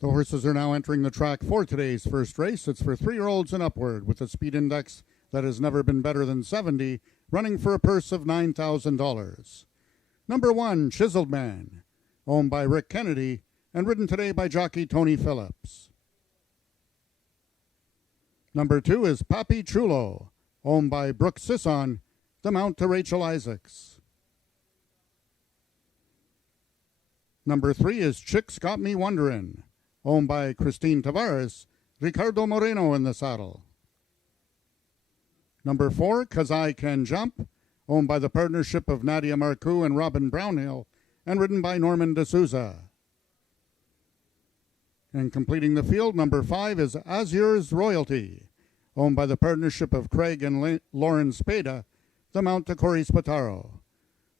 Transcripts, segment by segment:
The horses are now entering the track for today's first race. It's for 3-year-olds and upward with a speed index that has never been better than 70, running for a purse of $9,000. Number 1, Chiseled Man, owned by Rick Kennedy and ridden today by jockey Tony Phillips. Number 2 is Papi Chulo, owned by Brooke Sisson, the mount to Rachel Isaacs. Number 3 is Chicks Got Me Wonderin', owned by Christine Tavares, Ricardo Moreno in the saddle. Number 4, 'Cause I Can Jump, owned by the partnership of Nadia Marcoux and Robin Brownhill, and ridden by Norman D'Souza. And completing the field, number 5 is Azur's Royalty, owned by the partnership of Craig and Lauren Spada, the mount to Corey Spataro.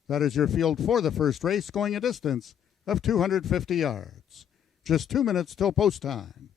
That is your field for the first race, going a distance of 250 yards. Just 2 minutes till post time.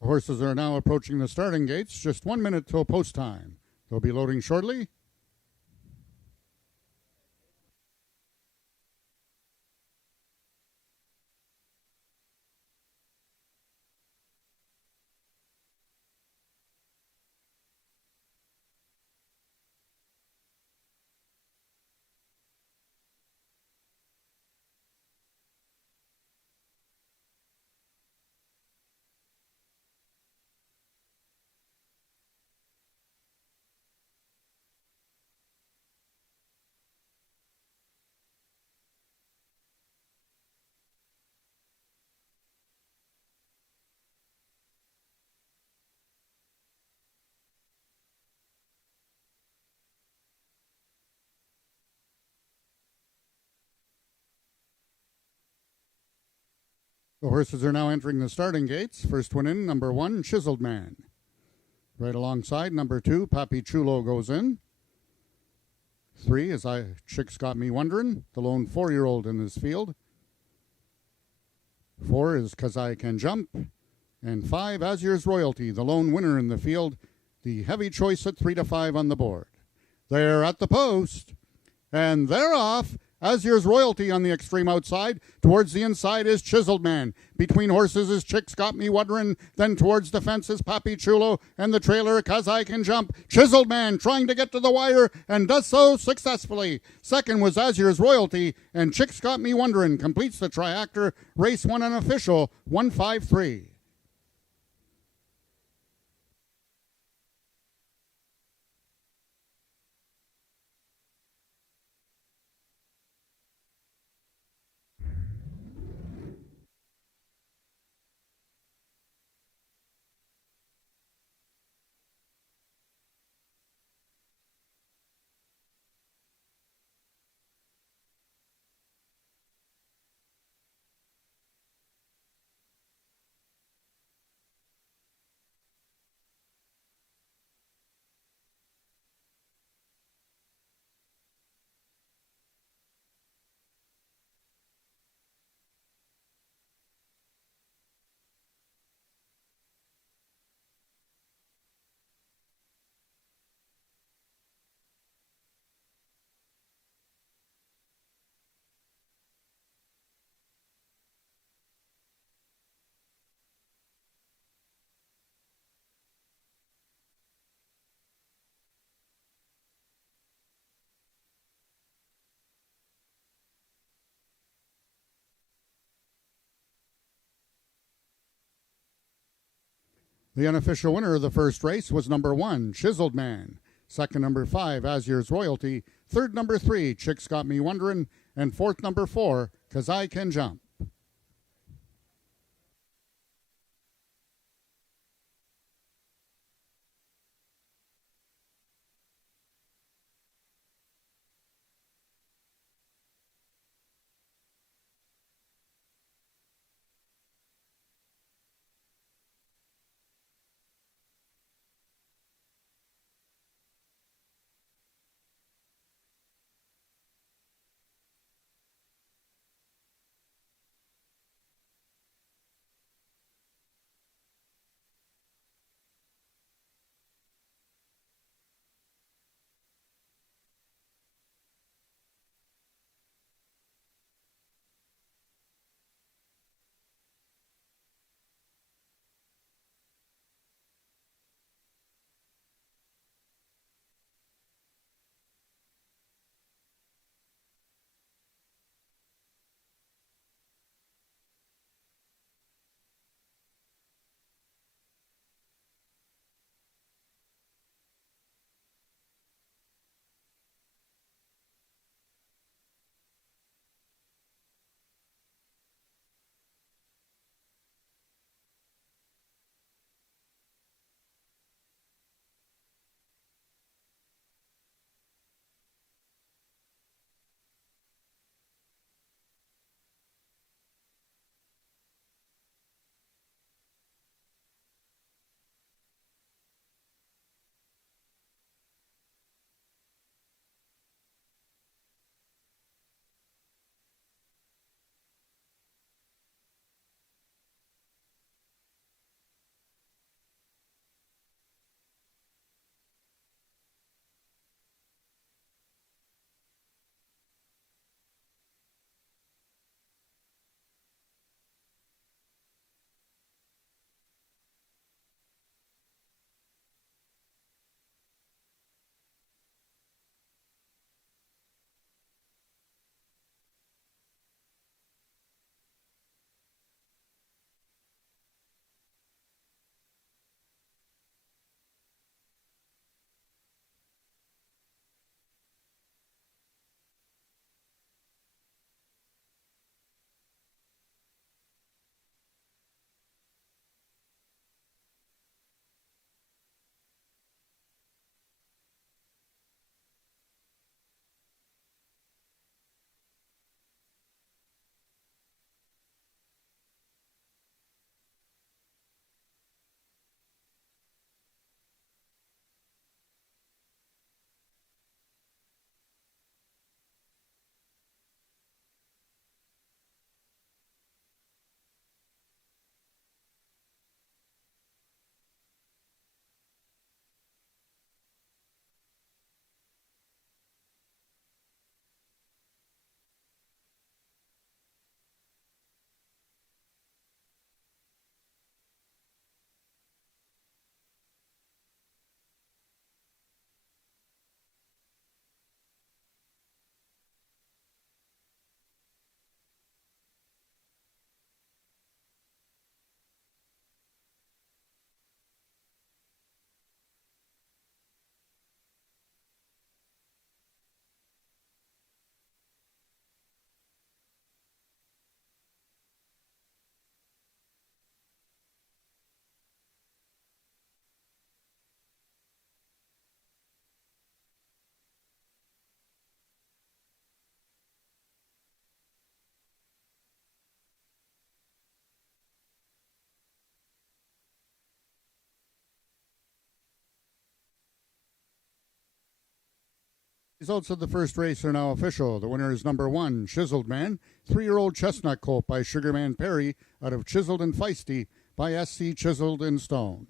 The horses are now approaching the starting gates. Just 1 minute till post time. They'll be loading shortly. The horses are now entering the starting gates. First one in, number 1, Chiseled Man. Right alongside, number 2, Papi Chulo goes in. 3 is Chicks Got Me Wonderin', the lone 4-year-old in this field. 4 is 'Cause I Can Jump. And 5, Azur's Royalty, the lone winner in the field. The heavy choice at 3 to 5 on the board. They're at the post. And they're off. Azur's Royalty on the extreme outside. Towards the inside is Chiseled Man. Between horses is Chicks Got Me Wonderin'. Then towards the fence is Papi Chulo. And the trailer, 'Cause I Can Jump. Chiseled Man trying to get to the wire and does so successfully. Second was Azur's Royalty. And Chicks Got Me Wonderin' completes the triactor. Race 1 unofficial, 153. The unofficial winner of the first race was number 1, Chiseled Man. Second, number 5, Azur's Royalty. Third, number 3, Chicks Got Me Wonderin'. And fourth, number 4, 'Cause I Can Jump. Results of the first race are now official. The winner is number 1, Chiseled Man, 3-year-old chestnut colt by Sugarman Perry out of Chiseled and Feisty by SC Chiseled in Stone.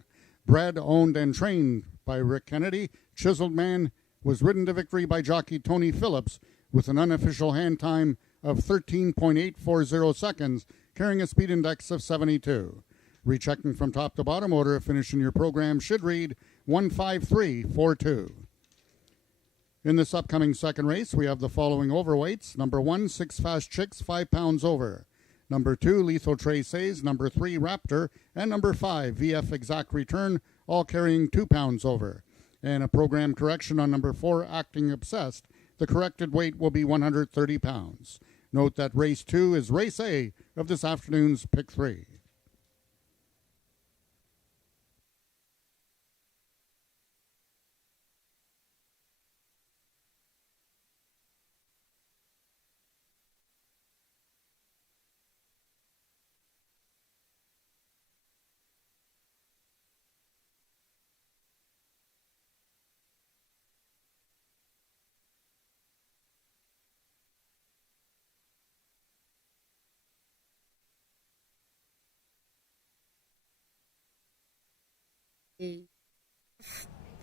Bred, owned, and trained by Rick Kennedy, Chiseled Man was ridden to victory by jockey Tony Phillips with an unofficial hand time of 13.840 seconds, carrying a speed index of 72. Rechecking from top to bottom, order of finish in your program should read 15342. In this upcoming second race, we have the following overweights. Number 1, 6 Fast Chicks, 5 pounds over. Number 2, Lethal Traces. Number 3, Raptor. And number 5, VF Exact Return, all carrying 2 pounds over. And a program correction on number 4, Acting Obsessed. The corrected weight will be 130 pounds. Note that race 2 is race A of this afternoon's Pick 3.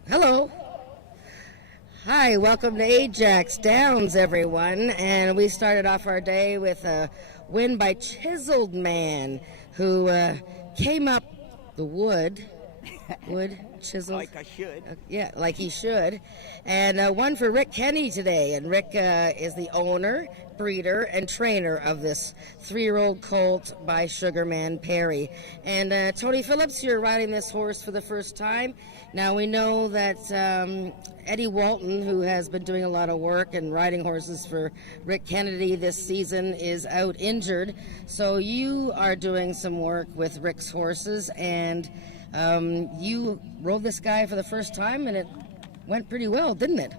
Hello. Hi, welcome to AjaxDowns, everyone. And we started off our day with a win by Chiseled Man, who came up the wood, chiseled. Like I should. Yeah, like he should. And won for Rick Kenny today. And Rick is the owner, breeder, and trainer of this 3-year-old colt by Sugarman Perry. And Tony Phillips, you're riding this horse for the first time. Now we know that Eddie Walton, who has been doing a lot of work and riding horses for Rick Kennedy this season, is out injured. So you are doing some work with Rick's horses, and you rode this guy for the first time, and it went pretty well, didn't it?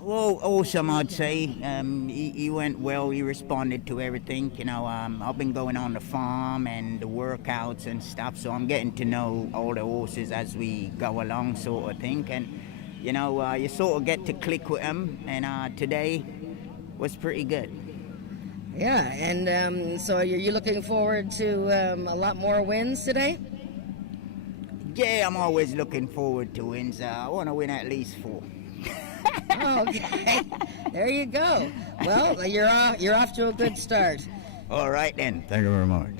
Well, awesome, I'd say. He went well. He responded to everything. You know, I've been going on the farm and the workouts and stuff, so I'm getting to know all the horses as we go along, sort of thing. And, you know, you sort of get to click with them, and today was pretty good. Yeah, and so you're looking forward to a lot more wins today? Yeah, I'm always looking forward to wins. I want to win at least 4. Okay, there you go. Well, you're off to a good start. All right then. Thank you very much.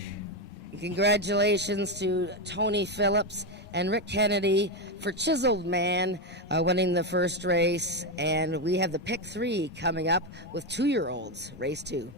Congratulations to Tony Phillips and Rick Kennedy for Chiseled Man winning the first race. And we have the Pick 3 coming up with 2-year-olds, race 2.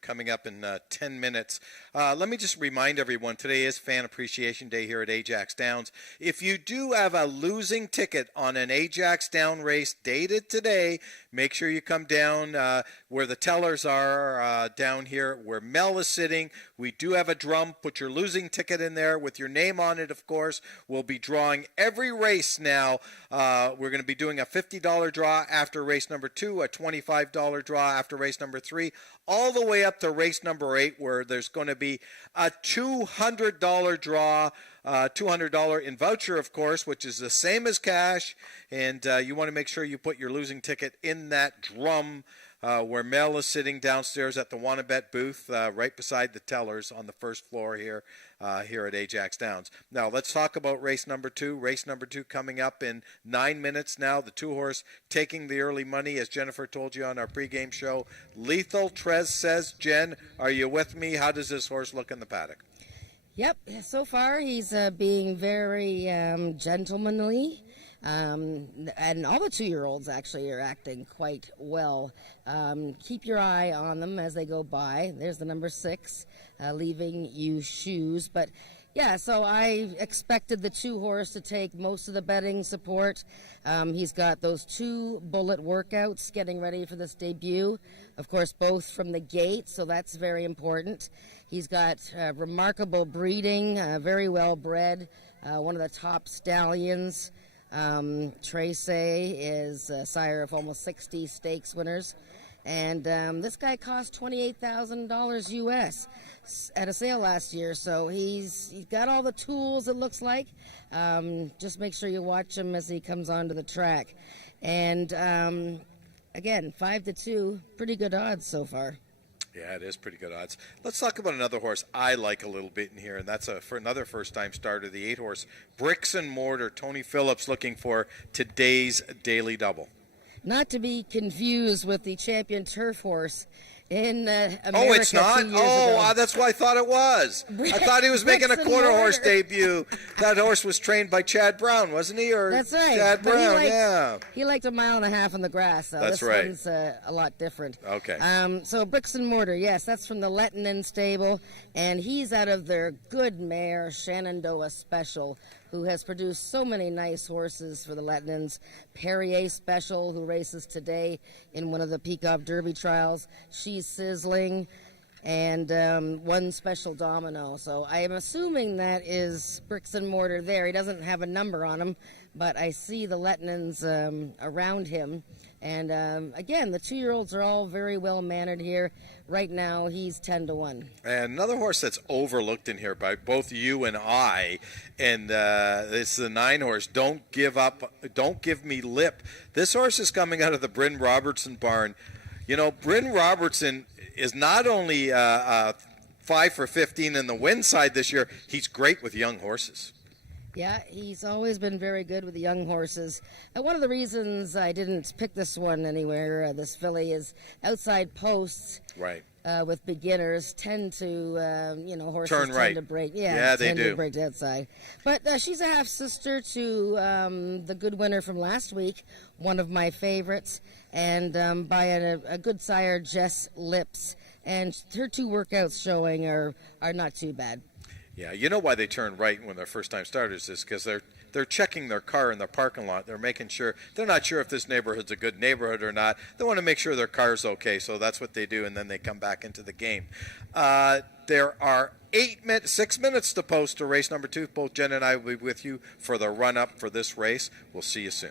coming up in 10 minutes. Let me just remind everyone, today is Fan Appreciation Day here at Ajax Downs. If you do have a losing ticket on an Ajax Down race dated today, make sure you come down where the tellers are down here where Mel is sitting. We do have a drum. Put your losing ticket in there with your name on it, of course. We'll be drawing every race now. We're going to be doing a $50 draw after race number 2, a $25 draw after race number 3, all the way up to race number 8, where there's going to be a $200 draw, $200 in voucher, of course, which is the same as cash. And you want to make sure you put your losing ticket in that drum where Mel is sitting downstairs at the Wannabet booth, right beside the tellers on the first floor here at Ajax Downs. Now, let's talk about race number 2. Race number 2 coming up in 9 minutes now. The 2-horse taking the early money, as Jennifer told you on our pregame show. Lethal Trez says, Jen, are you with me? How does this horse look in the paddock? Yep, so far he's being very gentlemanly. And all the 2-year-olds actually are acting quite well. Keep your eye on them as they go by. There's the number 6, Leaving You Shoes. But yeah, so I expected the 2-horse to take most of the betting support. He's got those 2 bullet workouts getting ready for this debut. Of course, both from the gate, so that's very important. He's got remarkable breeding, very well bred, one of the top stallions. Trace is a sire of almost 60 stakes winners. And this guy cost $28,000 US at a sale last year. So he's got all the tools, it looks like. Just make sure you watch him as he comes onto the track. And again, 5-2, pretty good odds so far. Yeah, it is pretty good odds. Let's talk about another horse I like a little bit in here, and that's for another first-time starter, the 8-horse Bricks and Mortar. Tony Phillips looking for today's daily double. Not to be confused with the champion turf horse in America. Oh, it's not? 2 years ago. That's what I thought it was. I thought he was making a quarter horse debut. That horse was trained by Chad Brown, wasn't he? Or that's right. Chad But Brown, yeah. He liked 1.5 miles on the grass, so that's this right. one's a lot different. Okay. So Bricks and Mortar, yes, that's from the Lettinen stable, and he's out of their good mare, Shenandoah Special, who has produced so many nice horses for the Lettinens. Perrier Special, who races today in one of the Peacock Derby trials. She's sizzling. And one Special Domino. So I am assuming that is Bricks and Mortar there. He doesn't have a number on him, but I see the Lettinens around him. And again, the 2-year-olds are all very well mannered here. Right now, he's 10-1. And another horse that's overlooked in here by both you and I, and it's the 9-horse. Don't Give Up, Don't Give Me Lip. This horse is coming out of the Bryn Robertson barn. You know, Bryn Robertson is not only 5 for 15 in the win side this year, he's great with young horses. Yeah, he's always been very good with the young horses. One of the reasons I didn't pick this one anywhere, this filly, is outside posts. Right. With beginners tend to, horses turn right. tend to break. Yeah, they tend do. To break to outside. But she's a half sister to the good winner from last week, one of my favorites, and by a good sire, Jess Lips. And her 2 workouts showing are not too bad. Yeah, you know why they turn right when they're first-time starters is because they're checking their car in the parking lot. They're making sure they're not sure if this neighborhood's a good neighborhood or not. They want to make sure their car's okay, so that's what they do, and then they come back into the game. There are 6 minutes to post to race number 2. Both Jen and I will be with you for the run-up for this race. We'll see you soon.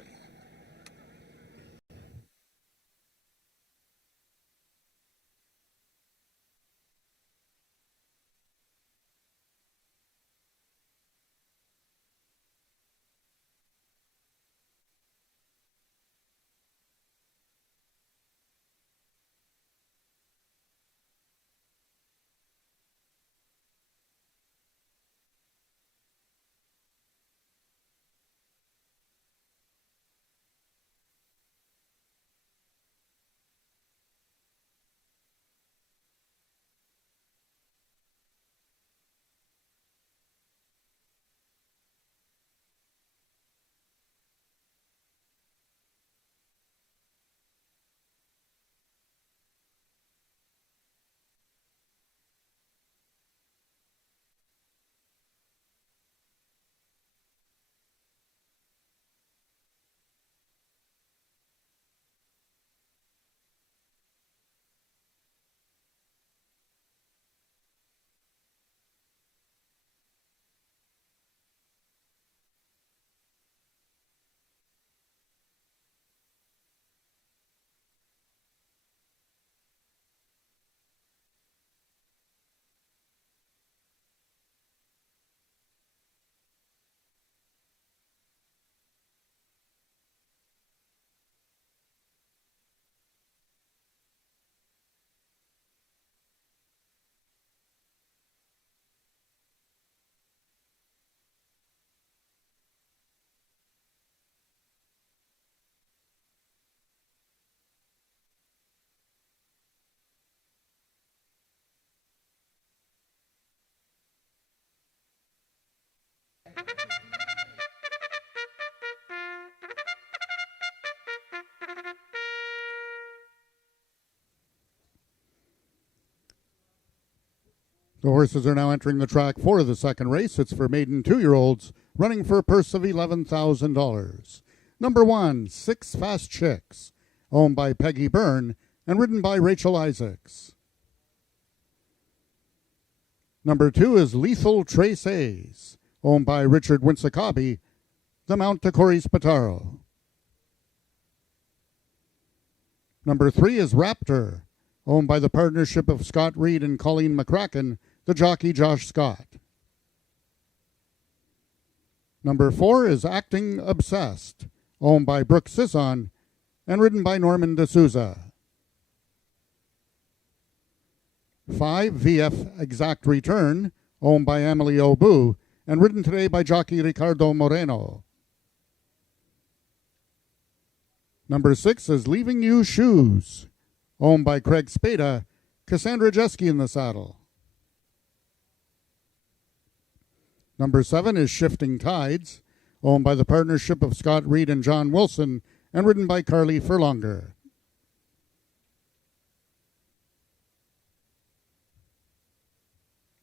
The horses are now entering the track for the second race. It's for maiden 2-year-olds, running for a purse of $11,000. Number 1, Six Fast Chicks, owned by Peggy Byrne and ridden by Rachel Isaacs. Number 2 is Lethal Trace A's, owned by Richard Winsakabi, the Mount to Corey Spataro. Number 3 is Raptor, owned by the partnership of Scott Reed and Colleen McCracken, the jockey Josh Scott. Number 4 is Acting Obsessed, owned by Brooke Sisson and ridden by Norman D'Souza. 5, VF Exact Return, owned by Emily Obu and ridden today by jockey Ricardo Moreno. Number 6 is Leaving You Shoes, owned by Craig Spada, Cassandra Jeske in the saddle. Number 7 is Shifting Tides, owned by the partnership of Scott Reed and John Wilson, and ridden by Carly Furlonger.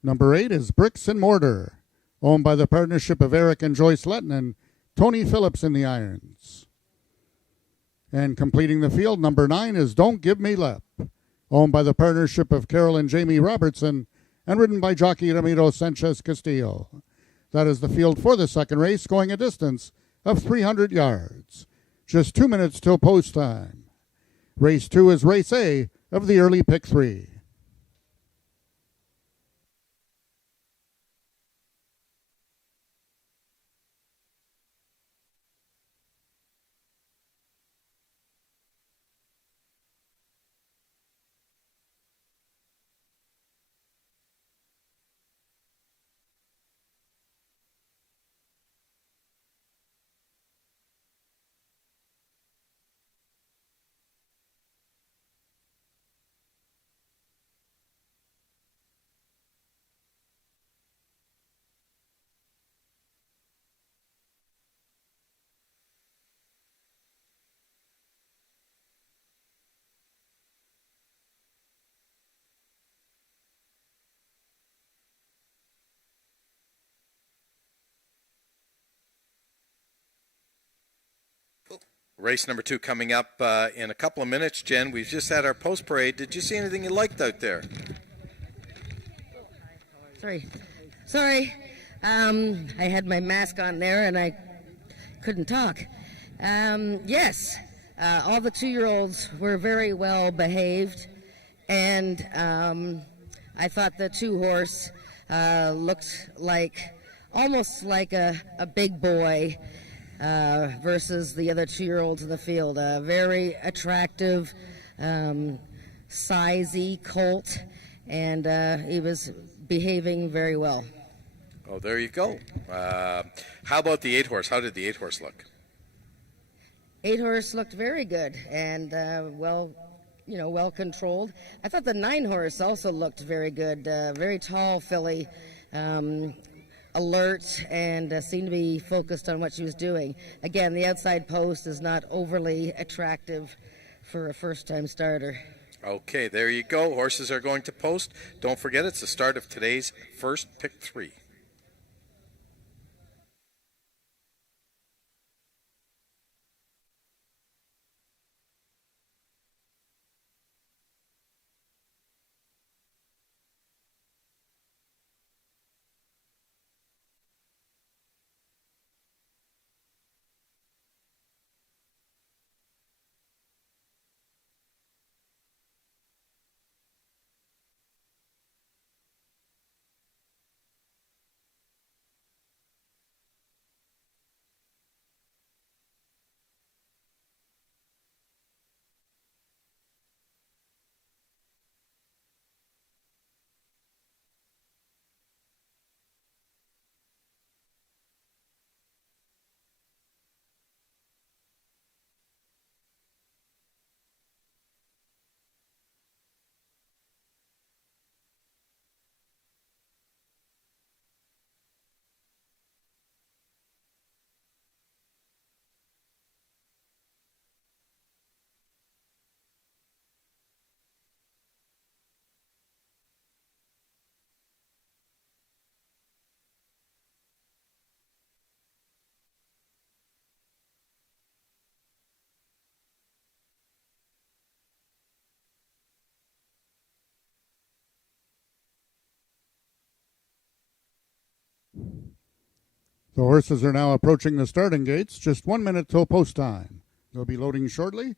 Number 8 is Bricks and Mortar, owned by the partnership of Eric and Joyce Lettinen, Tony Phillips in the irons. And completing the field, number 9 is Don't Give Me Lip, owned by the partnership of Carol and Jamie Robertson, and ridden by jockey Ramiro Sanchez Castillo. That is the field for the second race, going a distance of 300 yards. Just 2 minutes till post time. Race 2 is race A of the early pick 3. Race number 2 coming up in a couple of minutes. Jen, we've just had our post parade. Did you see anything you liked out there? Sorry. I had my mask on there and I couldn't talk. Yes, all the 2-year-olds were very well behaved, and I thought the 2-horse looked almost like a big boy. Versus the other 2-year-olds in the field. A very attractive, sizey colt, and he was behaving very well. Oh, there you go. How about the 8-horse? How did the 8-horse look? 8-horse looked very good and well controlled. I thought the 9-horse also looked very good. Very tall filly. Alert and seemed to be focused on what she was doing. Again, the outside post is not overly attractive for a first-time starter. Okay, there you go. Horses are going to post. Don't forget, it's the start of today's first pick 3. The horses are now approaching the starting gates, just 1 minute till post time. They'll be loading shortly.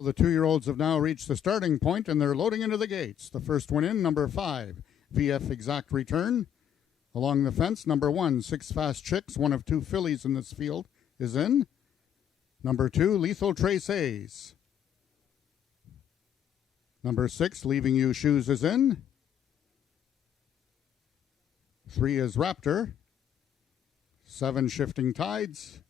The 2-year-olds have now reached the starting point and they're loading into the gates. The first one in, number 5, VF Exact Return. Along the fence, number 1, 6 Fast Chicks, one of 2 fillies in this field, is in. Number 2, Lethal Trace A's. Number 6, Leaving You Shoes, is in. 3 is Raptor. 7, Shifting Tides.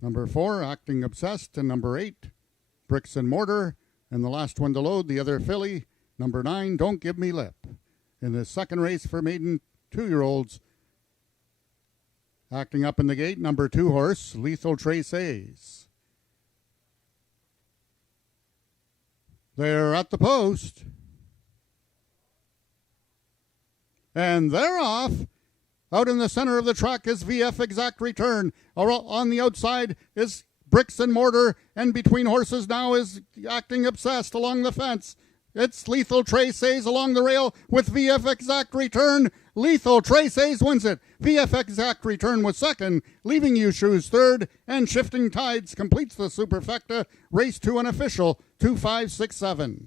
Number 4, Acting Obsessed, and number 8, Bricks and Mortar. And the last one to load, the other filly, number 9, Don't Give Me Lip. In the second race for maiden 2-year-olds, acting up in the gate, number 2 horse, Lethal Trace A's. They're at the post. And they're off. Out in the center of the track is VF Exact Return. On the outside is Bricks and Mortar, and between horses now is Acting Obsessed along the fence. It's Lethal Trace A's along the rail with VF Exact Return. Lethal Trace A's wins it. VF Exact Return was second, Leaving You Shoes third, and Shifting Tides completes the Superfecta. Race 2 unofficial, 2-5-6-7.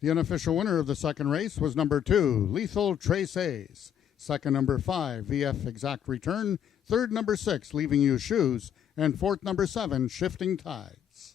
The unofficial winner of the second race was number 2, Lethal Trace A's. Second, number 5, VF Exact Return. Third, number 6, Leaving You Shoes. And fourth, number 7, Shifting Tides.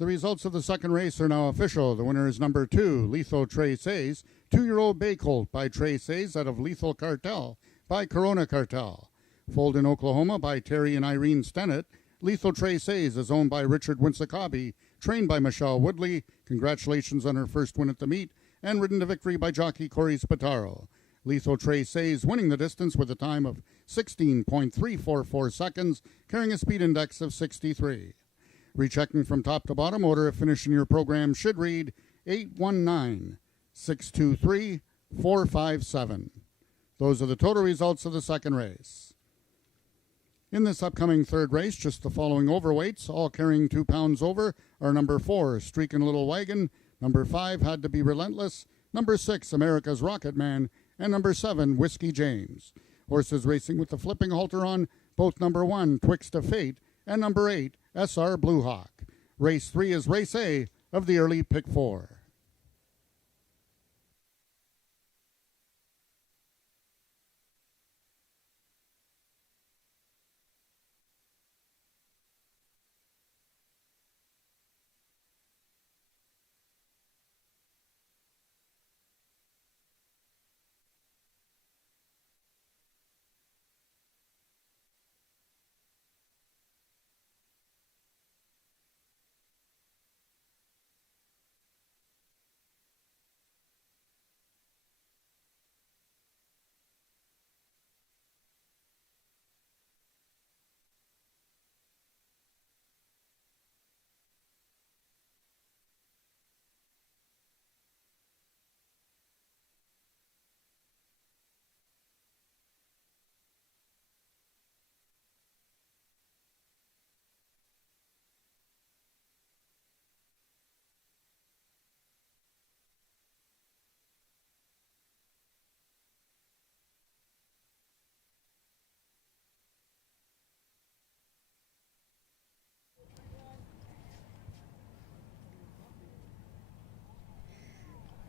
The results of the second race are now official. The winner is number 2, Lethal Traces, 2-year-old bay colt by Traces out of Lethal Cartel by Corona Cartel. Foaled in Oklahoma by Terry and Irene Stennett, Lethal Traces is owned by Richard Winsakabi, trained by Michelle Woodley. Congratulations on her first win at the meet, and ridden to victory by jockey Corey Spataro. Lethal Traces winning the distance with a time of 16.344 seconds, carrying a speed index of 63. Rechecking from top to bottom, order of finish in your program should read 819-623-457. Those are the total results of the second race. In this upcoming third race, just the following overweights, all carrying 2 pounds over, are number 4, Streakin' Little Wagon, number 5, Had to Be Relentless, number 6, America's Rocket Man, and number 7, Whiskey James. Horses racing with the flipping halter on, both number 1, Twixt of Fate, and number 8, SR Blue Hawk. Race 3 is Race A of the early Pick 4.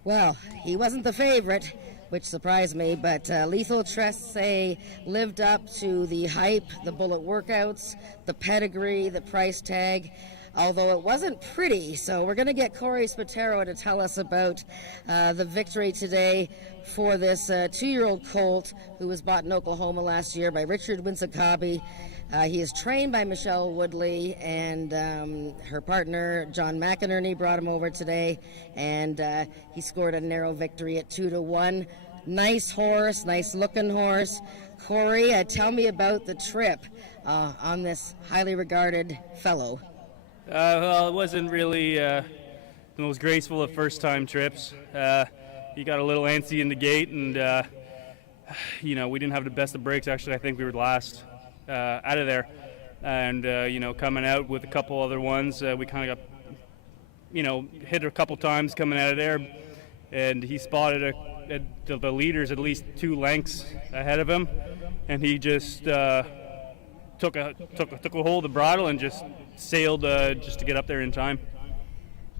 Well, he wasn't the favorite, which surprised me, but Lethal Traces lived up to the hype, the bullet workouts, the pedigree, the price tag, although it wasn't pretty. So we're going to get Corey Spataro to tell us about the victory today for this 2-year-old colt who was bought in Oklahoma last year by Richard Winsakabi. He is trained by Michelle Woodley, and her partner, John McInerney, brought him over today, and he scored a narrow victory at 2-1. Nice horse, nice looking horse. Corey, tell me about the trip on this highly regarded fellow. Well, it wasn't really the most graceful of first-time trips. He got a little antsy in the gate, and we didn't have the best of breaks. Actually, I think we were last out of there, and coming out with a couple other ones, we kind of got hit a couple times coming out of there, and he spotted the leaders at least 2 lengths ahead of him, and he just took a hold of the bridle and just sailed just to get up there in time.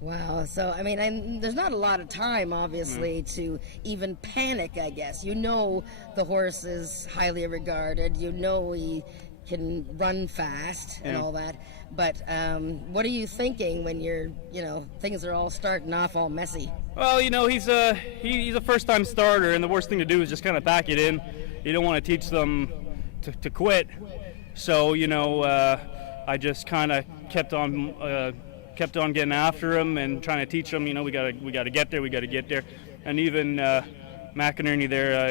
Wow, so I mean, there's not a lot of time, obviously, to even panic, I guess. The horse is highly regarded, he can run fast and all that, but what are you thinking when things are all starting off all messy? Well, he's a first-time starter, and the worst thing to do is just kind of pack it in. You don't want to teach them to quit, so I just kind of kept on getting after him and trying to teach him. We got to get there, and even McInerney there,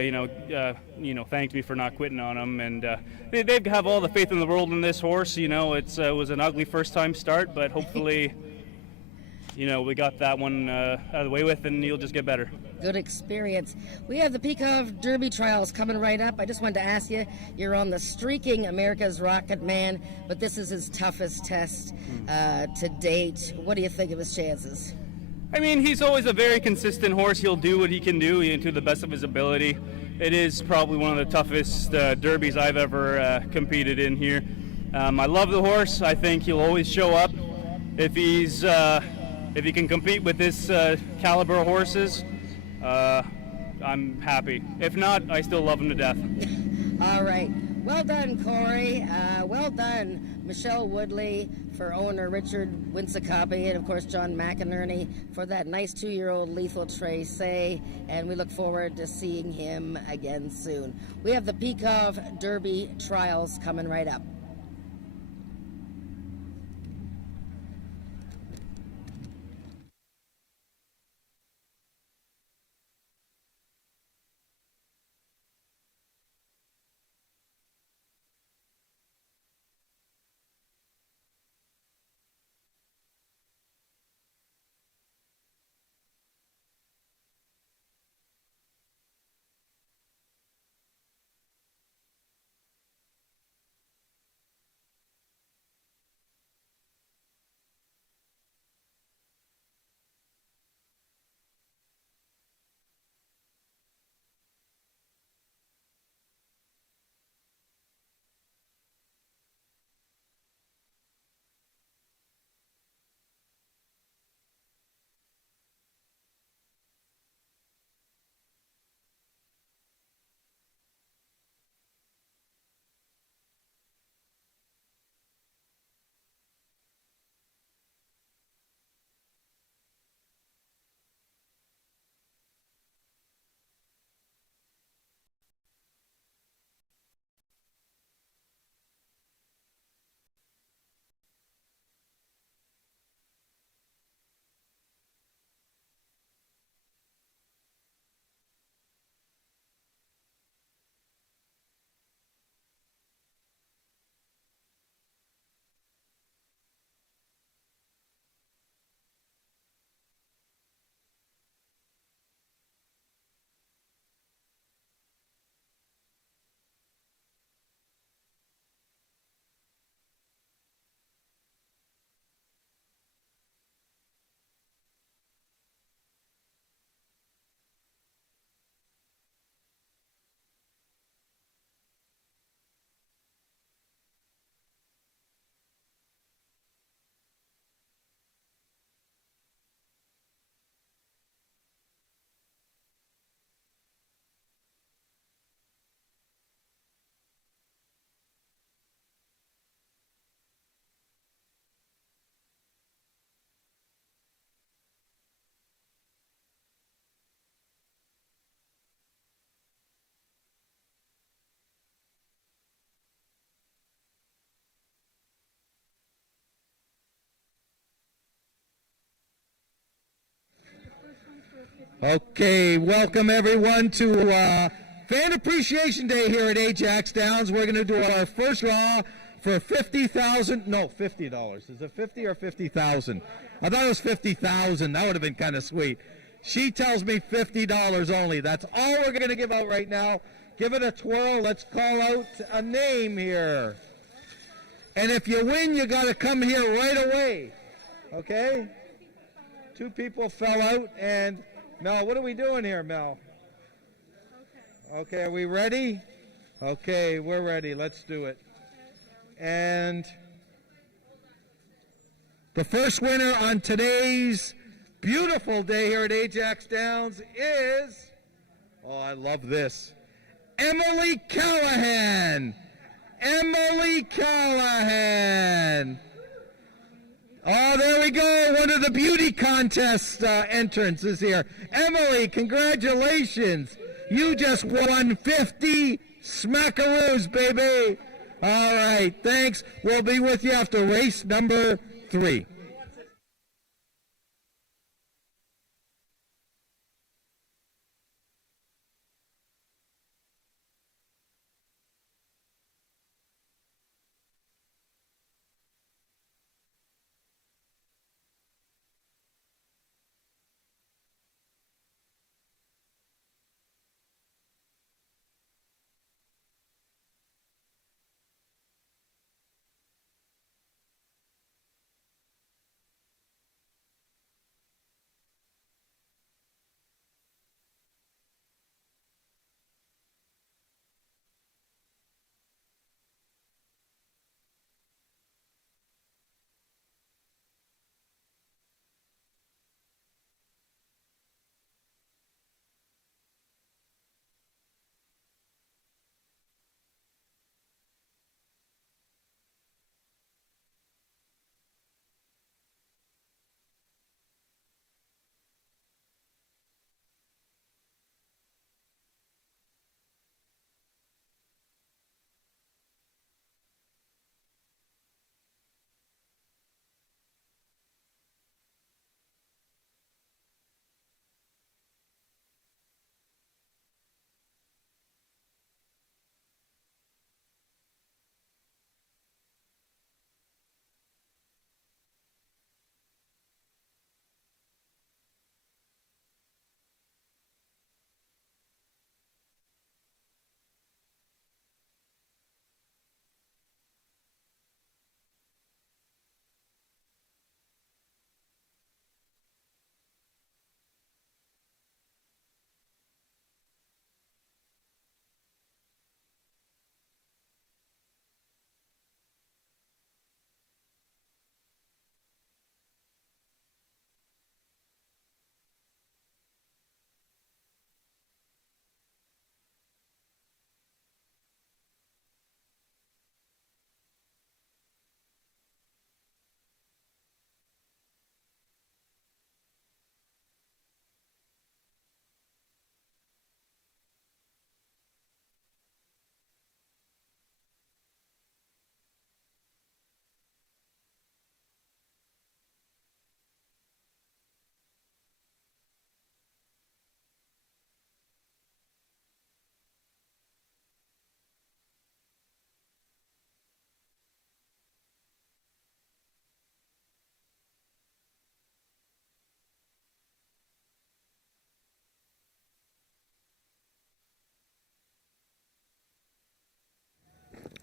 thanked me for not quitting on him, and they have all the faith in the world in this horse. It was an ugly first-time start, but hopefully, we got that one out of the way with, and he'll just get better. Good experience. We have the Peacock Derby trials coming right up. I just wanted to ask you, you're on the streaking America's Rocket Man, but this is his toughest test to date. What do you think of his chances? I mean, he's always a very consistent horse. He'll do what he can do to the best of his ability. It is probably one of the toughest derbies I've ever competed in here. I love the horse. I think he'll always show up. If he can compete with this caliber of horses, I'm happy. If not, I still love him to death. All right. Well done, Corey. Well well done, Michelle Woodley for owner Richard Winsakapi, and of course John McInerney for that nice 2-year-old Lethal Trace, and we look forward to seeing him again soon. We have the Peakov Derby trials coming right up. Okay, welcome everyone to Fan Appreciation Day here at AjaxDowns. We're going to do our first draw for $50,000. Is it 50 or 50,000? I thought it was 50,000. That would have been kind of sweet. She tells me $50 only. That's all we're going to give out right now. Give it a twirl. Let's call out a name here. And if you win, you got to come here right away. Okay? 2 people fell out, and Mel, what are we doing here, Mel? Okay, are we ready? Okay, we're ready. Let's do it. And the first winner on today's beautiful day here at AjaxDowns is, oh, I love this, Emily Callahan. Emily Callahan. Oh, there we go. One of the beauty contest entrants is here. Emily, congratulations. You just won 50 smackaroos, baby. All right, thanks. We'll be with you after race number 3.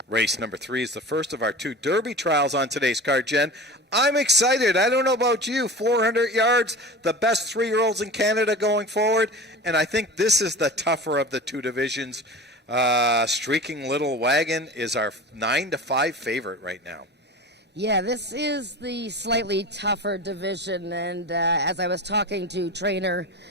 Race number 3 is the first of our 2 Derby trials on today's card, Jen. I'm excited. I don't know about you. 400 yards, the best 3-year-olds in Canada going forward. And I think this is the tougher of the 2 divisions. Streaking Little Wagon is our 9-5 favorite right now. Yeah, this is the slightly tougher division, and as I was talking to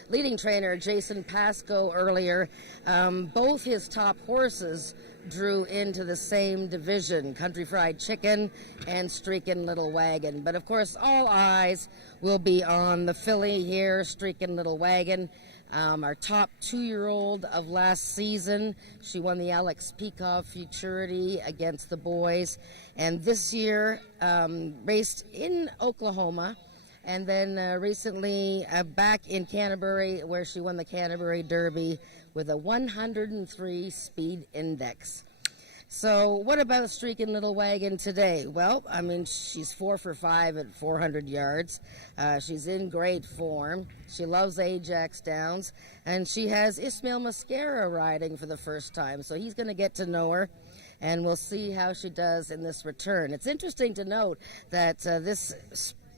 leading trainer Jason Pascoe earlier, both his top horses drew into the same division, Country Fried Chicken and Streakin' Little Wagon. But of course, all eyes will be on the filly here, Streakin' Little Wagon. Our top 2-year-old of last season. She won the Alex Peikoff Futurity against the boys. And this year, raced in Oklahoma. And then recently back in Canterbury, where she won the Canterbury Derby with a 103 speed index. So what about Streakin' Little Wagon today? Well, I mean, she's 4 for 5 at 400 yards. She's in great form. She loves AjaxDowns. And she has Ismail Mascara riding for the first time. So he's going to get to know her. And we'll see how she does in this return. It's interesting to note that this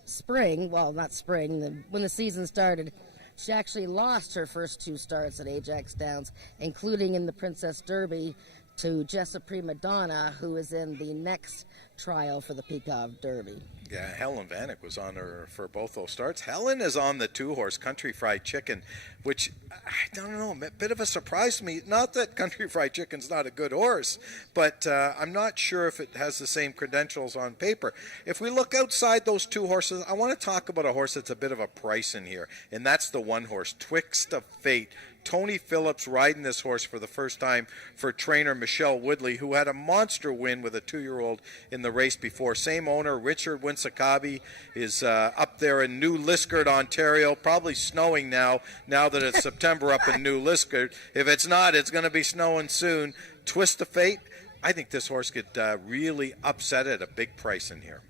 spring, well, not spring, when the season started, she actually lost her first 2 starts at AjaxDowns, including in the Princess Derby, to Jessa Prima Donna, who is in the next trial for the Peikoff Derby. Yeah, Helen Vanek was on her for both those starts. Helen is on the 2-horse Country Fried Chicken, which, I don't know, a bit of a surprise to me. Not that Country Fried Chicken's not a good horse, but I'm not sure if it has the same credentials on paper. If we look outside those 2 horses, I want to talk about a horse that's a bit of a price in here, and that's the 1 horse, Twixt of Fate. Tony Phillips riding this horse for the first time for trainer Michelle Woodley, who had a monster win with a 2-year-old in the race before. Same owner, Richard Winsakabi, is up there in New Liskeard, Ontario. Probably snowing now that it's September up in New Liskeard. If it's not, it's going to be snowing soon. Twist of Fate, I think this horse could really upset at a big price in here.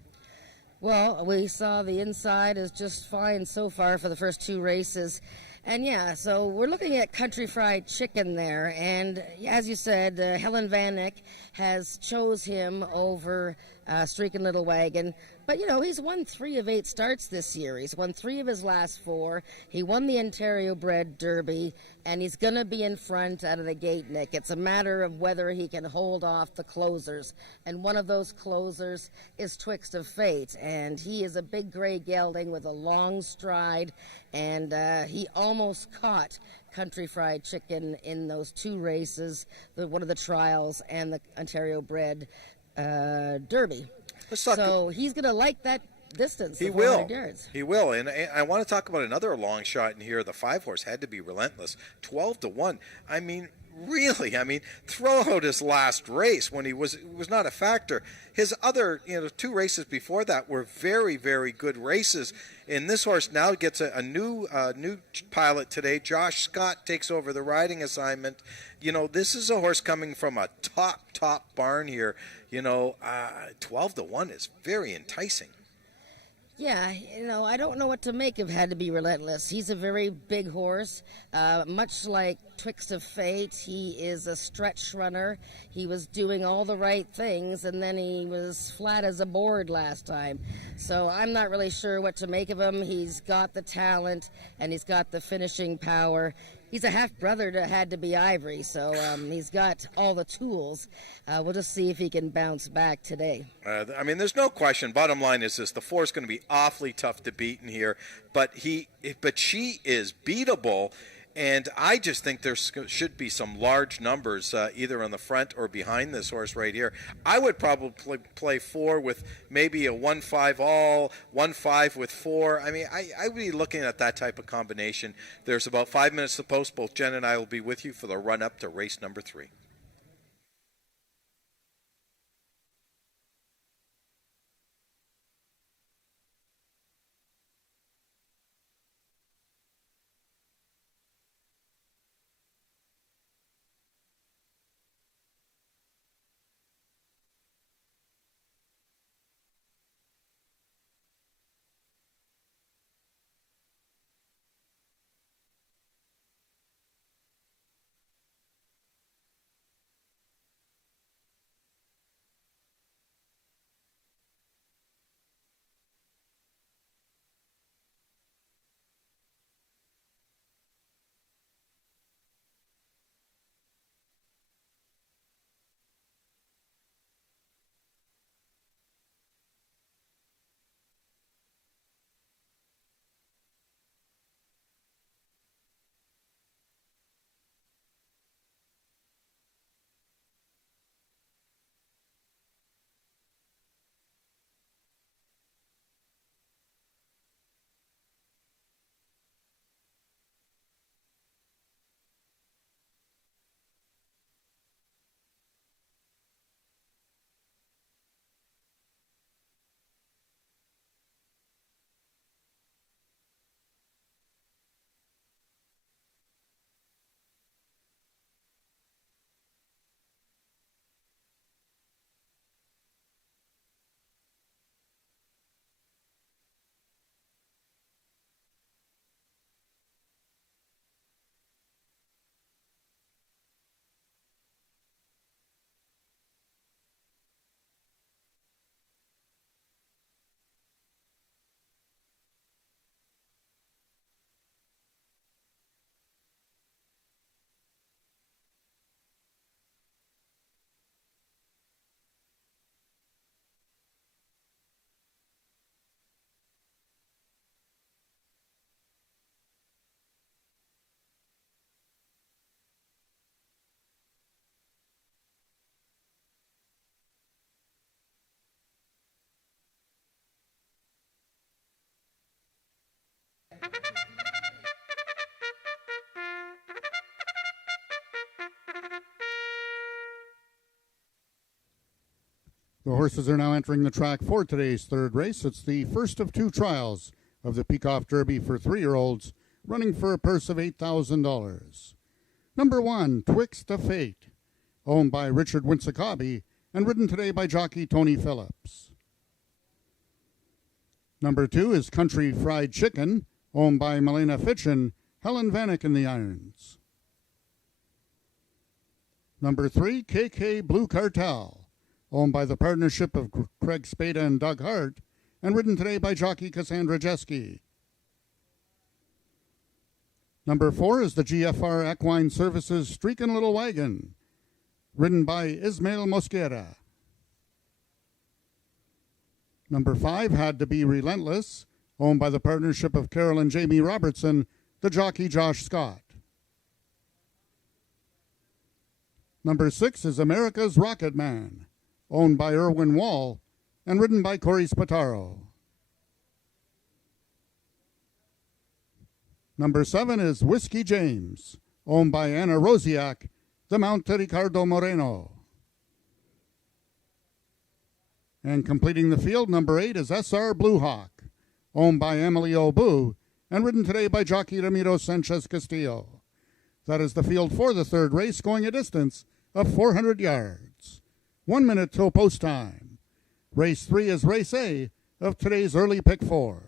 Well, we saw the inside is just fine so far for the first 2 races. And yeah, so we're looking at Country Fried Chicken there. And as you said, Helen Vanek has chose him over Streakin' Little Wagon. But, you know, he's won 3 of 8 starts this year. He's won 3 of his last 4. He won the Ontario Bred Derby, and he's going to be in front out of the gate, Nick. It's a matter of whether he can hold off the closers. And one of those closers is Twixt of Fate. And he is a big gray gelding with a long stride, and he almost caught Country Fried Chicken in those 2 races, one of the trials and the Ontario Bred Derby. So he's going to like that distance. He will. Yards. He will. And I want to talk about another long shot in here. The 5-horse Had to Be Relentless, 12-1. I mean, really, throw out his last race when he was not a factor. His other, 2 races before that were very, very good races. And this horse now gets a new pilot today. Josh Scott takes over the riding assignment. This is a horse coming from a top barn here. 12-1 is very enticing. Yeah, I don't know what to make of Had to Be Relentless. He's a very big horse. Much like Twixt of Fate, he is a stretch runner. He was doing all the right things, and then he was flat as a board last time. So I'm not really sure what to make of him. He's got the talent, and he's got the finishing power. He's a half-brother to Had to Be Ivory, so he's got all the tools. We'll just see if he can bounce back today. There's no question. Bottom line is this: the 4 is going to be awfully tough to beat in here, but she is beatable. And I just think there should be some large numbers either on the front or behind this horse right here. I would probably play 4 with maybe a 1-5 all, 1-5 with 4. I would be looking at that type of combination. There's about 5 minutes to post. Both Jen and I will be with you for the run-up to race number 3. The horses are now entering the track for today's third race. It's the first of two trials of the Peacock Derby for 3-year-olds, running for a purse of $8,000. Number 1, Twixt of Fate, owned by Richard Winsakabi and ridden today by jockey Tony Phillips. Number 2 is Country Fried Chicken, owned by Milena Fitchin, Helen Vanek in the irons. Number 3, KK Blue Cartel, owned by the partnership of Craig Spada and Doug Hart, and ridden today by jockey Cassandra Jeske. Number 4 is the GFR Equine Services Streakin' Little Wagon, ridden by Ismael Mosquera. Number 5 Had to Be Relentless, owned by the partnership of Carol and Jamie Robertson, the jockey Josh Scott. Number 6 is America's Rocket Man, owned by Irwin Wall and ridden by Corey Spataro. Number 7 is Whiskey James, owned by Anna Rosiak, the Mount Ricardo Moreno. And completing the field, number 8 is SR Blue Hawk, owned by Emily Obu and ridden today by jockey Ramiro Sanchez Castillo. That is the field for the third race, going a distance of 400 yards. 1 minute till post time. Race 3 is race A of today's early pick 4.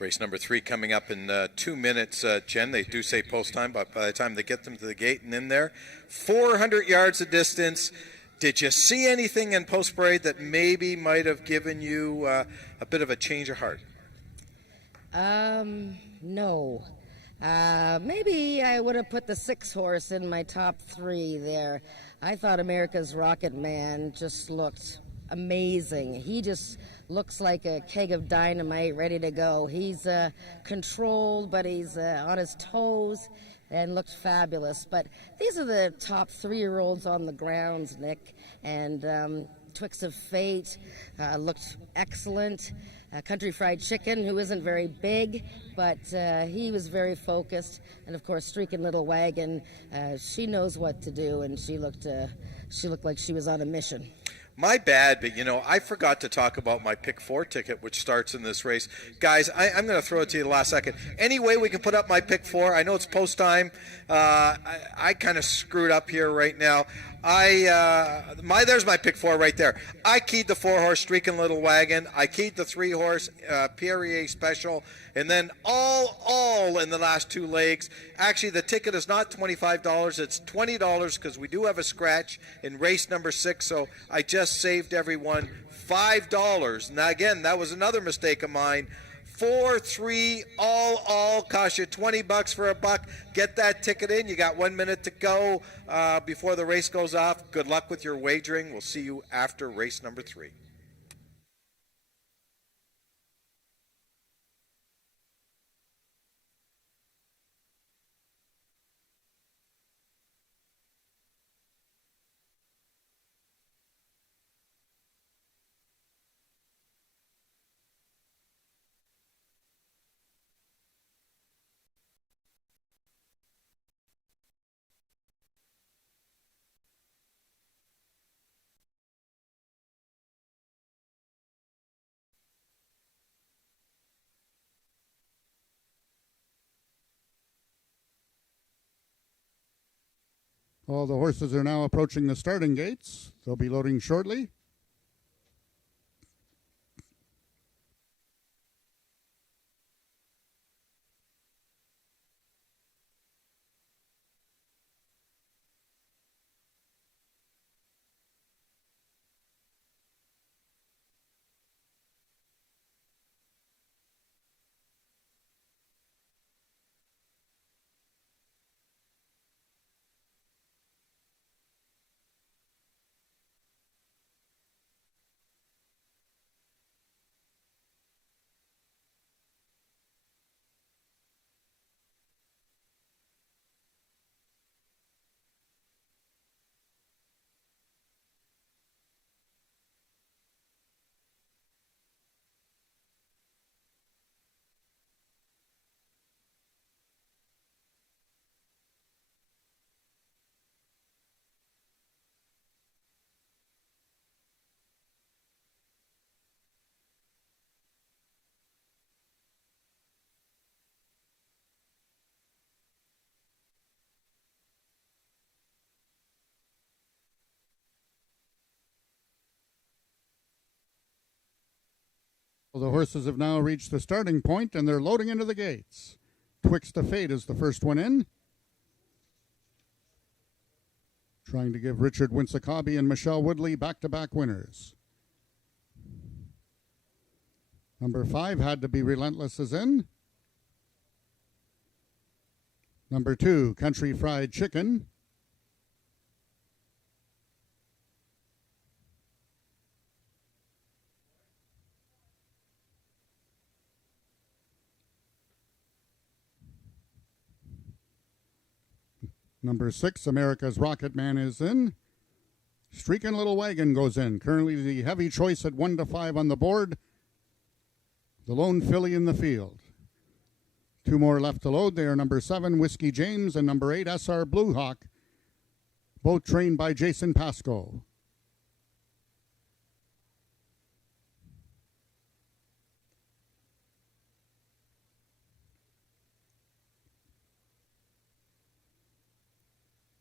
Race number 3 coming up in 2 minutes, Jen. They do say post time, but by the time they get them to the gate and in there, 400 yards of distance. Did you see anything in post parade that maybe might have given you a bit of a change of heart? No. Maybe I would have put the 6 horse in my top 3 there. I thought America's Rocket Man just looked amazing. He just looks like a keg of dynamite ready to go. He's controlled, but he's on his toes and looked fabulous. But these are the top 3-year-olds on the grounds, Nick. And Twix of Fate looked excellent. Country Fried Chicken, who isn't very big, but he was very focused. And of course, Streakin' Little Wagon, she knows what to do, and she looked like she was on a mission. My bad, but I forgot to talk about my pick 4 ticket, which starts in this race. Guys, I'm going to throw it to you the last second. Any way we can put up my pick 4? I know it's post time. I kind of screwed up here right now. There's my pick 4 right there. I keyed the 4-horse Streakin' Little Wagon. I keyed the 3-horse Pierre Special, and then all in the last 2 legs. Actually, the ticket is not $25. It's $20 because we do have a scratch in race number 6. So I just saved everyone $5. Now again, that was another mistake of mine. 4, 3, all cost you $20 for a buck. Get that ticket in. You got 1 minute to go before the race goes off. Good luck with your wagering. We'll see you after race number 3. All the horses are now approaching the starting gates. They'll be loading shortly. Well, the horses have now reached the starting point and they're loading into the gates. Twixt of Fate is the first one in. Trying to give Richard Winsakabi and Michelle Woodley back-to-back winners. Number 5, Had to Be Relentless, is in. Number 2, Country Fried Chicken. Number 6, America's Rocket Man, is in. Streakin' Little Wagon goes in. Currently the heavy choice at 1 to 5 on the board. The lone filly in the field. 2 more left to load. They are number 7, Whiskey James, and number 8, SR Blue Hawk, both trained by Jason Pascoe.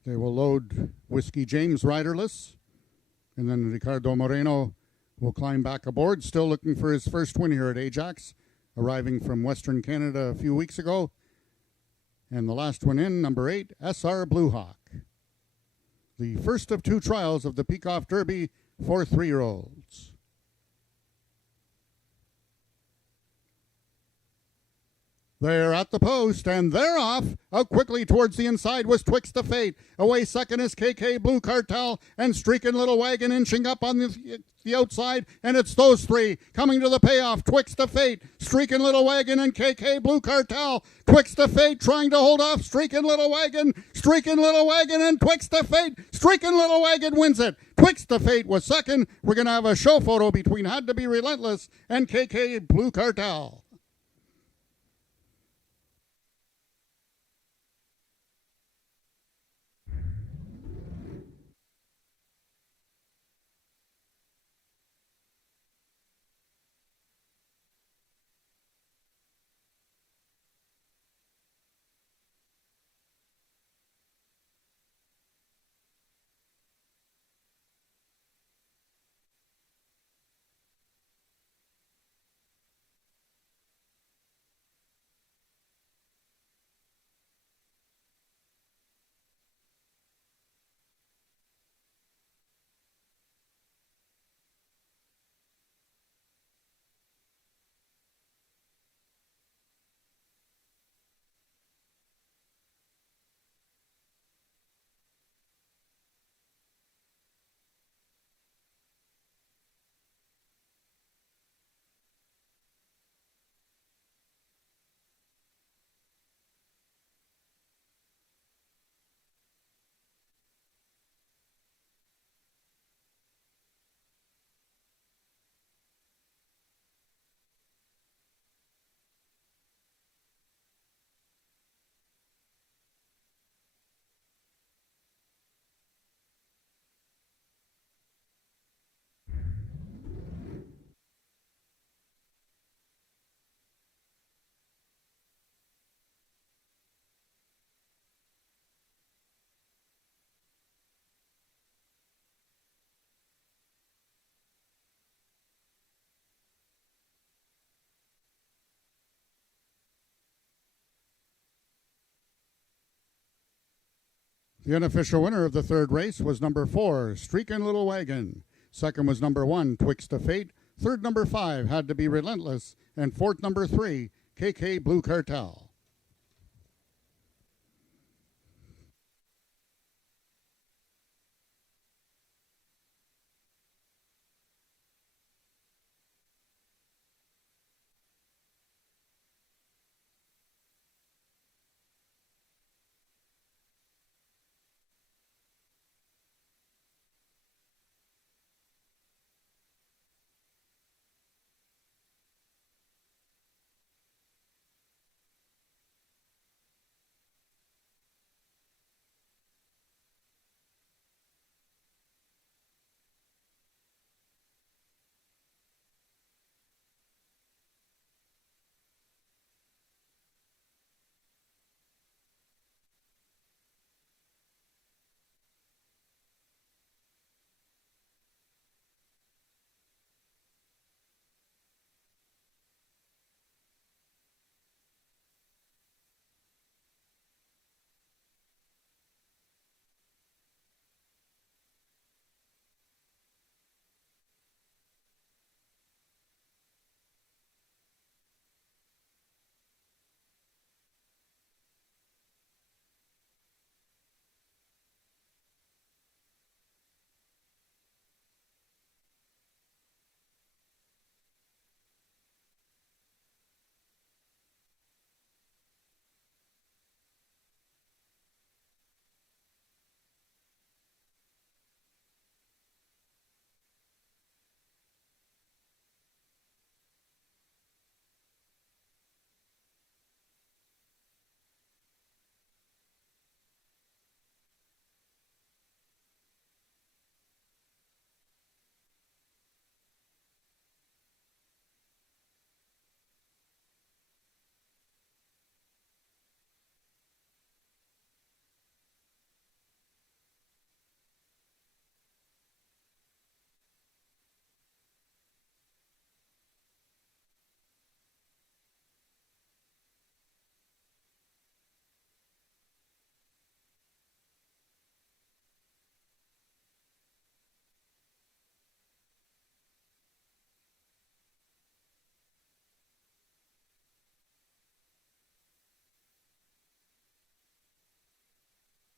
They will load Whiskey James riderless, and then Ricardo Moreno will climb back aboard, still looking for his first win here at Ajax, arriving from Western Canada a few weeks ago. And the last one in, number 8, SR Blue Hawk. The first of 2 trials of the Peacock Derby for 3-year-olds. They're at the post, and they're off. Out quickly towards the inside was Twixt of Fate. Away second is KK Blue Cartel, and Streakin' Little Wagon inching up on the outside, and it's those 3 coming to the payoff. Twixt of Fate, Streakin' Little Wagon, and KK Blue Cartel. Twixt of Fate trying to hold off Streakin' Little Wagon, Streakin' Little Wagon, and Twixt of Fate. Streakin' Little Wagon wins it. Twixt of Fate was second. We're going to have a show photo between Had to Be Relentless and KK Blue Cartel. The unofficial winner of the third race was number 4, Streakin' Little Wagon. Second was number 1, Twixt of Fate. Third, number 5, Had to Be Relentless. And fourth, number 3, KK Blue Cartel.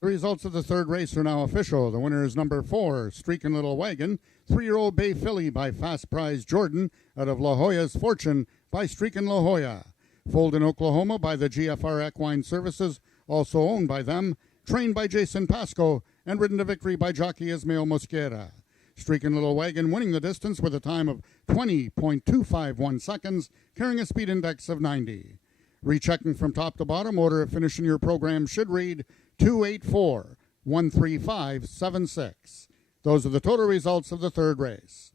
The results of the third race are now official. The winner is number 4, Streakin' Little Wagon, 3-year-old Bay Filly by Fast Prize Jordan out of La Jolla's Fortune by Streakin' La Jolla. Foaled in Oklahoma by the GFR Equine Services, also owned by them, trained by Jason Pasco, and ridden to victory by jockey Ismael Mosquera. Streakin' Little Wagon winning the distance with a time of 20.251 seconds, carrying a speed index of 90. Rechecking from top to bottom, order of finish in your program should read 284-13576. Those are the total results of the third race.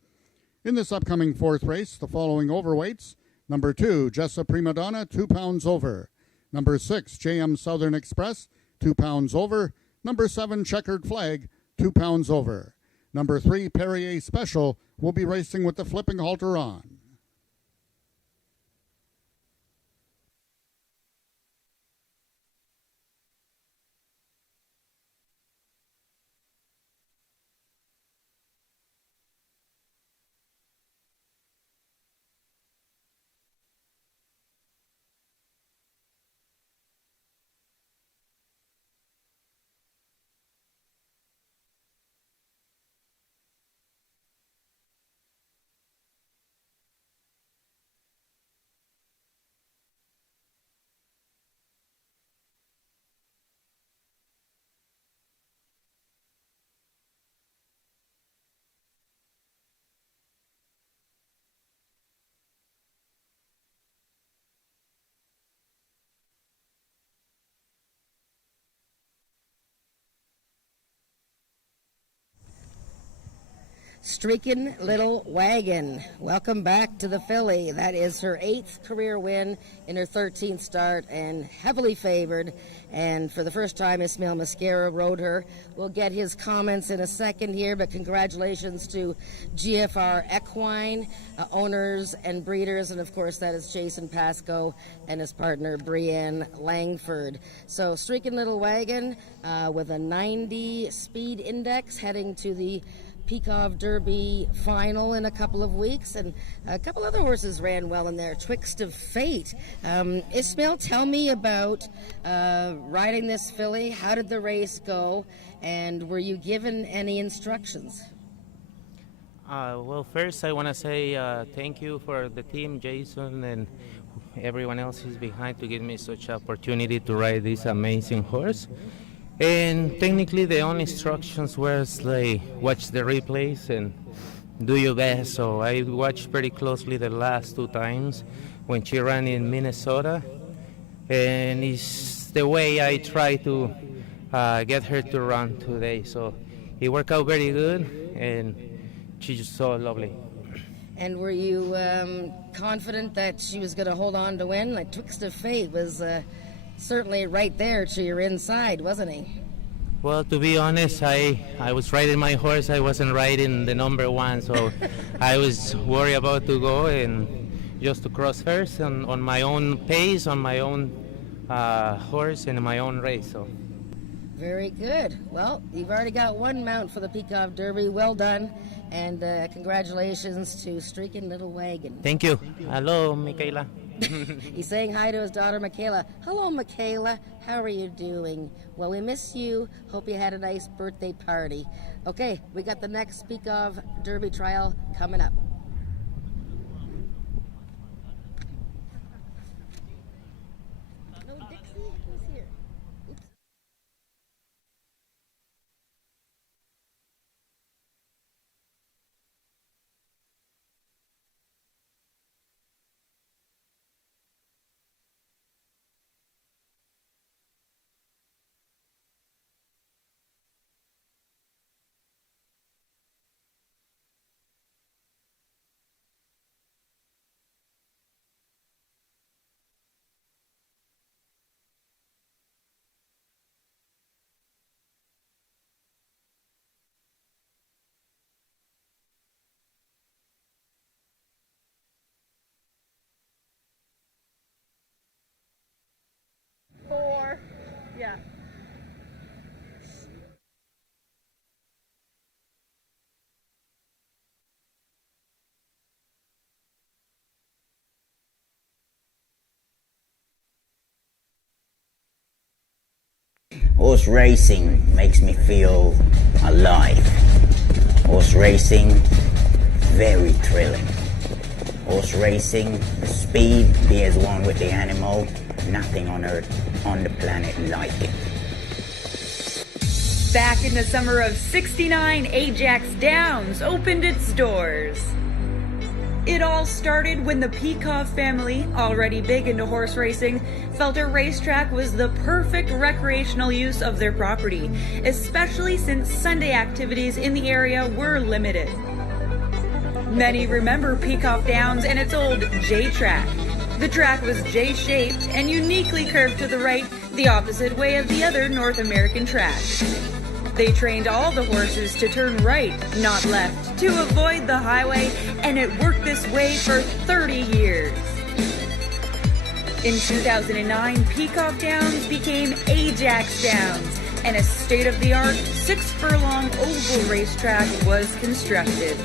In this upcoming fourth race, the following overweights: number 2, Jessa Prima Donna, 2 pounds over. Number 6, JM Southern Express, 2 pounds over. Number 7, Checkered Flag, 2 pounds over. Number 3, Perrier Special, will be racing with the flipping halter on. Streakin' Little Wagon. Welcome back to the filly. That is her 8th career win in her 13th start and heavily favored. And for the first time, Ismael Mosquera rode her. We'll get his comments in a second here, but congratulations to GFR Equine, owners and breeders. And of course, that is Jason Pasco and his partner, Brienne Langford. So Streakin' Little Wagon with a 90 speed index heading to the Peacock Derby final in a couple of weeks, and a couple other horses ran well in there. Twixt of Fate. Ismael, tell me about riding this filly. How did the race go, and were you given any instructions? Well, first I want to say thank you for the team, Jason, and everyone else who's behind to give me such an opportunity to ride this amazing horse. And technically the only instructions was like watch the replays and do your best. So I watched pretty closely the last 2 times when she ran in Minnesota, and it's the way I try to get her to run today. So it worked out very good, and she's just so lovely. And were you confident that she was going to hold on to win? Like Twixt of Fate was certainly right there to your inside, wasn't he? Well, to be honest, I was riding my horse. I wasn't riding the number 1, so I was worried about to go and just to cross first on my own pace, on my own horse, and in my own race. So. Very good. Well, you've already got 1 mount for the Peacock Derby. Well done, and congratulations to Streakin' Little Wagon. Thank you. Hello, Michaela. He's saying hi to his daughter, Michaela. Hello, Michaela. How are you doing? Well, we miss you. Hope you had a nice birthday party. Okay, we got the next Peacock Derby trial coming up. No, Dixie? Who's here? Oops. Horse racing makes me feel alive. Horse racing, very thrilling. Horse racing, the speed, be as one with the animal, nothing on earth, on the planet like it. Back in the summer of '69, AjaxDowns opened its doors. It all started when the Peikoff family, already big into horse racing, felt a racetrack was the perfect recreational use of their property, especially since Sunday activities in the area were limited. Many remember Peikoff Downs and its old J-track. The track was J-shaped and uniquely curved to the right, the opposite way of the other North American tracks. They trained all the horses to turn right, not left, to avoid the highway, and it worked this way for 30 years. In 2009, Peikoff Downs became AjaxDowns, and a state-of-the-art 6-furlong oval racetrack was constructed.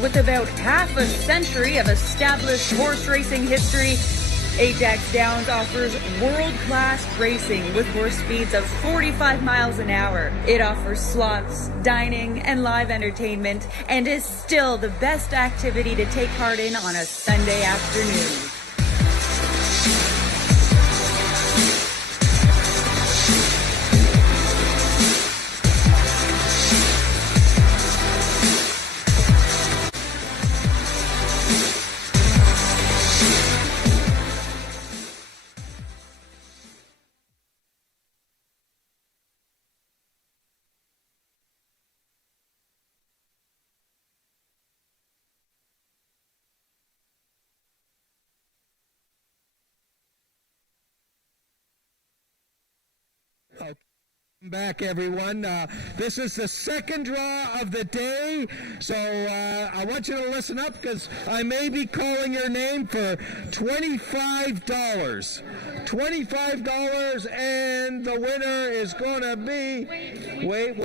With about half a century of established horse racing history, AjaxDowns offers world-class racing with horse speeds of 45 miles an hour. It offers slots, dining, and live entertainment, and is still the best activity to take part in on a Sunday afternoon. Back, everyone. This is the second draw of the day, so I want you to listen up because I may be calling your name for $25. $25, and the winner is going to be... Wait.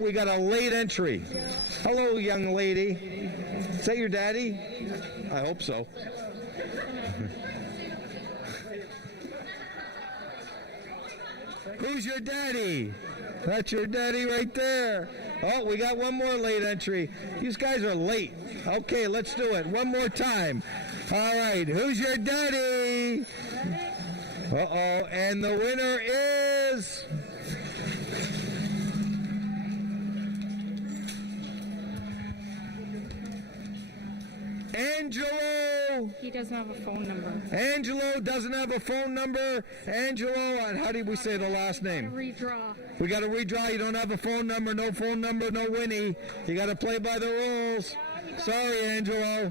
We got a late entry. Hello, young lady. Is that your daddy? I hope so. Who's your daddy? That's your daddy right there. Oh, we got one more late entry. These guys are late. Okay, let's do it. One more time. All right, who's your daddy? Uh-oh, and the winner is... Angelo. He doesn't have a phone number. Angelo doesn't have a phone number. Angelo, how do we say the last name? Redraw. We got to redraw. You don't have a phone number, no Winnie. You got to play by the rules. Sorry, Angelo.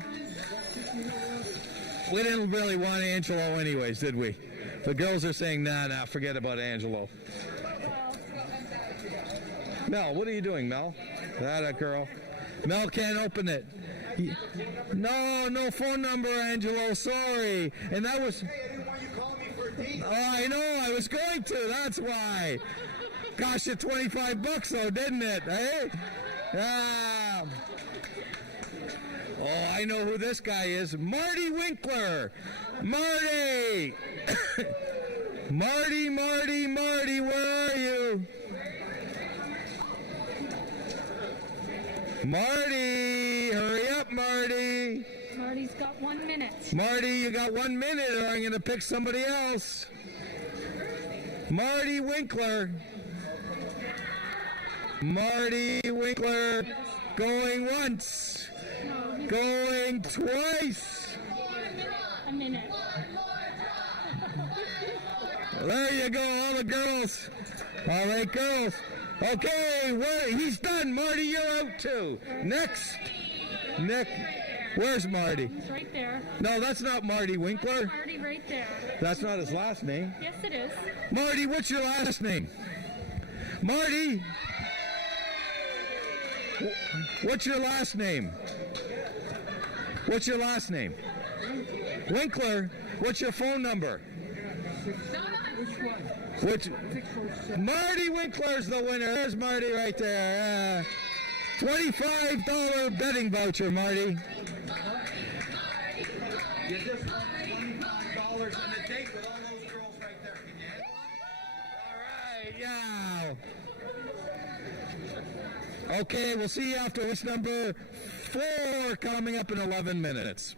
We didn't really want Angelo anyways, did we? The girls are saying, nah, forget about Angelo. Mel, what are you doing, Mel? That girl. Mel can't open it. No phone number, Angelo. Sorry. And that was... Oh, I know. I was going to. That's why. Cost you $25 though, didn't it? Hey? Oh, I know who this guy is. Marty Winkler. Marty. Marty, where are you? Marty, hurry up, Marty. Marty's got 1 minute. Marty, you got 1 minute or I'm going to pick somebody else. Marty Winkler. Marty Winkler going once. Going twice. A minute. There you go, all the girls. All right, girls. Okay, he's done. Marty, you're out too. Next. Where's Marty? He's right there. No, that's not Marty Winkler. Marty right there. That's not his last name. Yes, it is. Marty, what's your last name? Marty. What's your last name? What's your last name? Winkler. What's your phone number? Which Marty Winkler's the winner. There's Marty right there. $25 betting voucher, Marty. You just won $25 on a date with all those girls right there. Yeah. Okay, we'll see you after horse number 4 coming up in 11 minutes.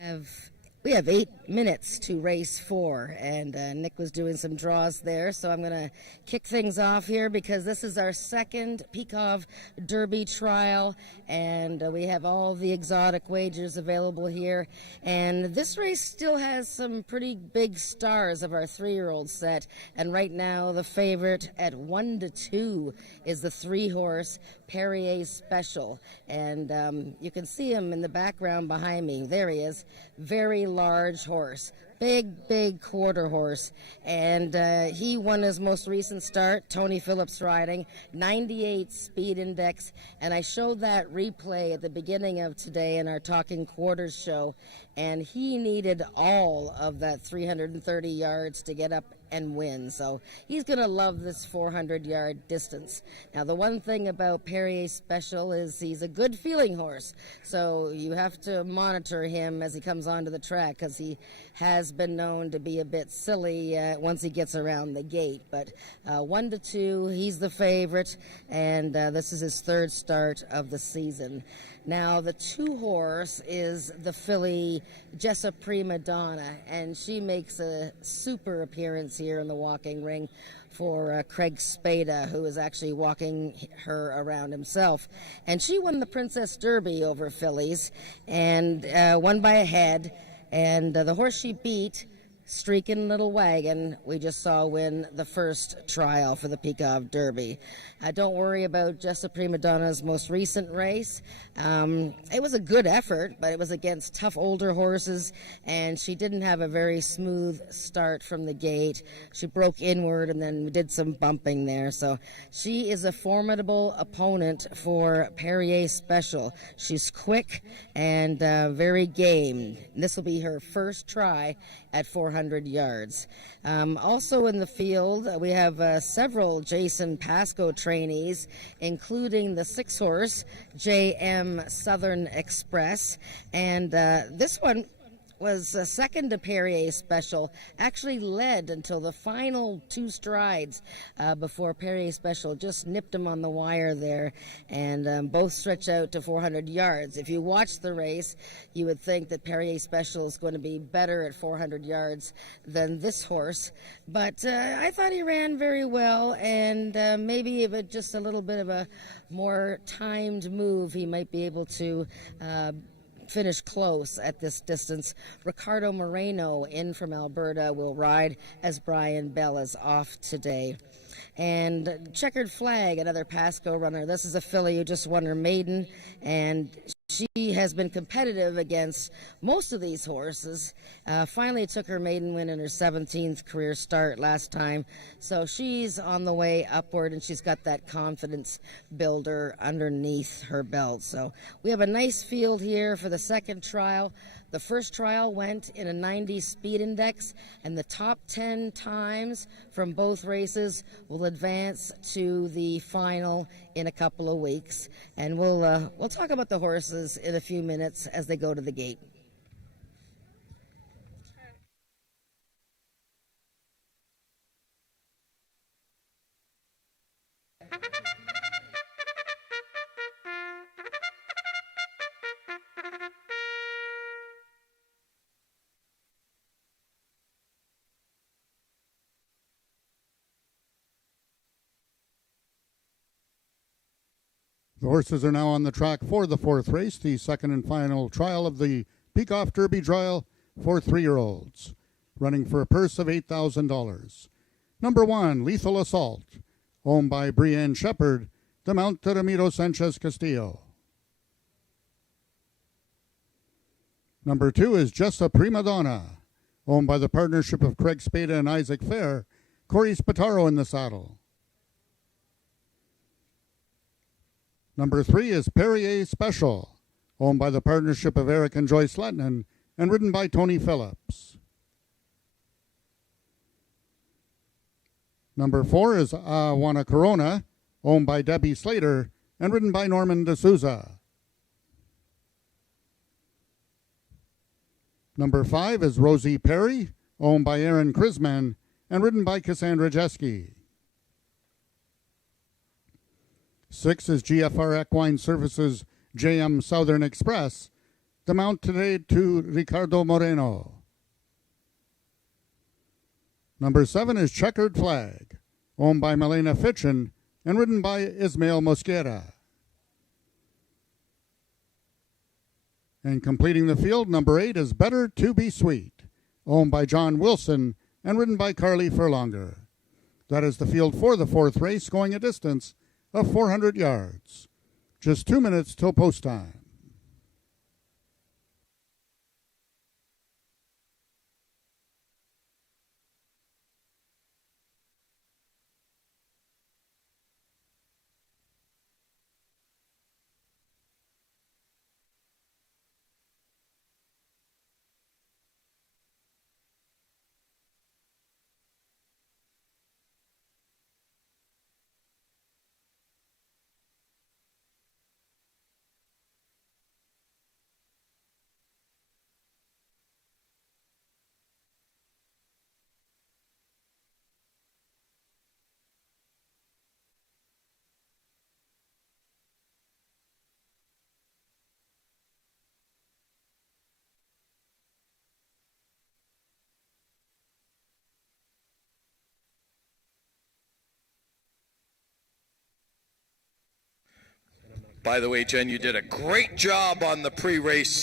have we have 8 minutes to race 4, and Nick was doing some draws there, so I'm going to kick things off here because this is our second Peakov Derby trial, and we have all the exotic wagers available here, and this race still has some pretty big stars of our 3-year-old set, and right now the favorite at 1-2 is the 3-horse Perrier Special, and you can see him in the background behind me. There he is. Very large horse, big quarter horse, and he won his most recent start, Tony Phillips riding, 98 speed index, and I showed that replay at the beginning of today in our Talking Quarters show, and he needed all of that 330 yards to get up and win, so he's going to love this 400-yard distance. Now, the one thing about Perrier Special is he's a good feeling horse, so you have to monitor him as he comes onto the track because he has been known to be a bit silly once he gets around the gate, but 1-2, he's the favorite, and this is his 3rd start of the season. Now, the 2-horse is the filly Jessa Prima Donna, and she makes a super appearance here in the walking ring for Craig Spada, who is actually walking her around himself. And she won the Princess Derby over fillies and won by a head, and the horse she beat, streaking little wagon we just saw win the first trial for the Peacock Derby. Don't worry about Jessa Prima Donna's most recent race. It was a good effort, but it was against tough older horses, and she didn't have a very smooth start from the gate. She broke inward and then did some bumping there. So she is a formidable opponent for Perrier Special. She's quick and very game. This will be her first try at 400 yards. Also in the field, we have several Jason Pascoe trainees, including the 6-horse JM Southern Express. And this one was second to Perrier Special, actually led until the final 2 strides before Perrier Special just nipped him on the wire there, and both stretch out to 400 yards. If you watch the race, you would think that Perrier Special is going to be better at 400 yards than this horse, but I thought he ran very well, and maybe if it just a little bit of a more timed move, he might be able to finish close at this distance. Ricardo Moreno in from Alberta will ride as Brian Bell is off today. And Checkered Flag, another Pascoe runner. This is a filly who just won her maiden, and she has been competitive against most of these horses. Finally took her maiden win in her 17th career start last time. So she's on the way upward, and she's got that confidence builder underneath her belt. So we have a nice field here for the second trial. The first trial went in a 90 speed index, and the top 10 times from both races will advance to the final in a couple of weeks. And we'll talk about the horses in a few minutes as they go to the gate. The horses are now on the track for the 4th race, the second and final trial of the Peacock Derby trial for 3-year-olds, running for a purse of $8,000. Number 1, Lethal Assault, owned by Brienne Shepherd, the Mount to Ramiro Sanchez Castillo. Number 2 is Jessa Prima Donna, owned by the partnership of Craig Spada and Isaac Fair, Corey Spataro in the saddle. Number 3 is Perrier Special, owned by the partnership of Eric and Joyce Letnan and ridden by Tony Phillips. Number 4 is Awana Corona, owned by Debbie Slater and ridden by Norman D'Souza. Number 5 is Rosie Perry, owned by Aaron Krisman and ridden by Cassandra Jeske. 6 is GFR Equine Services JM Southern Express, the mount today to Ricardo Moreno. Number 7 is Checkered Flag, owned by Milena Fitchin and ridden by Ismael Mosquera. And completing the field, number 8 is Better to Be Sweet, owned by John Wilson and ridden by Carly Furlonger. That is the field for the 4th race, going a distance of 400 yards. Just 2 minutes till post time. By the way, Jen, you did a great job on the pre-race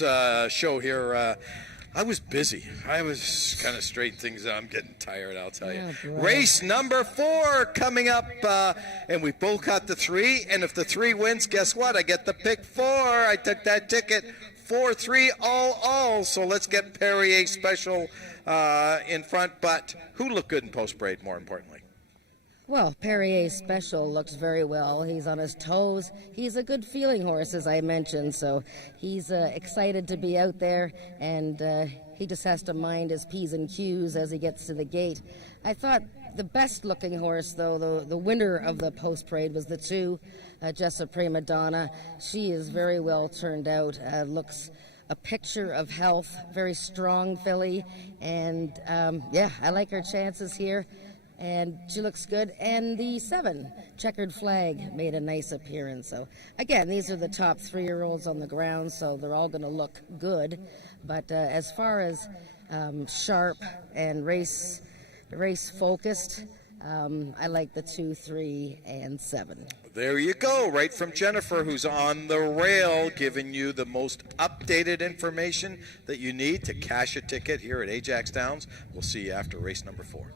show here. I was busy. I was kind of straightening things out. I'm getting tired, I'll tell you. Yeah, boy. Race number 4 coming up, and we both got the 3. And if the 3 wins, guess what? I get the pick 4. I took that ticket 4-3 all. So let's get Perrier Special in front. But who looked good in post braid, more importantly? Well, Perrier Special looks very well. He's on his toes. He's a good feeling horse, as I mentioned, so he's excited to be out there, and he just has to mind his P's and Q's as he gets to the gate. I thought the best looking horse, though, the winner of the post parade was the 2, Jessa Prima Donna. She is very well turned out, looks a picture of health, very strong filly, and yeah, I like her chances here. And she looks good. And the 7, Checkered Flag, made a nice appearance. So, again, these are the top 3-year-olds on the ground, so they're all going to look good. But as far as sharp and race focused, I like the 2, 3, and 7. There you go, right from Jennifer, who's on the rail, giving you the most updated information that you need to cash a ticket here at Ajax Downs. We'll see you after race number 4.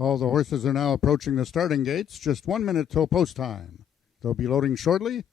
All the horses are now approaching the starting gates. Just 1 minute till post time. They'll be loading shortly.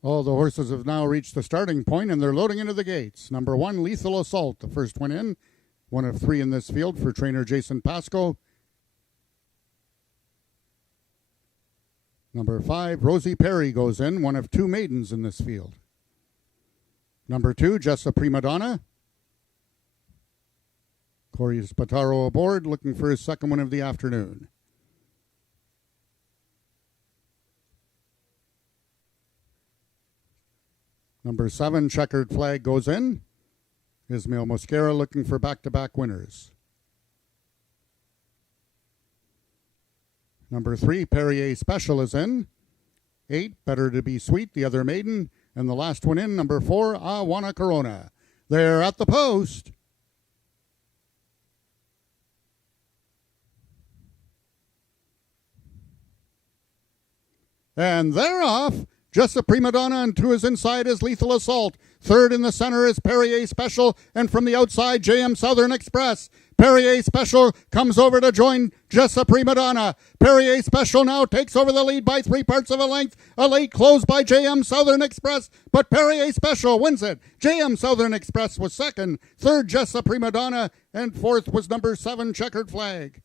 All the horses have now reached the starting point, and they're loading into the gates. Number 1, Lethal Assault, the first one in. 1 of 3 in this field for trainer Jason Pasco. Number 5, Rosie Perry goes in, 1 of 2 maidens in this field. Number 2, Jessa Prima Donna. Corey Spataro aboard, looking for his second one of the afternoon. Number 7, Checkered Flag goes in. Ismail Mosquera looking for back-to-back winners. Number 3, Perrier Special is in. 8, Better to Be Sweet, the other maiden. And the last one in, number 4, Awana Corona. They're at the post. And they're off. Just a Prima Donna, and to his inside is Lethal Assault. Third in the center is Perrier Special, and from the outside, JM Southern Express. Perrier Special comes over to join Just a Prima Donna. Perrier Special now takes over the lead by 3 parts of a length. A late close by JM Southern Express, but Perrier Special wins it. JM Southern Express was second. Third, Just a Prima Donna, and fourth was number 7, Checkered Flag.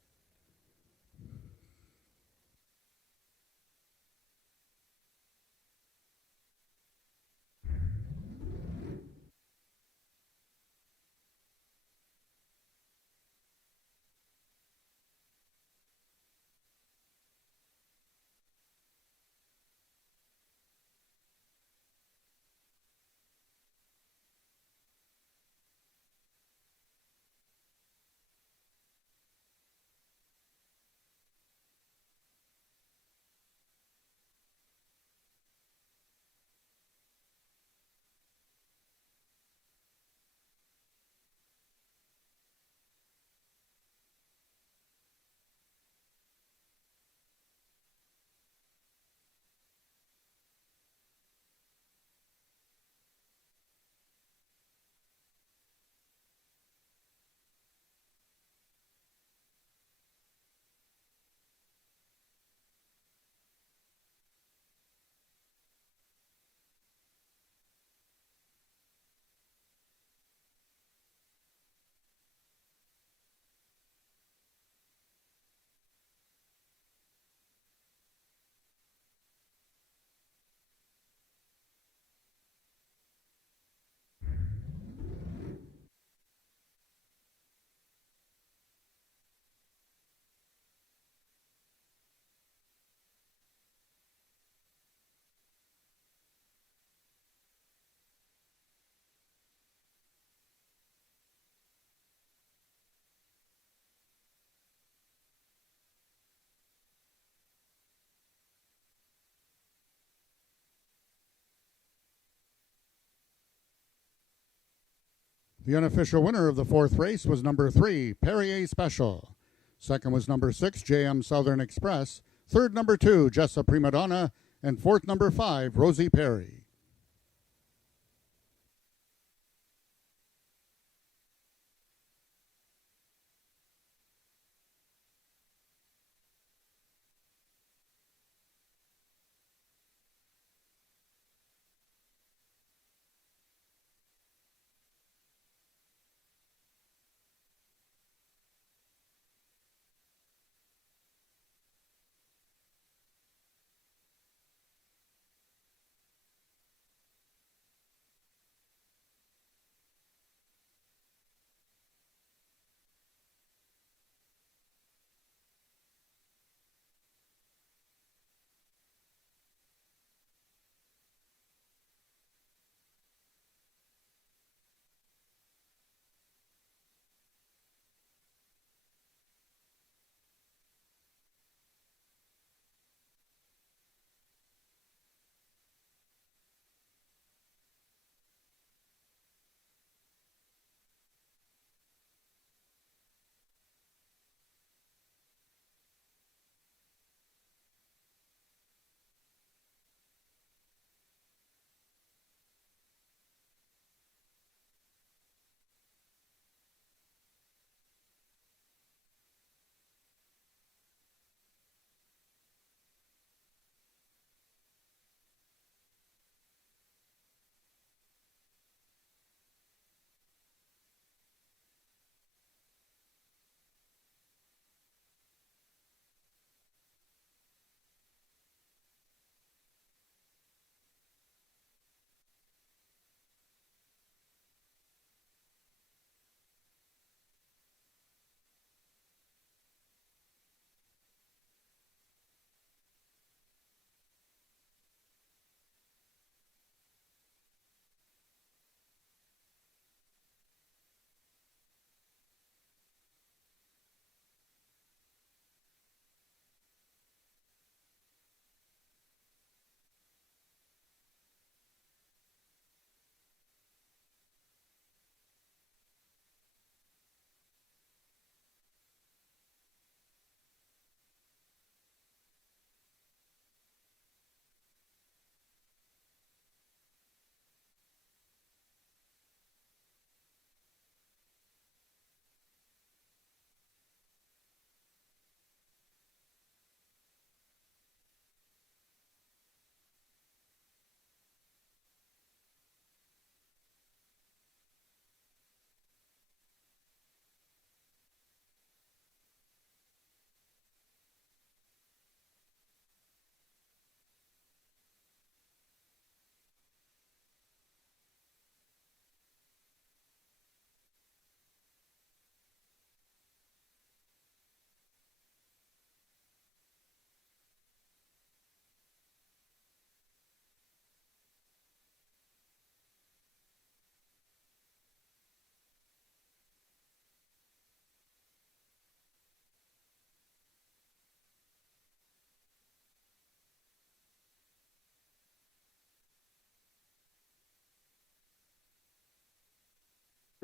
The unofficial winner of the fourth race was number 3, Perrier Special. Second was number 6, JM Southern Express. Third, number 2, Jessa Prima Donna. And fourth, number 5, Rosie Perry.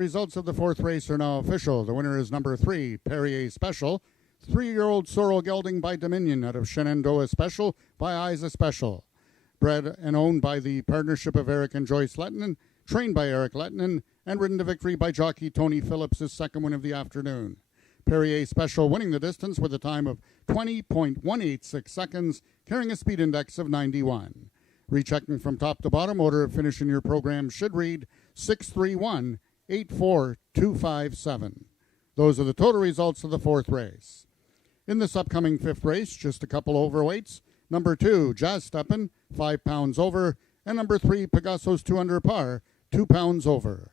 Results of the fourth race are now official. The winner is number 3, Perrier Special. 3-year-old Sorrel Gelding by Dominion out of Shenandoah Special by Isa Special. Bred and owned by the partnership of Eric and Joyce Lettinen, trained by Eric Lettinen, and ridden to victory by jockey Tony Phillips, his second win of the afternoon. Perrier Special winning the distance with a time of 20.186 seconds, carrying a speed index of 91. Rechecking from top to bottom, order of finish in your program should read 631-84257. Those are the total results of the fourth race. In this upcoming fifth race, just a couple overweights. Number 2, Jazz Steppen, 5 pounds over, and number 3, Pegaso's 2 under par, 2 pounds over.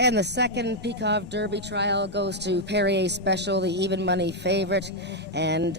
And the second Peacock Derby trial goes to Perrier Special, the even money favorite. And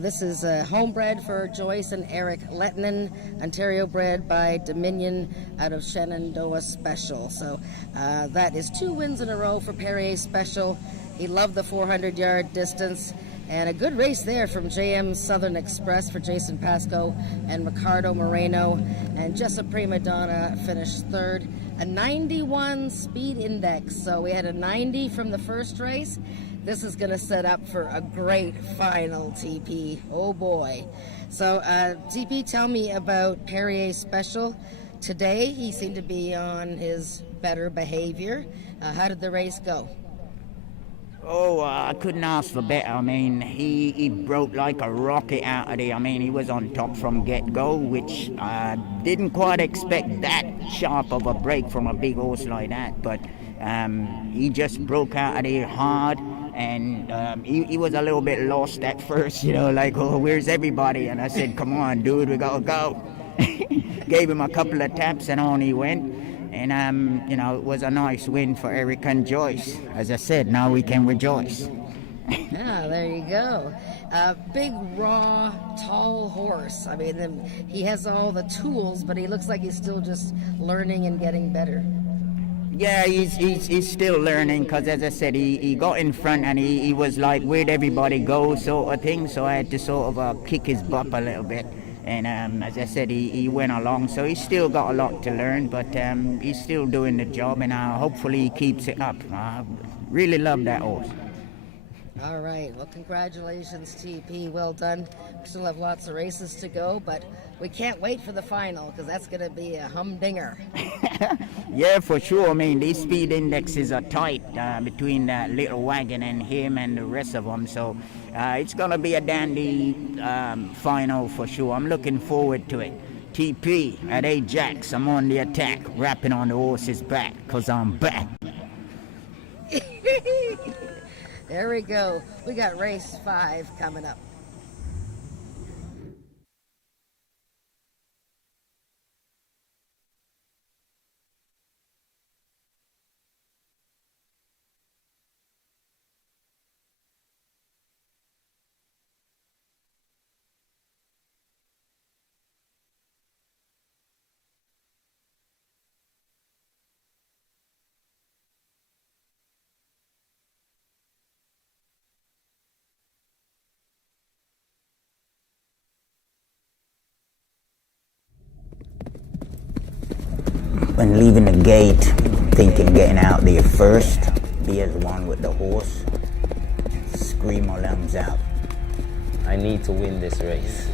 this is homebred for Joyce and Eric Lettinen, Ontario bred by Dominion out of Shenandoah Special. So that is 2 wins in a row for Perrier Special. He loved the 400-yard distance. And a good race there from JM Southern Express for Jason Pascoe and Ricardo Moreno. And Jessa Prima Donna finished third. A 91 speed index. So we had a 90 from the first race. This is going to set up for a great final, TP. Oh boy. So TP, tell me about Perrier Special. Today he seemed to be on his better behavior. How did the race go? Oh, I couldn't ask for better. I mean, he broke like a rocket out of there. I mean, he was on top from get-go, which I didn't quite expect that sharp of a break from a big horse like that. But he just broke out of there hard, and he was a little bit lost at first, you know, like, oh, where's everybody? And I said, come on, dude, we gotta go. Gave him a couple of taps, and on he went. And, you know, it was a nice win for Eric and Joyce. As I said, now we can rejoice. Yeah, there you go. Big, raw, tall horse. I mean, he has all the tools, but he looks like he's still just learning and getting better. Yeah, he's still learning because, as I said, he got in front and he was like, where'd everybody go sort of thing. So I had to sort of kick his butt a little bit. And as I said, he went along, so he's still got a lot to learn, but he's still doing the job, and hopefully he keeps it up. I really love that horse. All right, well, congratulations, TP. Well done. We still have lots of races to go, but we can't wait for the final, because that's going to be a humdinger. Yeah, for sure. I mean, these speed indexes are tight between that little wagon and him and the rest of them, so it's going to be a dandy final for sure. I'm looking forward to it. TP at Ajax, I'm on the attack, rapping on the horse's back, because I'm back. There we go. We got race 5 coming up. When leaving the gate, thinking getting out there first, be as one with the horse, scream our lungs out. I need to win this race.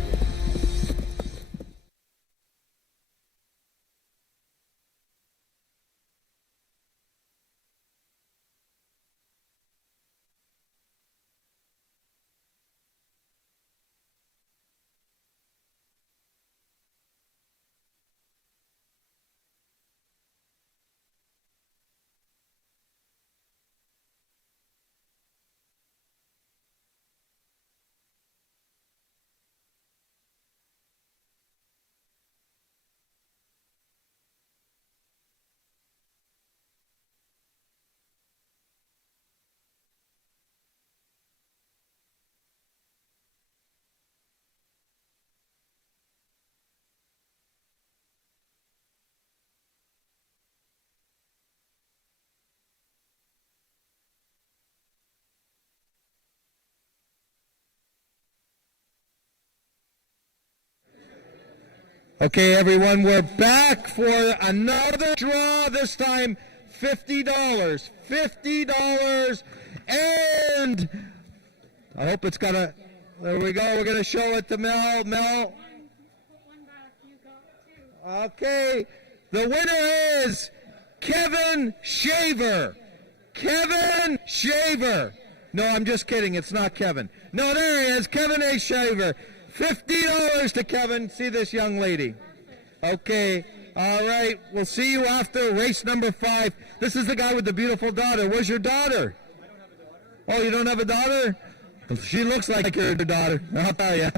Okay, everyone, we're back for another draw. This time, $50. $50. And I hope it's got a... There we go. We're going to show it to Mel. Mel. Okay. The winner is Kevin Shaver. Kevin Shaver. No, I'm just kidding. It's not Kevin. No, there he is. Kevin A. Shaver. $50 to Kevin. See this young lady. Okay. All right. We'll see you after race number 5. This is the guy with the beautiful daughter. Where's your daughter? I don't have a daughter. Oh, you don't have a daughter? She looks like your daughter. I'll tell you.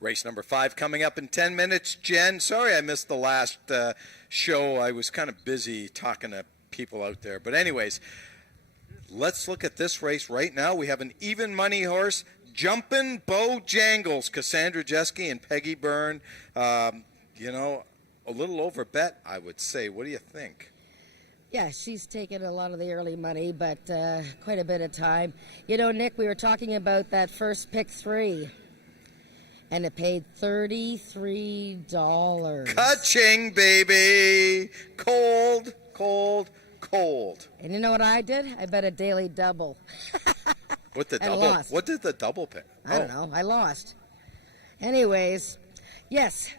Race number 5 coming up in 10 minutes. Jen, sorry I missed the last show. I was kind of busy talking to people out there. But anyways, let's look at this race right now. We have an even money horse, Jumpin' Bojangles, Cassandra Jeske and Peggy Byrne. A little over bet, I would say. What do you think? Yeah, she's taken a lot of the early money, but quite a bit of time. You know, Nick, we were talking about that first pick 3, and it paid $33. Ka-ching, baby! Cold, cold, cold. And you know what I did? I bet a daily double. What the I double? lost. What did the double pick? I don't know. I lost. Anyways, yes,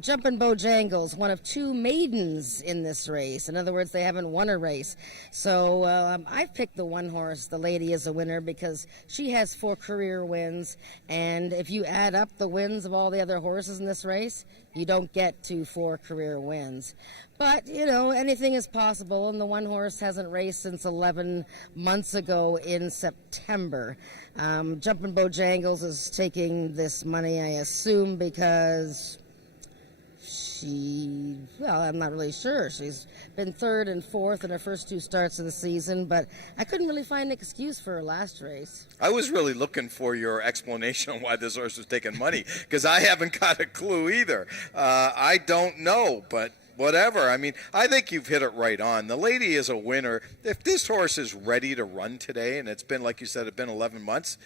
Jumpin' Bojangles, one of 2 maidens in this race. In other words, they haven't won a race. So I've picked the one horse, the lady, as a winner because she has 4 career wins. And if you add up the wins of all the other horses in this race, you don't get to 4 career wins. But, anything is possible, and the one horse hasn't raced since 11 months ago in September. Jumpin' Bojangles is taking this money, I assume, because I'm not really sure. She's been 3rd and 4th in her first 2 starts of the season, but I couldn't really find an excuse for her last race. I was really looking for your explanation on why this horse was taking money, because I haven't got a clue either. I don't know, but whatever. I mean, I think you've hit it right on. The lady is a winner. If this horse is ready to run today, and it's been, like you said, it's been 11 months,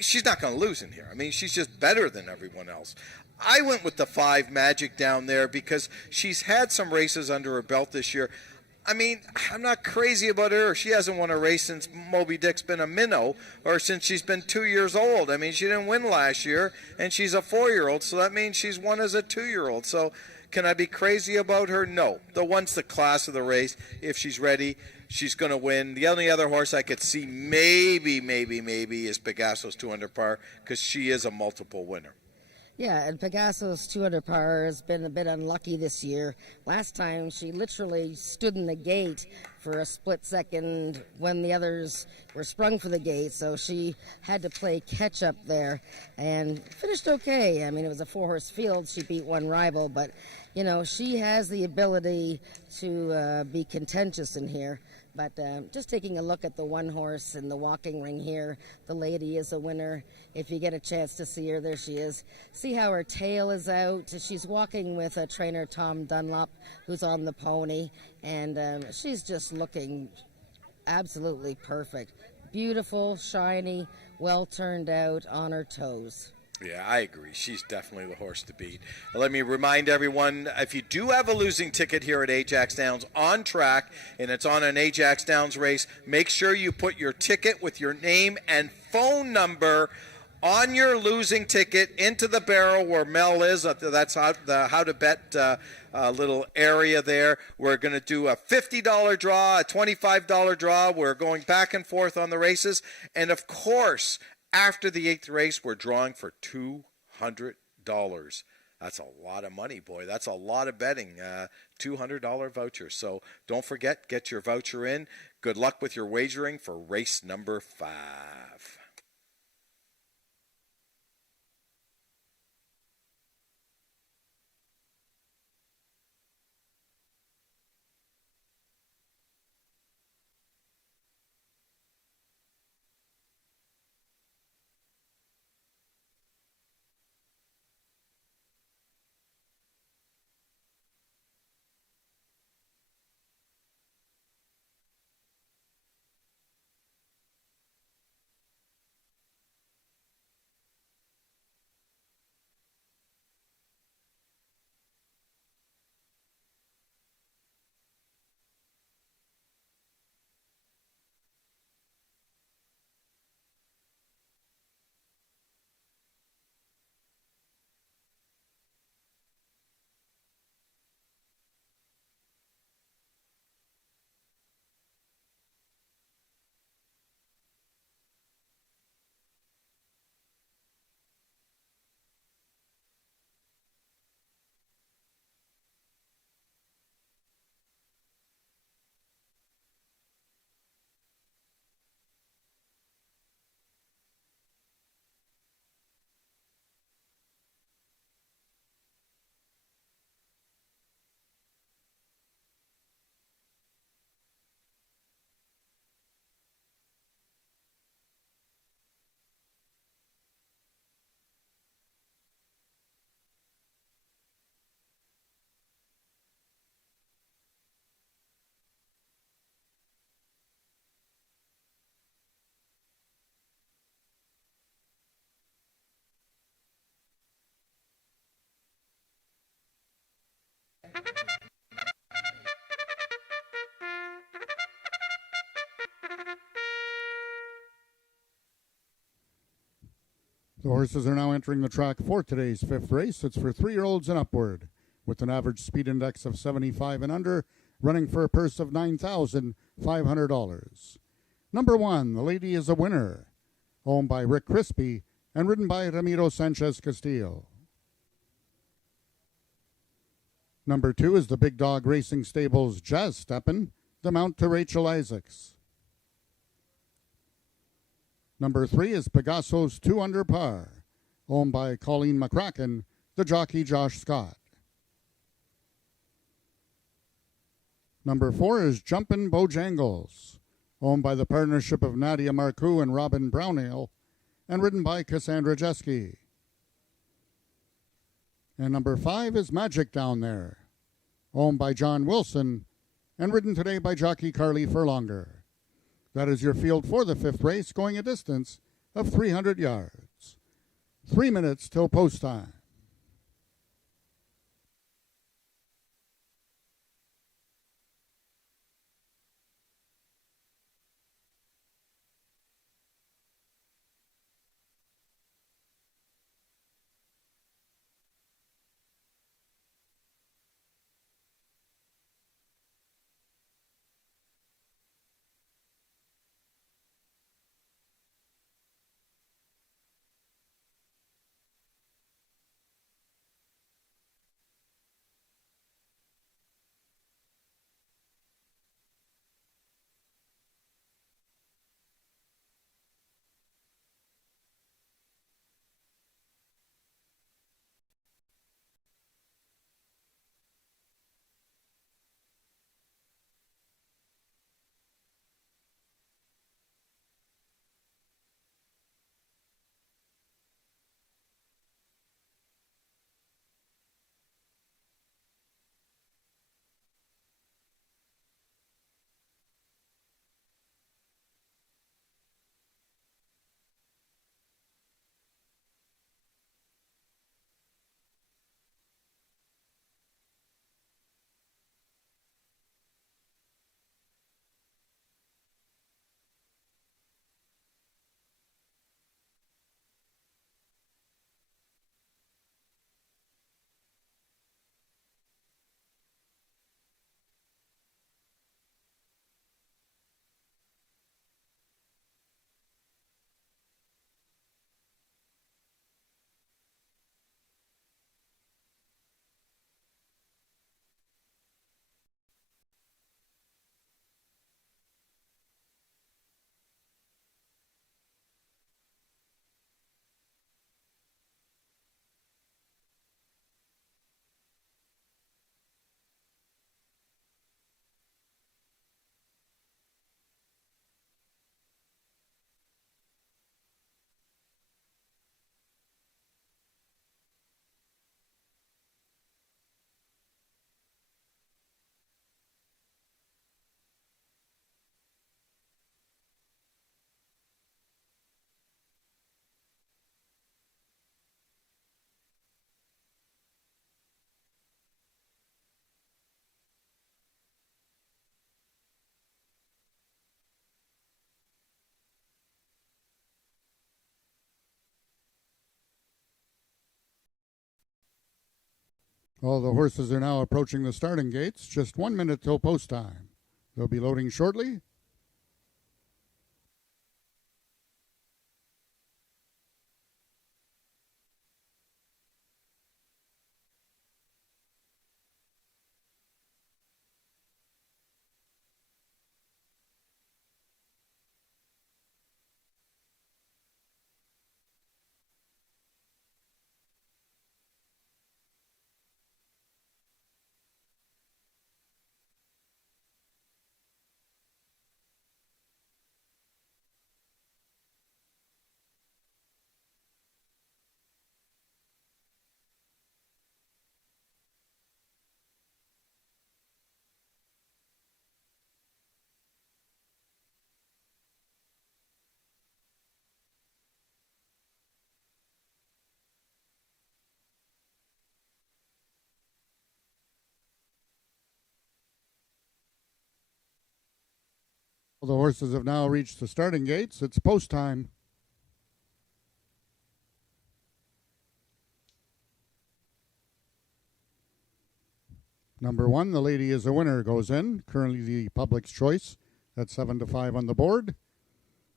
she's not going to lose in here. I mean, she's just better than everyone else. I went with the 5 Magic down there because she's had some races under her belt this year. I mean, I'm not crazy about her. She hasn't won a race since Moby Dick's been a minnow or since she's been 2 years old. I mean, she didn't win last year, and she's a 4-year-old, so that means she's won as a 2-year-old. So can I be crazy about her? No. The one's the class of the race. If she's ready, she's going to win. The only other horse I could see maybe is Pegaso's 2 under par because she is a multiple winner. Yeah, and Pegaso's 2 under par has been a bit unlucky this year. Last time, she literally stood in the gate for a split second when the others were sprung for the gate, so she had to play catch-up there and finished okay. I mean, it was a 4-horse field. She beat one rival, but, she has the ability to be contentious in here. But just taking a look at the one horse in the walking ring here, the lady is a winner. If you get a chance to see her, there she is. See how her tail is out. She's walking with a trainer, Tom Dunlop, who's on the pony, and she's just looking absolutely perfect. Beautiful, shiny, well turned out, on her toes. Yeah, I agree. She's definitely the horse to beat. Let me remind everyone, if you do have a losing ticket here at Ajax Downs on track, and it's on an Ajax Downs race, make sure you put your ticket with your name and phone number on your losing ticket into the barrel where Mel is. That's how to bet little area there. We're going to do a $50 draw, a $25 draw. We're going back and forth on the races. And, of course, after the 8th race, we're drawing for $200. That's a lot of money, boy. That's a lot of betting. $200 voucher. So don't forget, get your voucher in. Good luck with your wagering for race number 5. The horses are now entering the track for today's fifth race. It's for 3-year-olds and upward, with an average speed index of 75 and under, running for a purse of $9,500. Number 1, the Lady is a Winner, owned by Rick Crispy and ridden by Ramiro Sanchez Castillo. Number 2 is the Big Dog Racing Stables Jazz Steppin', the mount to Rachel Isaacs. Number 3 is Pegaso's 2 Under Par, owned by Colleen McCracken, the jockey Josh Scott. Number 4 is Jumpin' Bojangles, owned by the partnership of Nadia Marcoux and Robin Brownell, and ridden by Cassandra Jeske. And number 5 is Magic Down There, owned by John Wilson, and ridden today by jockey Carly Furlonger. That is your field for the fifth race, going a distance of 300 yards. 3 minutes till post time. All the horses are now approaching the starting gates. Just 1 minute till post time. They'll be loading shortly. The horses have now reached the starting gates. It's post time. Number 1, The Lady is a Winner, goes in. Currently the public's choice at 7-5 on the board.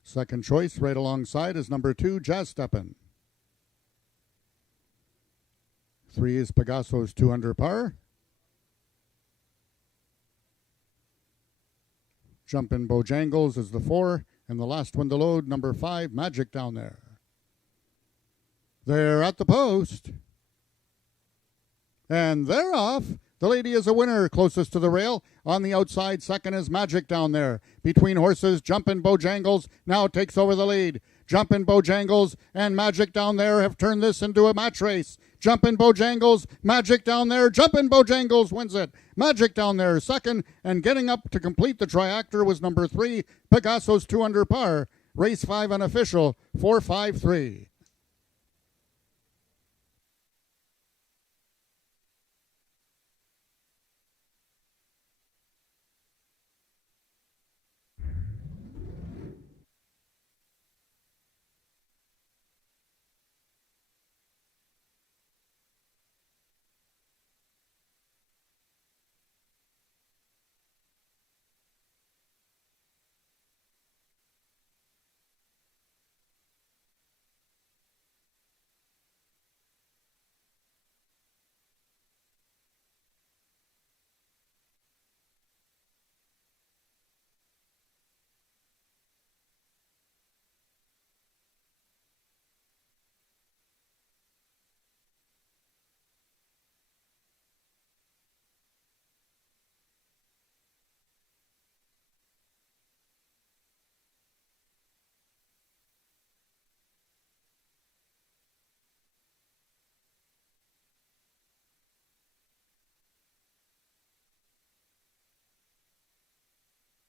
Second choice right alongside is number 2, Jazz Steppin'. 3 is Pegaso's 2 under par. Jumpin' Bojangles is the 4, and the last one to load, number 5, Magic Down There. They're at the post. And they're off. The Lady is a Winner, closest to the rail. On the outside, second is Magic Down There. Between horses, Jumpin' Bojangles now takes over the lead. Jumpin' Bojangles and Magic Down There have turned this into a match race. Jumpin' Bojangles, Magic Down There, Jumpin' Bojangles wins it. Magic Down There second, and getting up to complete the triactor was number 3, Pegaso's 2 under par. Race 5 unofficial, 4-5-3.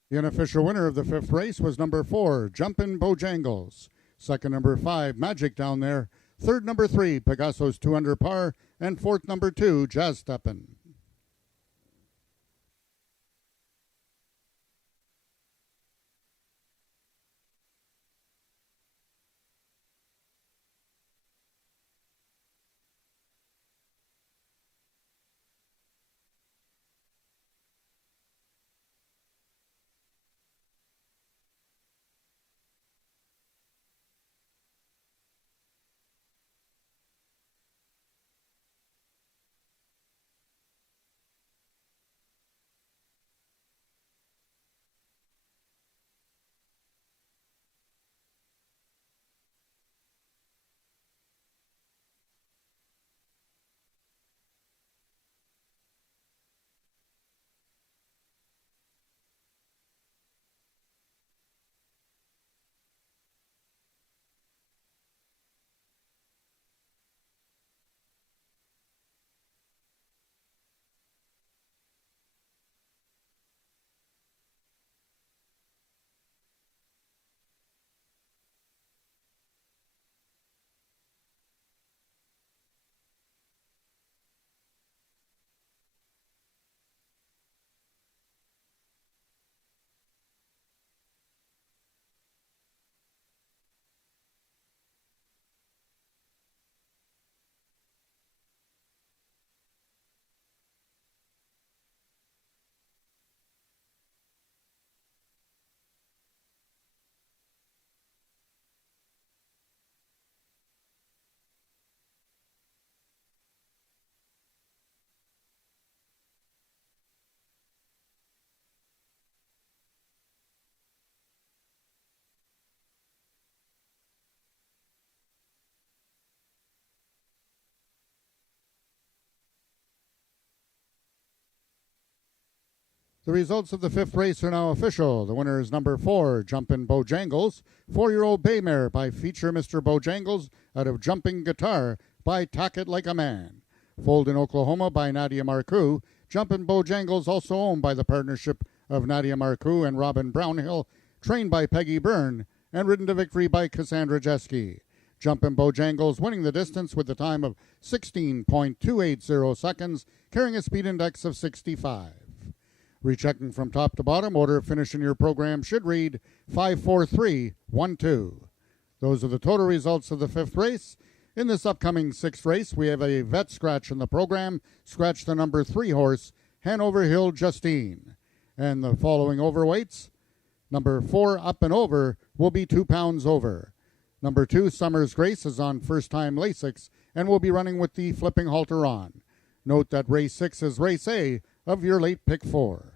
The unofficial winner of the 5th race was number 4, Jumpin' Bojangles. Second, number 5, Magic Down There. Third, number 3, Pegaso's 2 under par. And fourth, number 2, Jazz Steppin'. The results of the 5th race are now official. The winner is number 4, Jumpin' Bojangles, 4-year-old bay mare by Feature Mr. Bojangles out of Jumping Guitar by Tack It Like a Man. Foaled in Oklahoma by Nadia Marcoux, Jumpin' Bojangles also owned by the partnership of Nadia Marcoux and Robin Brownhill, trained by Peggy Byrne, and ridden to victory by Cassandra Jeske. Jumpin' Bojangles winning the distance with the time of 16.280 seconds, carrying a speed index of 65. Rechecking from top to bottom, order of finish in your program should read 5-4-3-1-2. Those are the total results of the 5th race. In this upcoming 6th race, we have a vet scratch in the program. Scratch the number 3 horse, Hanover Hill Justine. And the following overweights: number 4 Up and Over will be 2 pounds over. Number 2 Summers Grace is on first-time Lasix and will be running with the flipping halter on. Note that race 6 is race A of your late pick 4.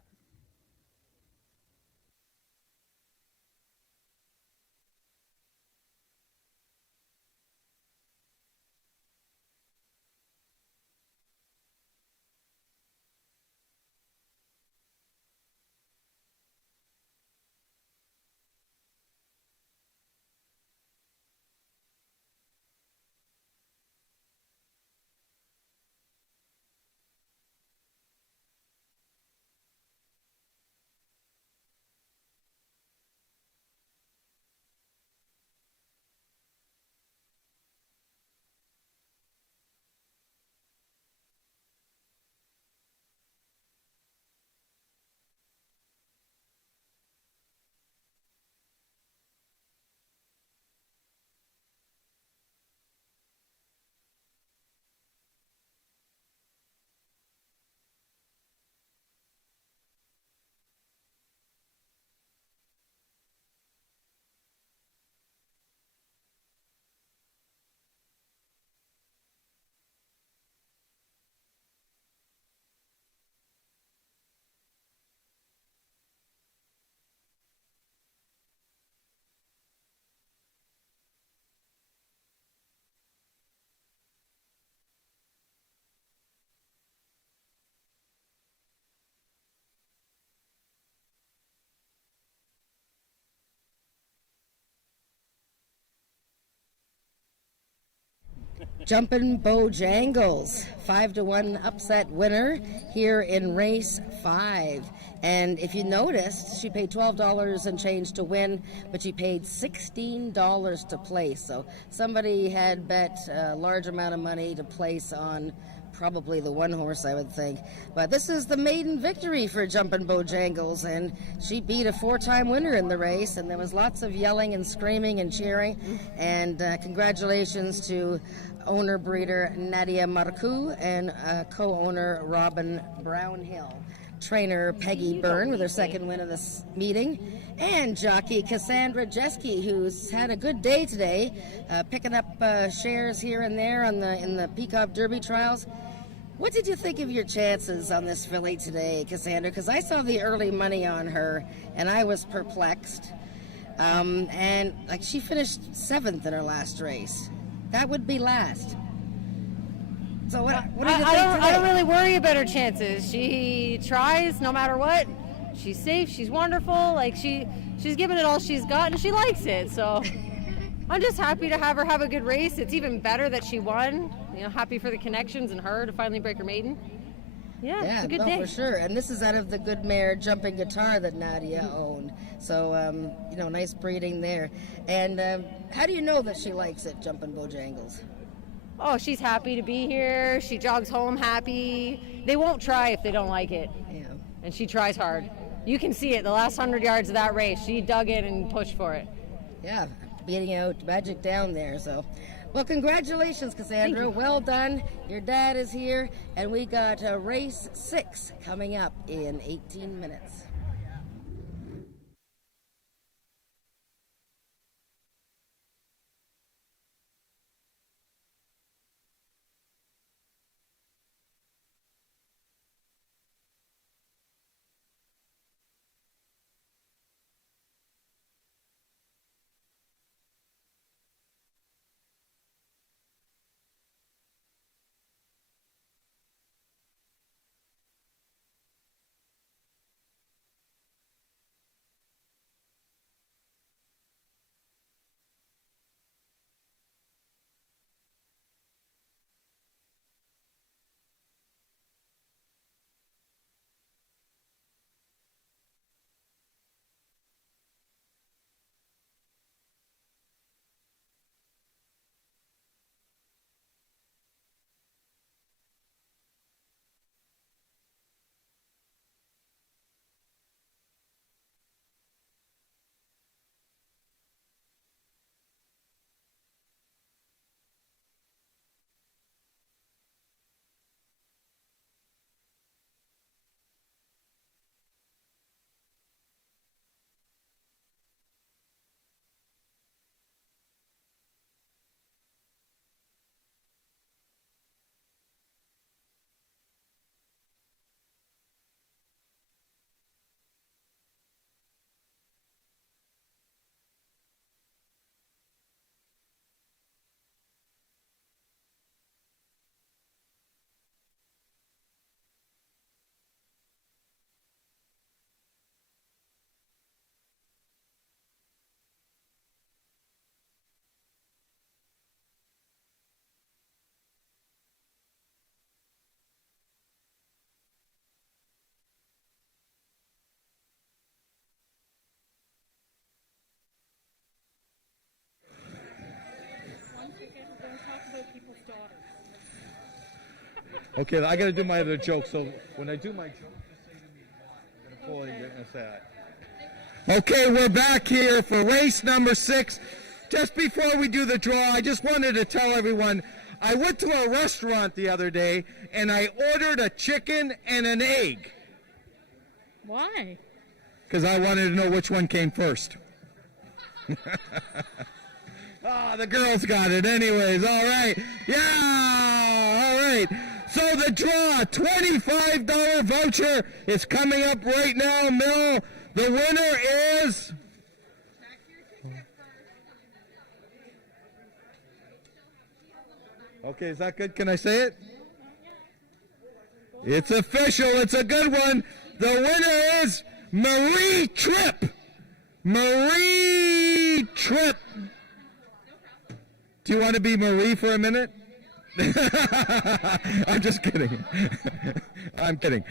Jumpin' Bojangles, 5-1 upset winner here in race 5. And if you noticed, she paid $12 and change to win, but she paid $16 to place. So somebody had bet a large amount of money to place on probably the one horse, I would think. But this is the maiden victory for Jumpin' Bojangles, and she beat a 4-time winner in the race, and there was lots of yelling and screaming and cheering. And congratulations to owner breeder Nadia Marcoux and co-owner Robin Brownhill. Trainer Peggy Byrne with her second win of this meeting, and jockey Cassandra Jeske, who's had a good day today, picking up shares here and there in the Peacock Derby trials. What did you think of your chances on this filly today, Cassandra? Because I saw the early money on her, and I was perplexed. And like, she finished 7th in her last race. That would be last. So what do you think today? I don't really worry about her chances. She tries no matter what. She's safe. She's wonderful. Like she's given it all she's got, and she likes it. So I'm just happy to have her have a good race. It's even better that she won. You know, happy for the connections and her to finally break her maiden. Yeah, it's a good day. For sure. And this is out of the good mare Jumping Guitar that Nadia owned. So, nice breeding there. And how do you know that she likes it, Jumpin' Bojangles? Oh, she's happy to be here. She jogs home happy. They won't try if they don't like it. Yeah. And she tries hard. You can see it. The last 100 yards of that race, she dug in and pushed for it. Yeah, beating out Magic Down there. So, well, congratulations, Cassandra. Well done. Your dad is here, and we got race 6 coming up in 18 minutes. Okay, I got to do my other joke. So when I do my joke, just say to me, I'm going to pull it and say that. Okay, we're back here for race number 6. Just before we do the draw, I just wanted to tell everyone, I went to a restaurant the other day and I ordered a chicken and an egg. Why? Because I wanted to know which one came first. The girls got it anyways. All right. Yeah. All right. So the draw, $25 voucher is coming up right now, Mel. The winner is... Okay, is that good? Can I say it? It's official. It's a good one. The winner is Marie Tripp. Marie Tripp. Do you want to be Marie for a minute? I'm just kidding. I'm kidding.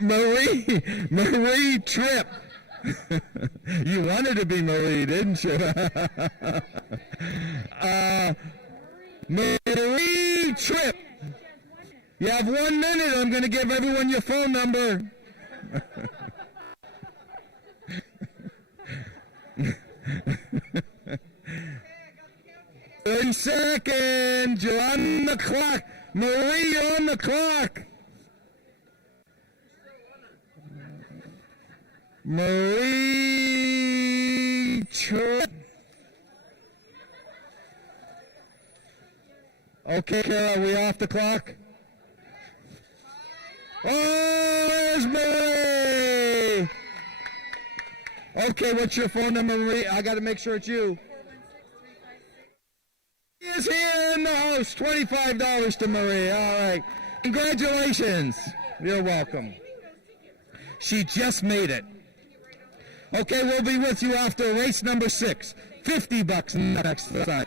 Marie Tripp. You wanted to be Marie, didn't you? Marie Tripp. You have 1 minute. I'm going to give everyone your phone number. In seconds, you're on the clock. Marie, you're on the clock. Marie Tripp. Okay, Carol, are we off the clock? Oh, there's Marie. Okay, what's your phone number, Marie? I got to make sure it's you. He is here in the house. $25 to Marie. All right. Congratulations. You're welcome. She just made it. Okay, we'll be with you after race number 6. $50 next time.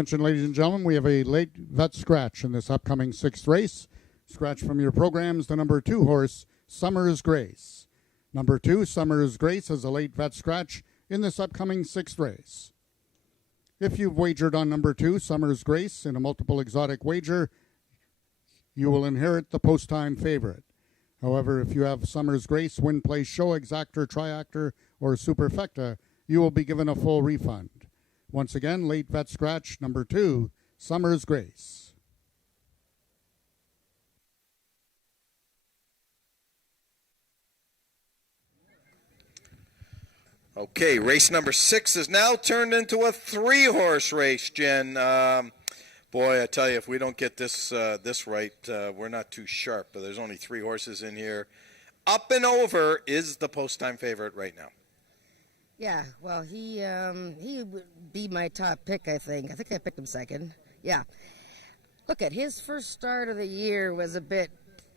Attention, ladies and gentlemen, we have a late vet scratch in this upcoming 6th race. Scratch from your programs, the number 2 horse, Summer's Grace. Number 2, Summer's Grace, has a late vet scratch in this upcoming 6th race. If you've wagered on number 2, Summer's Grace, in a multiple exotic wager, you will inherit the post-time favorite. However, if you have Summer's Grace, win, play, show, exactor, triactor, or superfecta, you will be given a full refund. Once again, late vet scratch, number 2, Summer's Grace. Okay, race number 6 is now turned into a 3-horse race, Jen. Boy, I tell you, if we don't get this right, we're not too sharp. But there's only 3 horses in here. Up and Over is the post-time favorite right now. Yeah, well, he would be my top pick, I think. I think I picked him second. Yeah. Look, at his first start of the year was a bit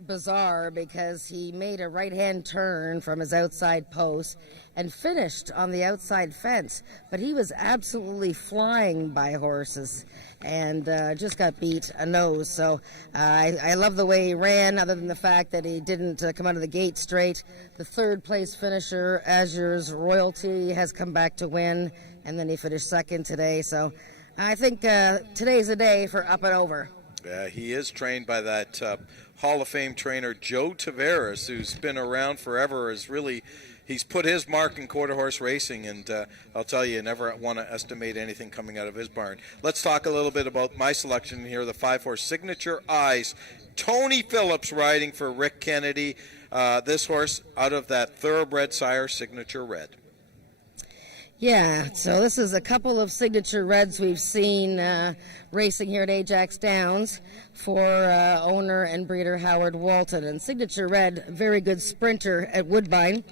bizarre because he made a right-hand turn from his outside post and finished on the outside fence. But he was absolutely flying by horses and just got beat a nose. So I love the way he ran, other than the fact that he didn't come out of the gate straight. The third place finisher, Azure's Royalty, has come back to win, and then he finished second today. So I think today's a day for Up and Over. Yeah, he is trained by that Hall of Fame trainer Joe Taveras, who's been around forever. He's put his mark in quarter horse racing, and I'll tell you never want to estimate anything coming out of his barn. Let's talk a little bit about my selection here, the 5-horse Signature Eyes. Tony Phillips riding for Rick Kennedy. This horse out of that thoroughbred sire, Signature Red. Yeah, so this is a couple of Signature Reds we've seen racing here at Ajax Downs for owner and breeder Howard Walton. And Signature Red, very good sprinter at Woodbine.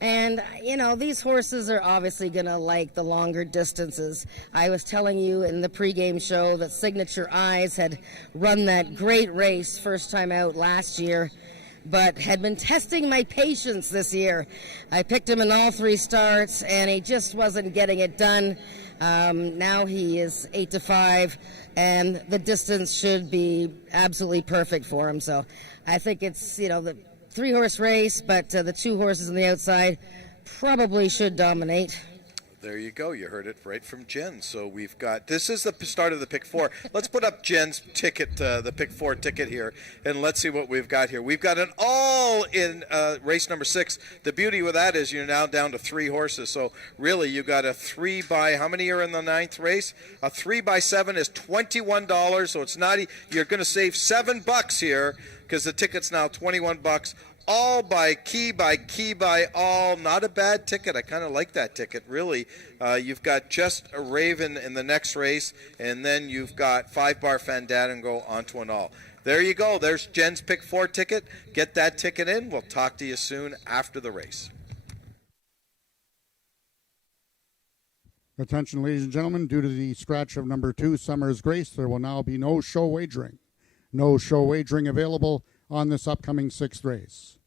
And, you know, these horses are obviously going to like the longer distances. I was telling you in the pregame show that Signature Eyes had run that great race first time out last year, but had been testing my patience this year. I picked him in all 3 starts, and he just wasn't getting it done. Now he is 8-5, and the distance should be absolutely perfect for him. So I think it's, you know, the 3-horse race, but the 2 horses on the outside probably should dominate. There you go. You heard it right from Jen. So we've got, this is the start of the pick 4. Let's put up Jen's ticket, the pick 4 ticket here, and let's see what we've got here. We've got an all in race number 6. The beauty with that is you're now down to 3 horses. So really you got a 3 by, how many are in the 9th race? A 3 by 7 is $21. So it's not, you're going to save $7 here because the ticket's now $21. All by key by all. Not a bad ticket. I kind of like that ticket, really. You've got Just a Raven in the next race, and then you've got 5-bar Fandango onto an all. There you go. There's Jen's pick 4 ticket. Get that ticket in. We'll talk to you soon after the race. Attention, ladies and gentlemen, due to the scratch of number 2, Summer's Grace, there will now be no show wagering. No show wagering available on this upcoming 6th race.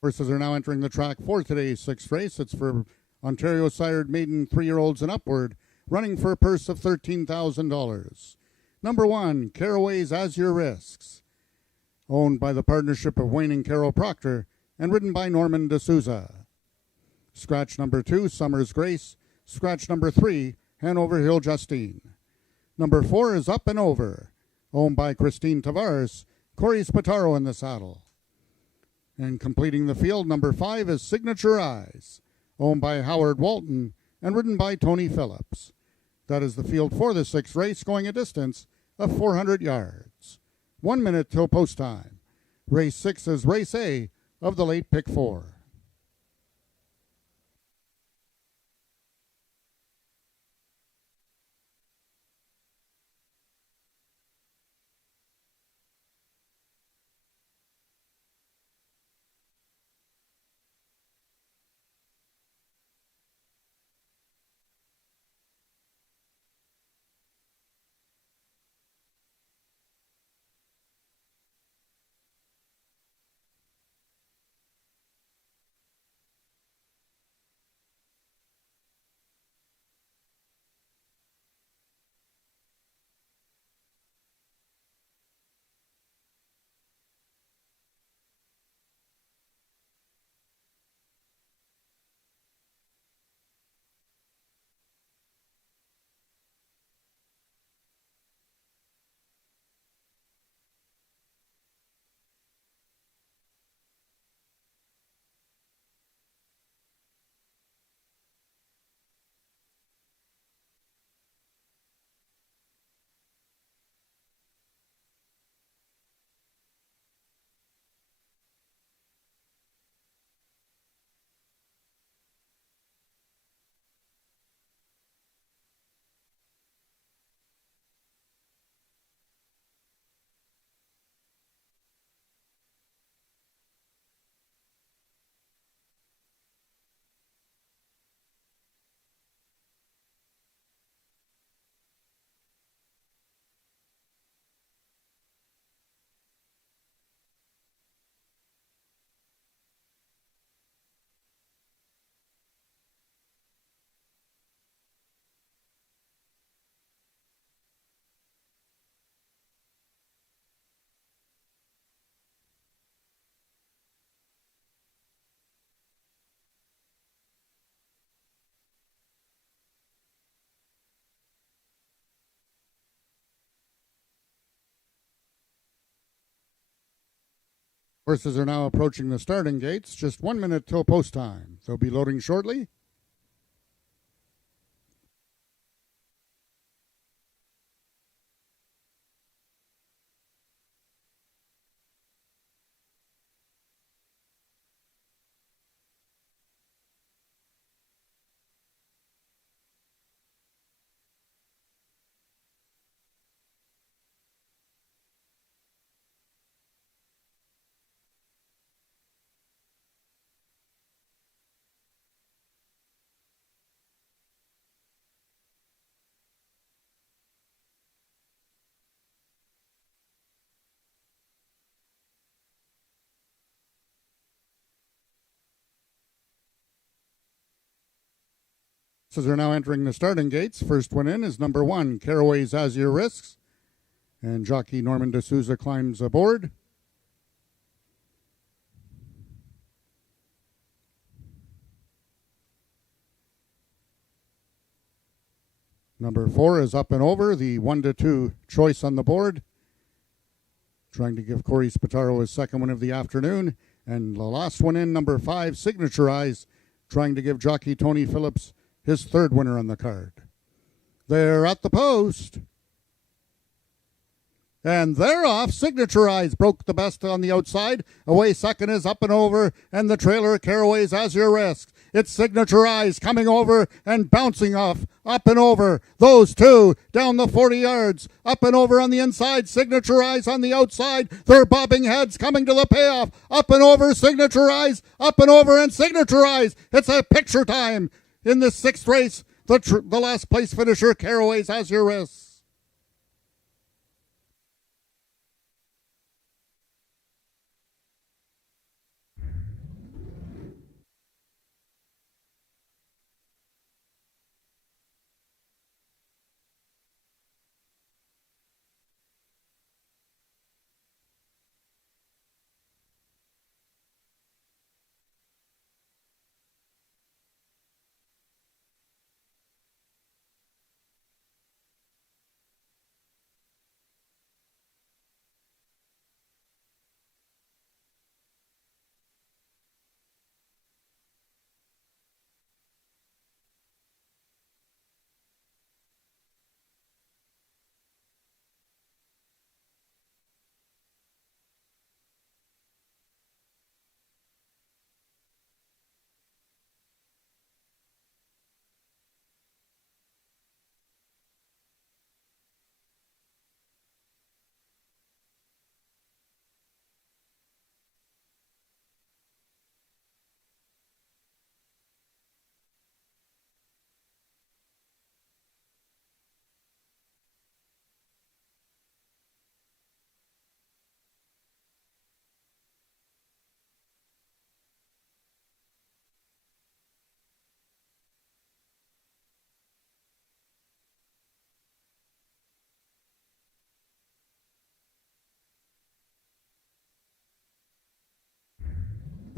Horses are now entering the track for today's sixth race. It's for Ontario sired maiden 3-year-olds and upward, running for a purse of $13,000. Number 1, Caraway's As Your Risks, owned by the partnership of Wayne and Carol Proctor and ridden by Norman D'Souza. Scratch number 2, Summer's Grace. Scratch number 3, Hanover Hill Justine. Number 4 is Up and Over, owned by Christine Tavares, Corey Spataro in the saddle. And completing the field, number 5 is Signature Eyes, owned by Howard Walton and ridden by Tony Phillips. That is the field for the sixth race, going a distance of 400 yards. 1 minute till post time. Race 6 is Race A of the late pick 4. Horses are now approaching the starting gates. Just 1 minute till post time. They'll be loading shortly. Horses are now entering the starting gates. First one in is number 1, Caraway's As Your Risks. And jockey Norman D'Souza climbs aboard. Number 4 is Up and Over, the 1-2 choice on the board. Trying to give Corey Spataro his second one of the afternoon. And the last one in, number 5, Signature Eyes, trying to give jockey Tony Phillips his third winner on the card. They're at the post. And they're off. Signature Eyes broke the best on the outside. Away second is Up and Over, and the trailer Caraway's As Your Risk. It's Signature Eyes coming over and bouncing off. Up and Over. Those two down the 40 yards. Up and Over on the inside. Signature Eyes on the outside. They're bobbing heads coming to the payoff. Up and Over. Signature Eyes. Up and Over and Signature Eyes. It's a picture time in the sixth race. The last place finisher, Caraway's As Your Risk.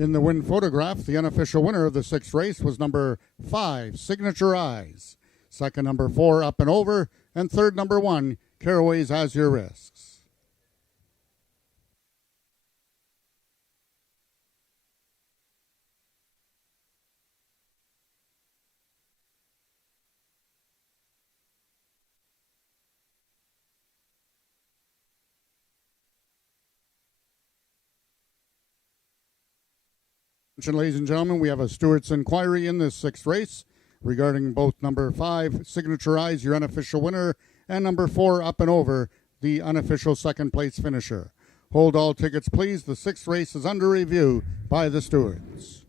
In the win photograph, the unofficial winner of the sixth race was number 5, Signature Eyes. Second, number 4, Up and Over. And third, number 1, Caraway's As Your Risks. Ladies and gentlemen, we have a Stewart's inquiry in this sixth race regarding both number 5, Signature Eyes, your unofficial winner, and number 4, Up and Over, the unofficial second place finisher. Hold all tickets, please. The sixth race is under review by the stewards.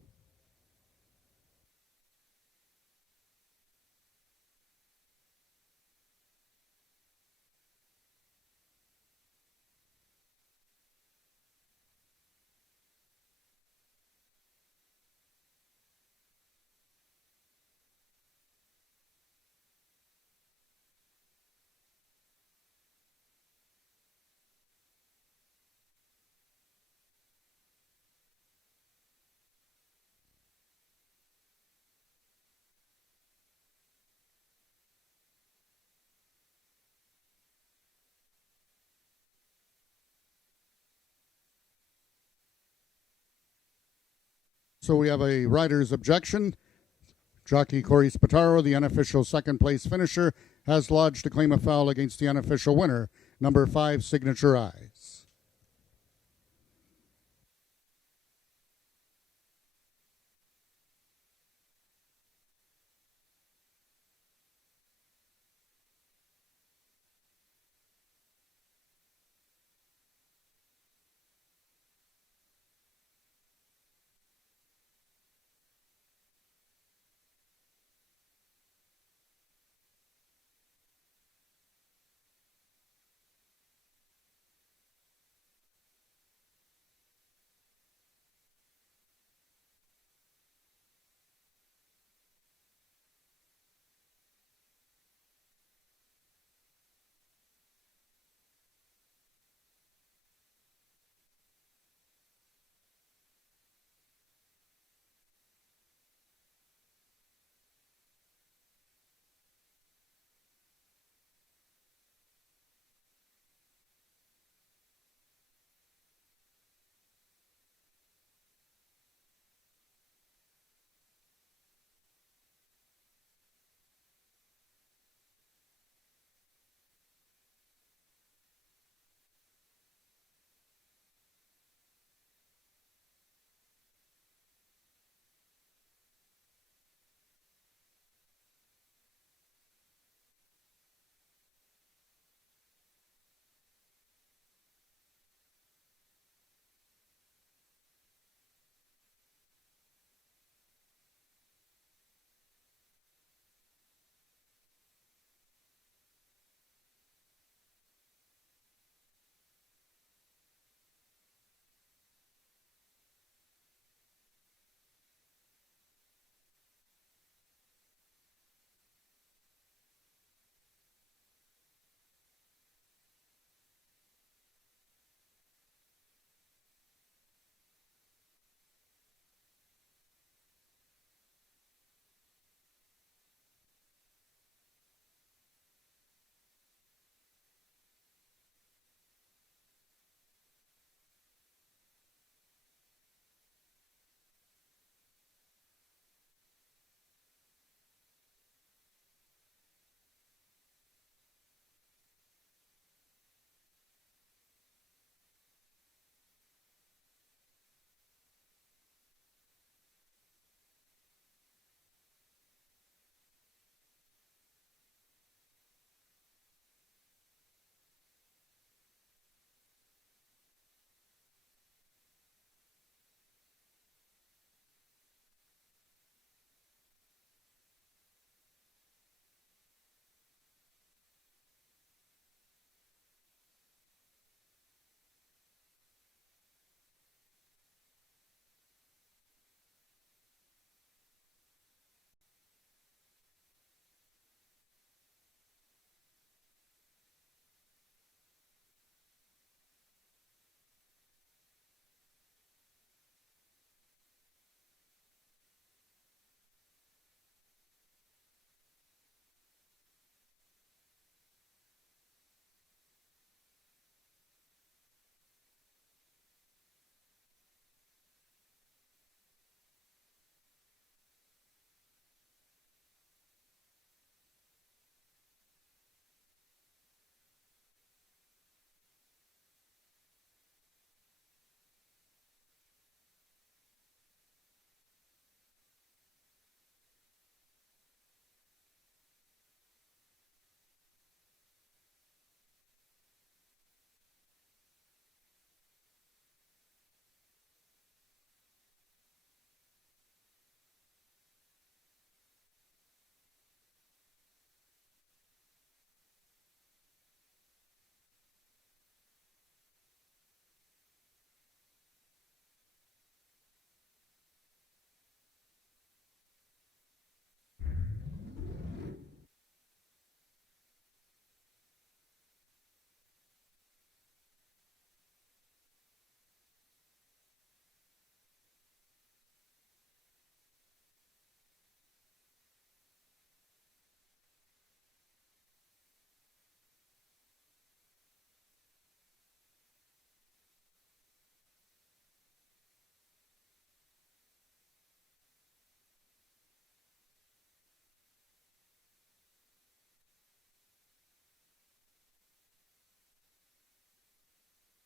So we have a rider's objection. Jockey Corey Spataro, the unofficial second place finisher, has lodged a claim of foul against the unofficial winner, number 5, Signature Eyes.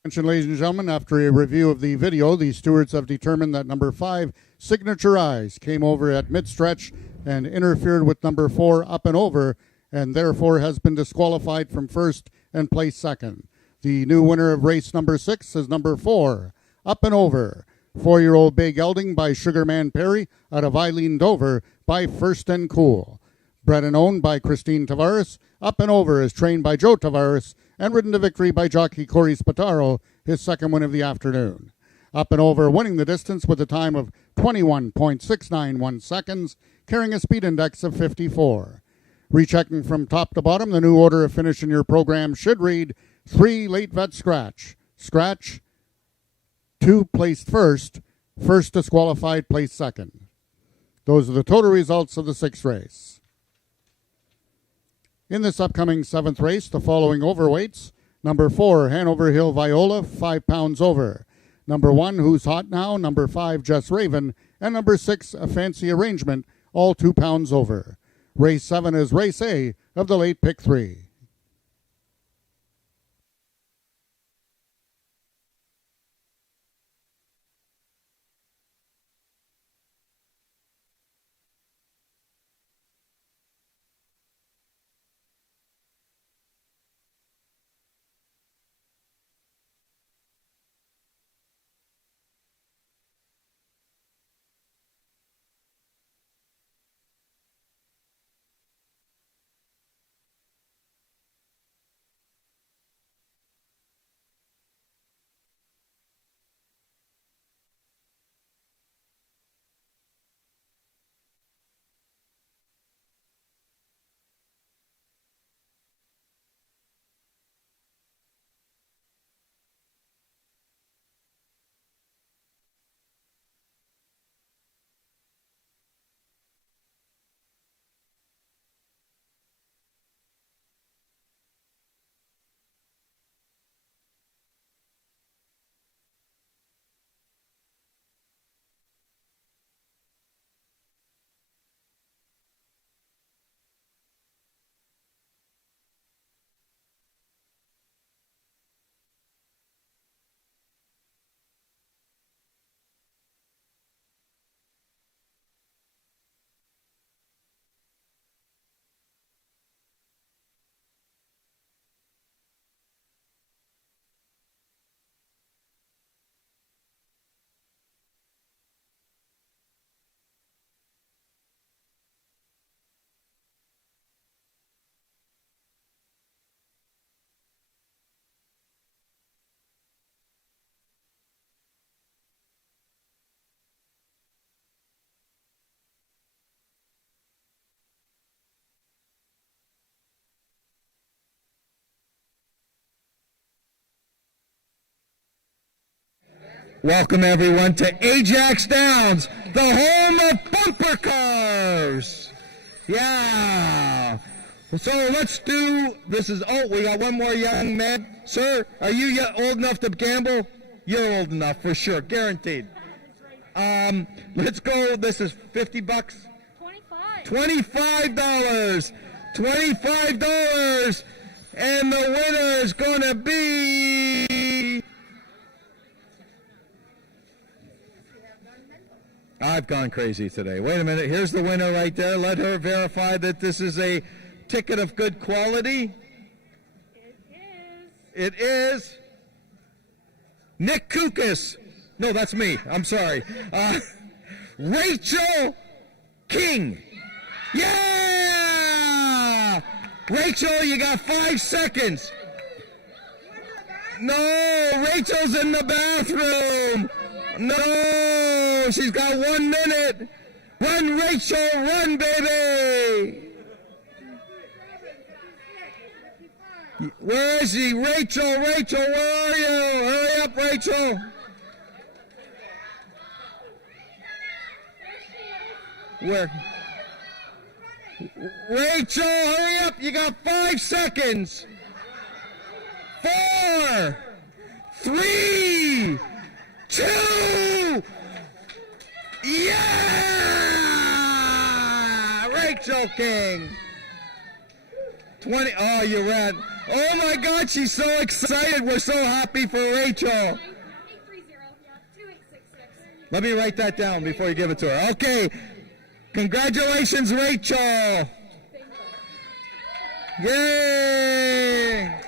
Attention, ladies and gentlemen, after a review of the video, the stewards have determined that number 5, Signature Eyes, came over at mid-stretch and interfered with number 4, Up and Over, and therefore has been disqualified from first and placed second. The new winner of race number 6 is number 4, Up and Over. 4-year-old Bay Gelding by Sugarman Perry out of Eileen Dover by First and Cool. Bred and owned by Christine Tavares, Up and Over is trained by Joe Tavares and ridden to victory by jockey Corey Spataro, his second win of the afternoon. Up and Over winning the distance with a time of 21.691 seconds, carrying a speed index of 54. Rechecking from top to bottom, the new order of finish in your program should read 3 late vet scratch, scratch, 2 placed first, first disqualified placed second. Those are the total results of the 6th race. In this upcoming 7th race, the following overweights: number 4, Hanover Hill Viola, 5 pounds over. Number 1, Who's Hot Now, number 5, Jess Raven, and number 6, A Fancy Arrangement, all 2 pounds over. Race 7 is Race A of the late pick 3. Welcome everyone to AjaxDowns, the home of bumper cars. Yeah. So let's do, we got one more young man. Sir, are you old enough to gamble? You're old enough for sure, guaranteed. Let's go, this is 50 bucks. $25. $25. And the winner is going to be... I've gone crazy today. Wait a minute. Here's the winner right there. Let her verify that this is a ticket of good quality. It is. Nick Kukas. No, that's me. I'm sorry. Rachel King. Yeah! Rachel, you got 5 seconds. No, Rachel's in the bathroom. No, she's got 1 minute. Run, Rachel, run, baby. Where is she? Rachel, Rachel, where are you? Hurry up, Rachel. Where? Rachel, hurry up. You got 5 seconds. 4, 3, 2, yeah! Rachel King. 20. Oh, you ran. Oh, my God, she's so excited. We're so happy for Rachel. Let me write that down before you give it to her. Okay. Congratulations, Rachel. Yay.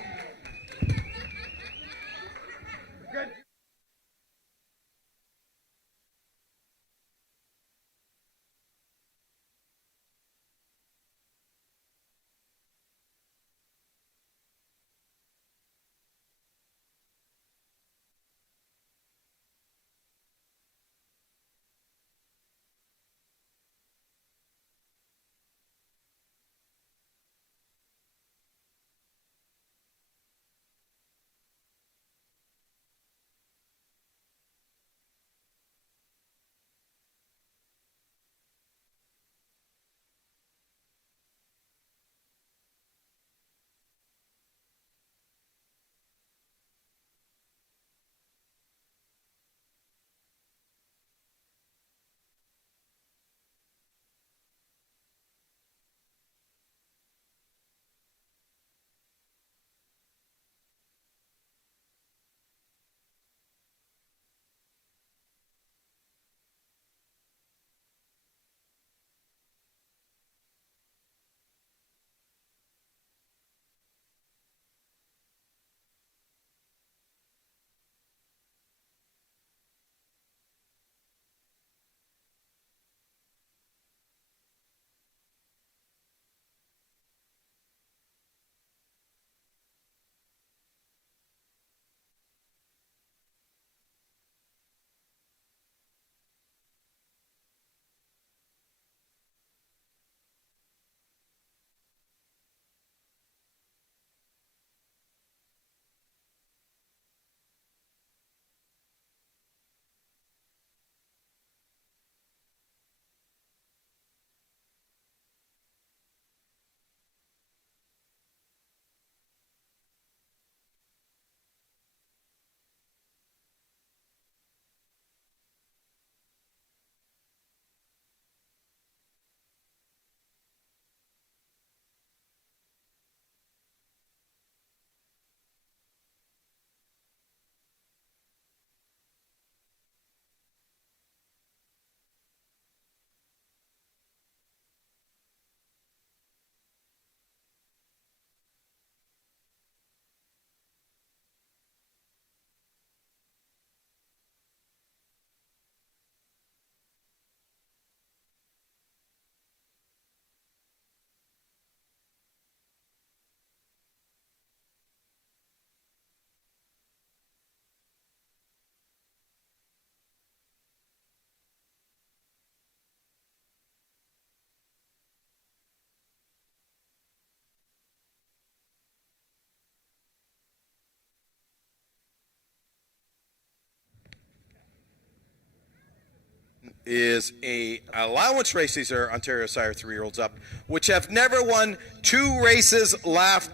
Is a allowance race. These are Ontario Sire 3-year-olds up, which have never won 2 races. I've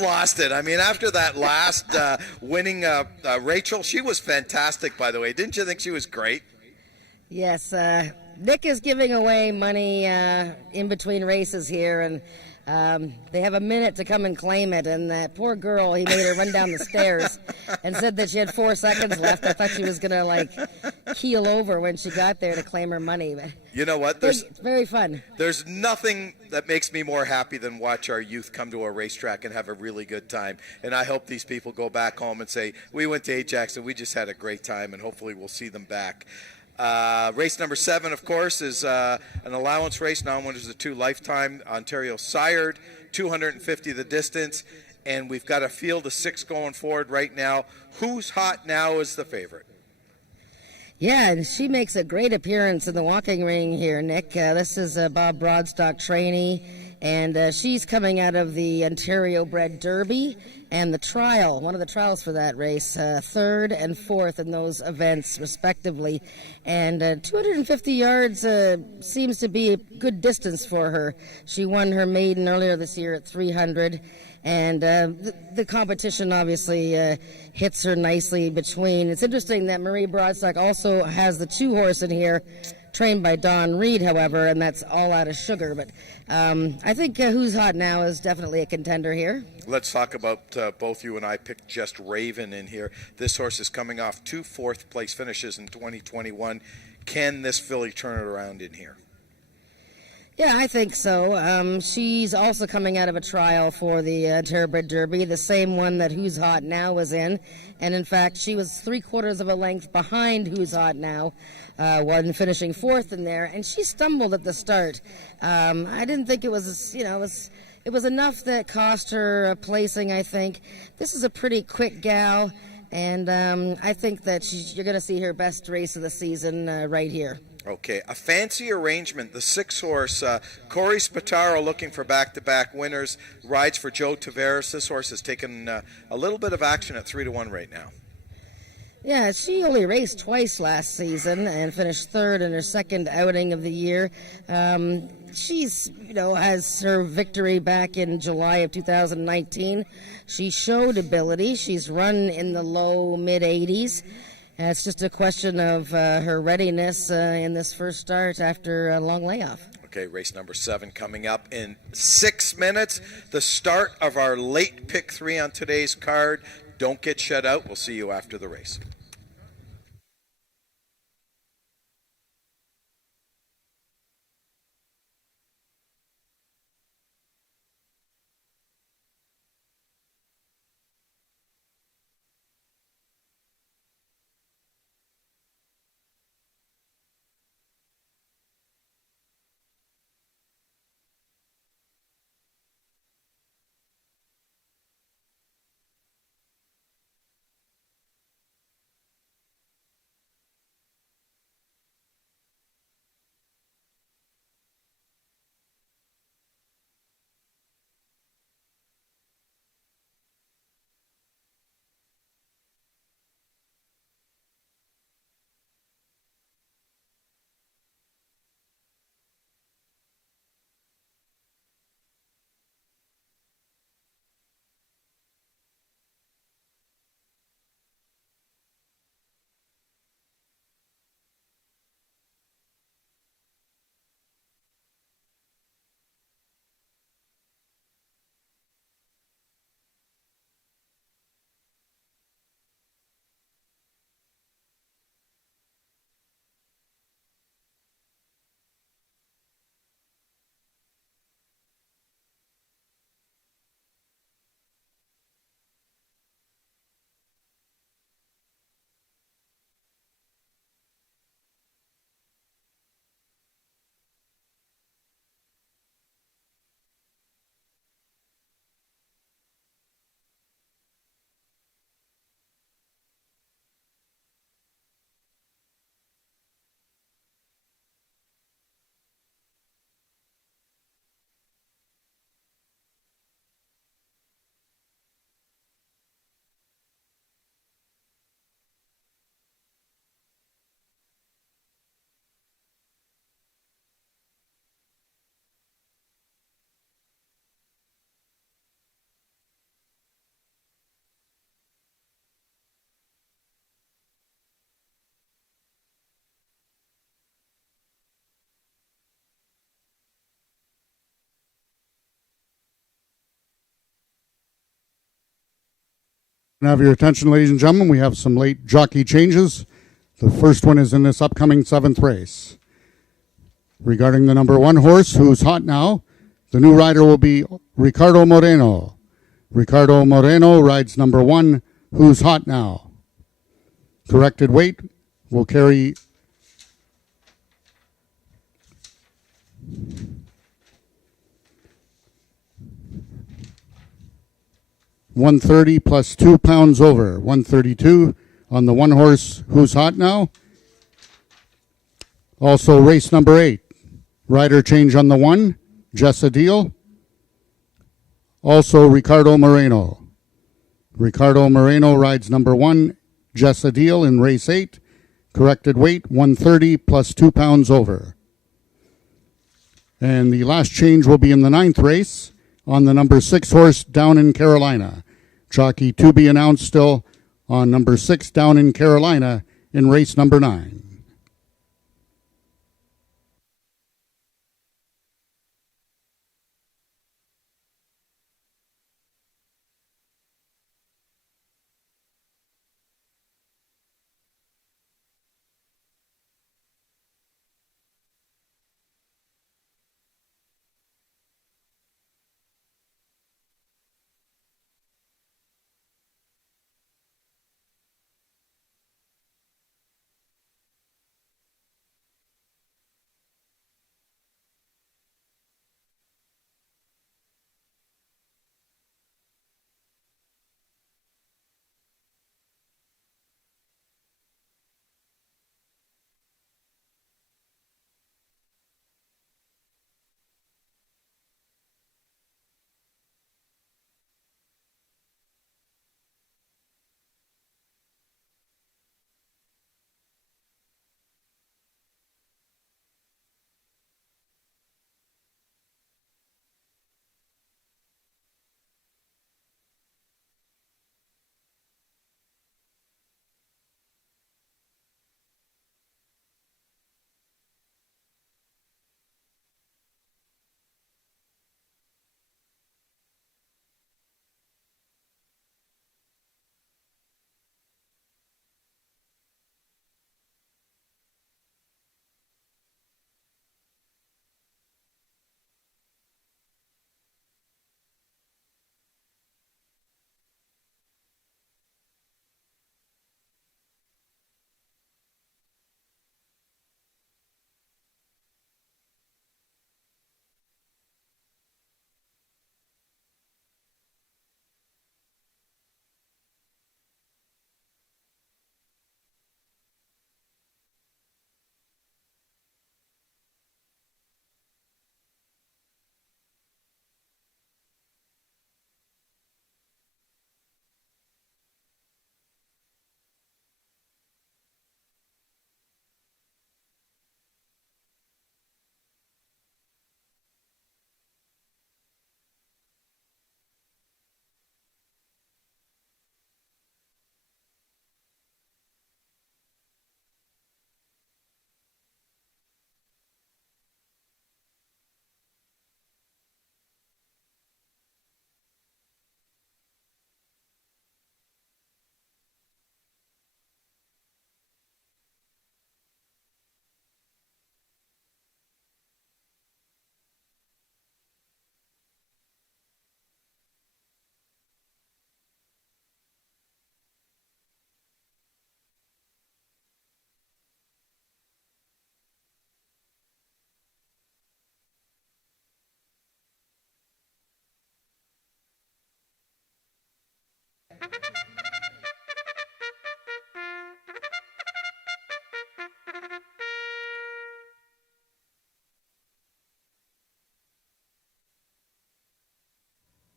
lost it. I mean, after that last winning, Rachel, she was fantastic, by the way. Didn't you think she was great? Yes, Nick is giving away money in between races here, and they have a minute to come and claim it, and that poor girl, he made her run down the stairs and said that she had 4 seconds left. I thought she was going to, keel over when she got there to claim her money. But you know what? it's very fun. There's nothing that makes me more happy than watch our youth come to a racetrack and have a really good time. And I hope these people go back home and say, we went to Ajax and we just had a great time, and hopefully we'll see them back. Race number 7, of course, is an allowance race. Now one is the 2 lifetime Ontario sired, 250 the distance, and we've got a field of 6 going forward right now. Who's hot now is the favorite? Yeah, and she makes a great appearance in the walking ring here, Nick. This is Bob Broadstock trainee, and she's coming out of the Ontario Bred Derby and the trial, one of the trials for that race, 3rd and 4th in those events, respectively. And 250 yards seems to be a good distance for her. She won her maiden earlier this year at 300. And the competition obviously hits her nicely between. It's interesting that Marie Broadstock also has the 2 horse in here, trained by Don Reed, however, and that's all out of sugar. But I think Who's Hot Now is definitely a contender here. Let's talk about both you and I picked Just Raven in here. This horse is coming off 2 fourth-place finishes in 2021. Can this filly turn it around in here? Yeah, I think so. She's also coming out of a trial for the Thoroughbred Derby, the same one that Who's Hot Now was in. And in fact, she was 3/4 of a length behind Who's Hot Now, when finishing 4th in there. And she stumbled at the start. I didn't think it was, it was enough that cost her a placing, I think. This is a pretty quick gal. And I think that you're going to see her best race of the season right here. Okay, a fancy arrangement. The 6-horse, Corey Spataro, looking for back-to-back winners, rides for Joe Tavares. This horse has taken a little bit of action at 3-1 right now. Yeah, she only raced twice last season and finished 3rd in her 2nd outing of the year. She's, has her victory back in July of 2019. She showed ability. She's run in the low mid-80s. It's just a question of her readiness in this first start after a long layoff. Okay, race number 7 coming up in 6 minutes. The start of our late pick 3 on today's card. Don't get shut out. We'll see you after the race. Now, have your attention, ladies and gentlemen. We have some late jockey changes. The first one is in this upcoming 7th race. Regarding the number 1 horse, Who's Hot Now, the new rider will be Ricardo Moreno. Ricardo Moreno rides number 1, Who's Hot Now. Corrected weight will carry 130 plus 2 pounds over, 132 on the 1 horse Who's Hot Now. Also race number 8, rider change on the 1, Jessa Deal. Also Ricardo Moreno. Ricardo Moreno rides number 1, Jessa Deal in race 8. Corrected weight 130 plus 2 pounds over. And the last change will be in the 9th race on the number 6 horse Down in Carolina. Jockey to be announced still on number 6 Down in Carolina in race number 9.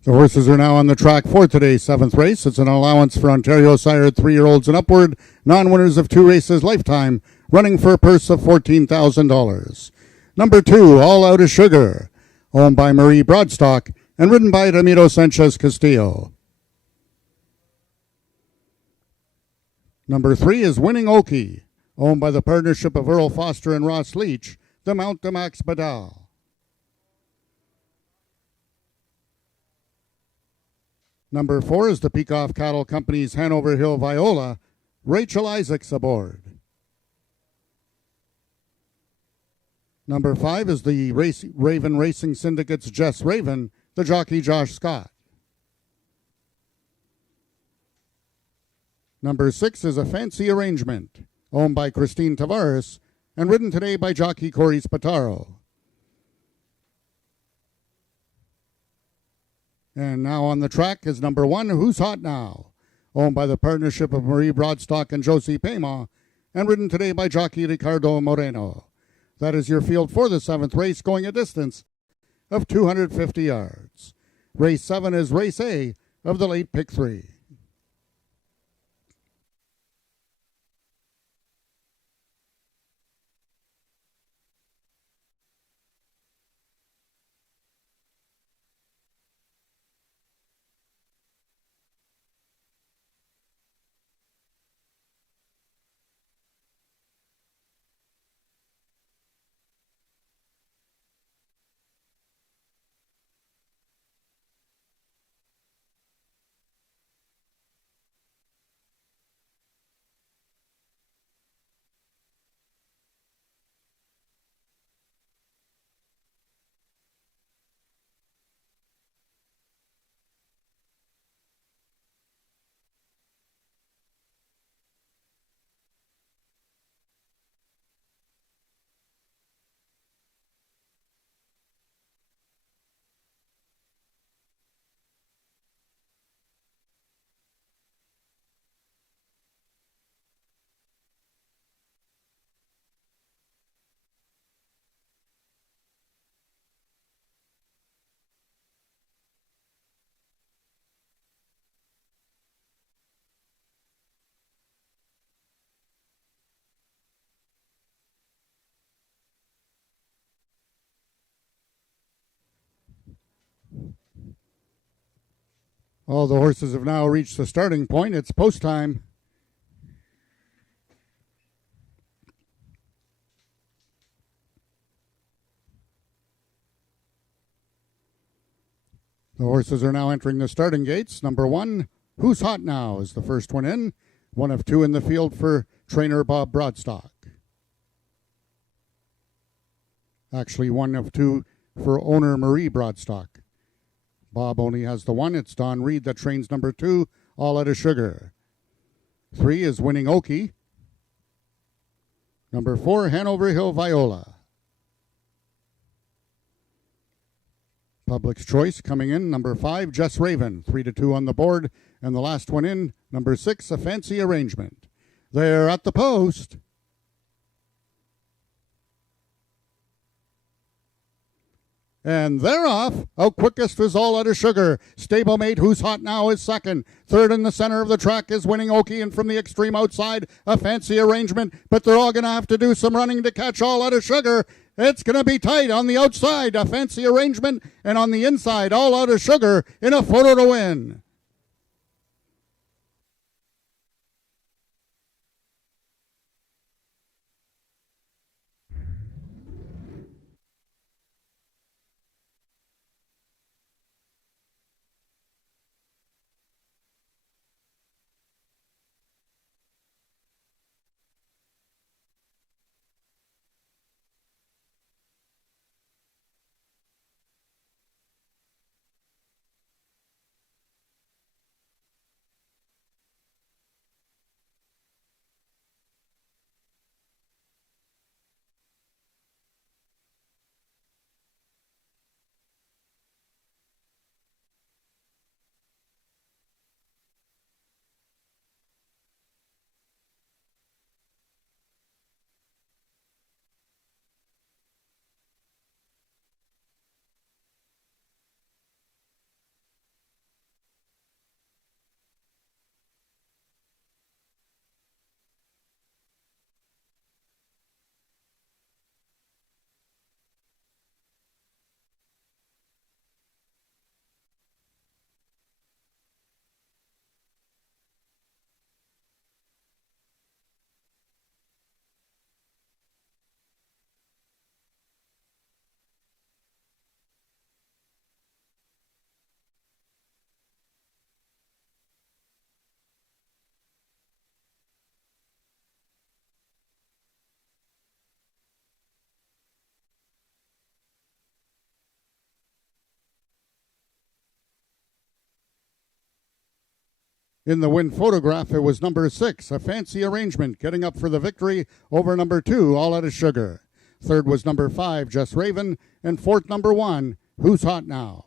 The horses are now on the track for today's 7th race. It's an allowance for Ontario sired 3-year-olds and upward, non-winners of 2 races lifetime, running for a purse of $14,000. Number 2, All Out of Sugar, owned by Marie Broadstock and ridden by Ramiro Sanchez Castillo. Number 3 is Winning Okie, owned by the partnership of Earl Foster and Ross Leach, the Mount de Max Badal. Number 4 is the Peacock Cattle Company's Hanover Hill Viola, Rachel Isaacs aboard. Number 5 is the Raven Racing Syndicate's Jess Raven, the jockey Josh Scott. Number 6 is A Fancy Arrangement, owned by Christine Tavares and ridden today by jockey Corey Spataro. And now on the track is number 1, Who's Hot Now, owned by the partnership of Marie Broadstock and Josie Pema, and ridden today by jockey Ricardo Moreno. That is your field for the 7th race, going a distance of 250 yards. Race 7 is Race A of the late Pick 3. All the horses have now reached the starting point. It's post time. The horses are now entering the starting gates. Number 1, Who's Hot Now, is the first one in. 1 of 2 in the field for trainer Bob Broadstock. Actually, 1 of 2 for owner Marie Broadstock. Bob only has the 1. It's Don Reed that trains number 2, All Out of Sugar. 3 is Winning Okie. Number 4, Hanover Hill Viola. Public's Choice coming in, number 5, Jess Raven, 3-2 on the board. And the last one in, number 6, A Fancy Arrangement. They're at the post. And they're off. Out quickest is All Out of Sugar. Stablemate, Who's Hot Now, is second. Third in the center of the track is Winning Okie, and from the extreme outside, A Fancy Arrangement. But they're all going to have to do some running to catch All Out of Sugar. It's going to be tight on the outside, A Fancy Arrangement, and on the inside, All Out of Sugar in a photo to win. In the win photograph, it was number 6, A Fancy Arrangement, getting up for the victory over number 2, All Out of Sugar. Third was number 5, Just Raven, and fourth, number 1, Who's Hot Now?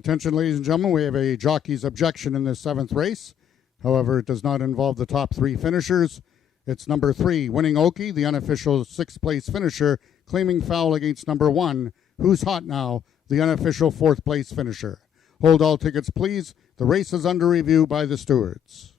Attention, ladies and gentlemen, we have a jockey's objection in this 7th race. However, it does not involve the top 3 finishers. It's number 3, Winning Okie, the unofficial 6th place finisher, claiming foul against number 1, Who's Hot Now, the unofficial 4th place finisher. Hold all tickets, please. The race is under review by the stewards.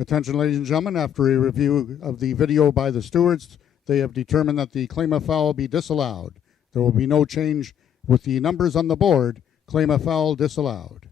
Attention, ladies and gentlemen, after a review of the video by the stewards, they have determined that the claim of foul be disallowed. There will be no change with the numbers on the board. Claim of foul disallowed.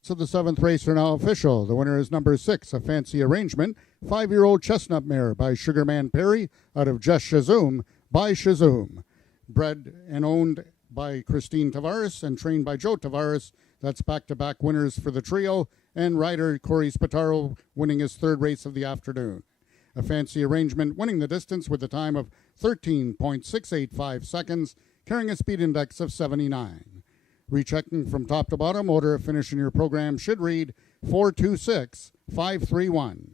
So the seventh race are now official. The winner is number 6, A Fancy Arrangement, 5-year-old chestnut mare by Sugarman Perry out of Just Shazoom by Shazoom. Bred and owned by Christine Tavares and trained by Joe Tavares. That's back-to-back winners for the trio, and rider Corey Spataro winning his third race of the afternoon. A Fancy Arrangement winning the distance with a time of 13.685 seconds, carrying a speed index of 79. Rechecking from top to bottom, order of finish in your program should read 426-531.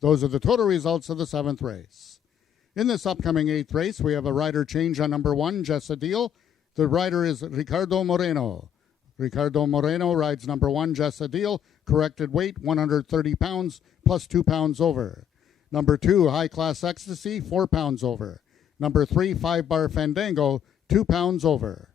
Those are the total results of the 7th race. In this upcoming 8th race, we have a rider change on number 1, Jessa Deal. The rider is Ricardo Moreno. Ricardo Moreno rides number 1, Jessa Deal. Corrected weight, 130 pounds, plus 2 pounds over. Number 2, High Class Ecstasy, 4 pounds over. Number 3, 5 Bar Fandango, 2 pounds over.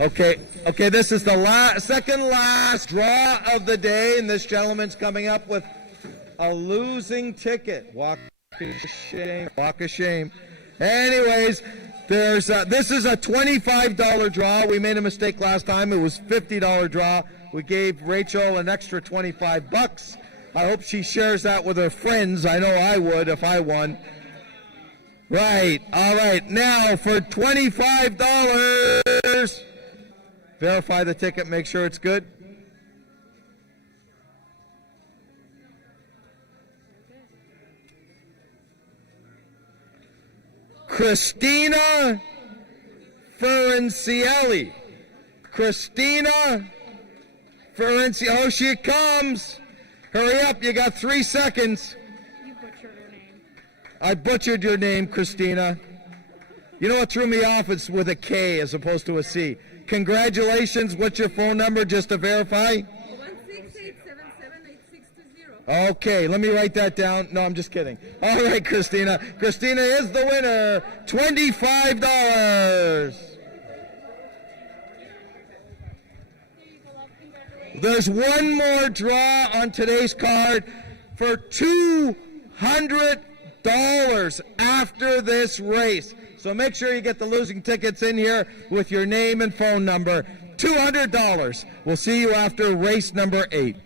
Okay, this is the second last draw of the day, and this gentleman's coming up with a losing ticket. Walk of shame. Anyways, this is a $25 draw. We made a mistake last time. It was $50 draw. We gave Rachel an extra 25 bucks. I hope she shares that with her friends. I know I would if I won. Right, all right. Now for $25. Verify the ticket, make sure it's good. Christina Ferencielli. Christina Ferencielli. Oh, she comes. Hurry up, you got 3 seconds. You butchered her name. I butchered your name, Christina. You know what threw me off? It's with a K as opposed to a C. Congratulations. What's your phone number just to verify? 168778620. Okay, let me write that down. No, I'm just kidding. All right, Christina. Christina is the winner. $25. There's one more draw on today's card for $200 after this race. So make sure you get the losing tickets in here with your name and phone number. $200. We'll see you after race number 8.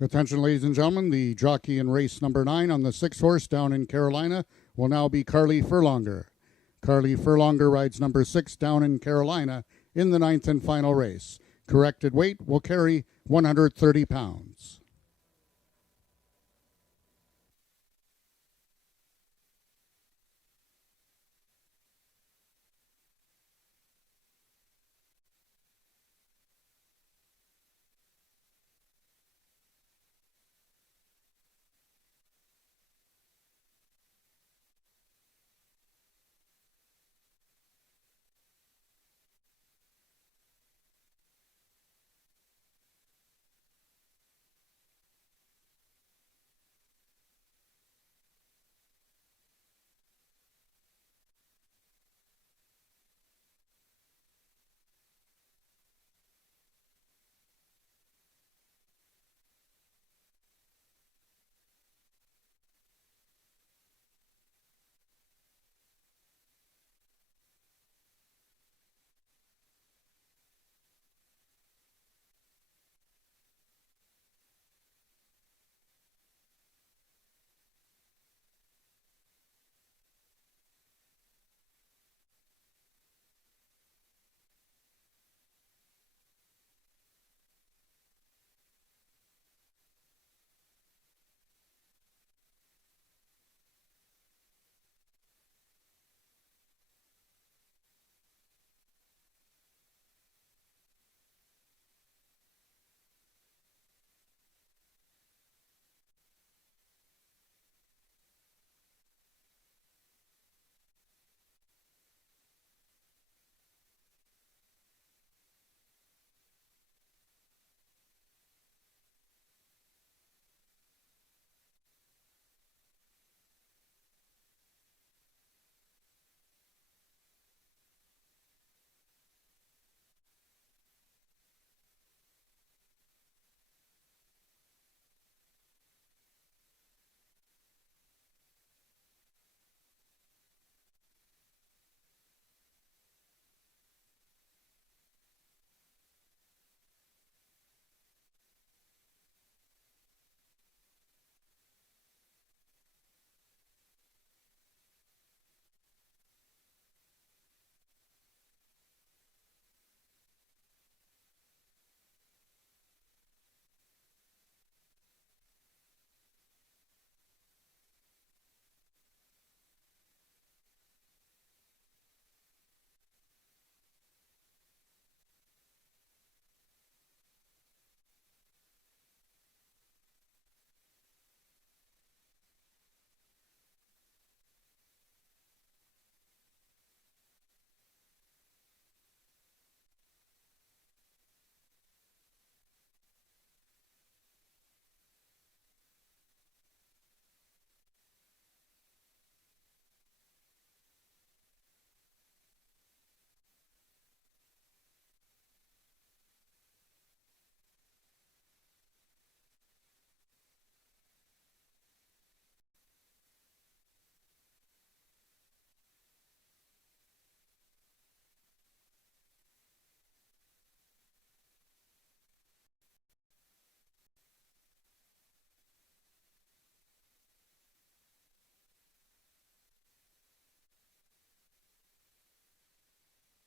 Attention, ladies and gentlemen, the jockey in race number 9 on the 6 horse down in Carolina will now be Carly Furlonger. Carly Furlonger rides number 6 down in Carolina in the 9th and final race. Corrected weight will carry 130 pounds.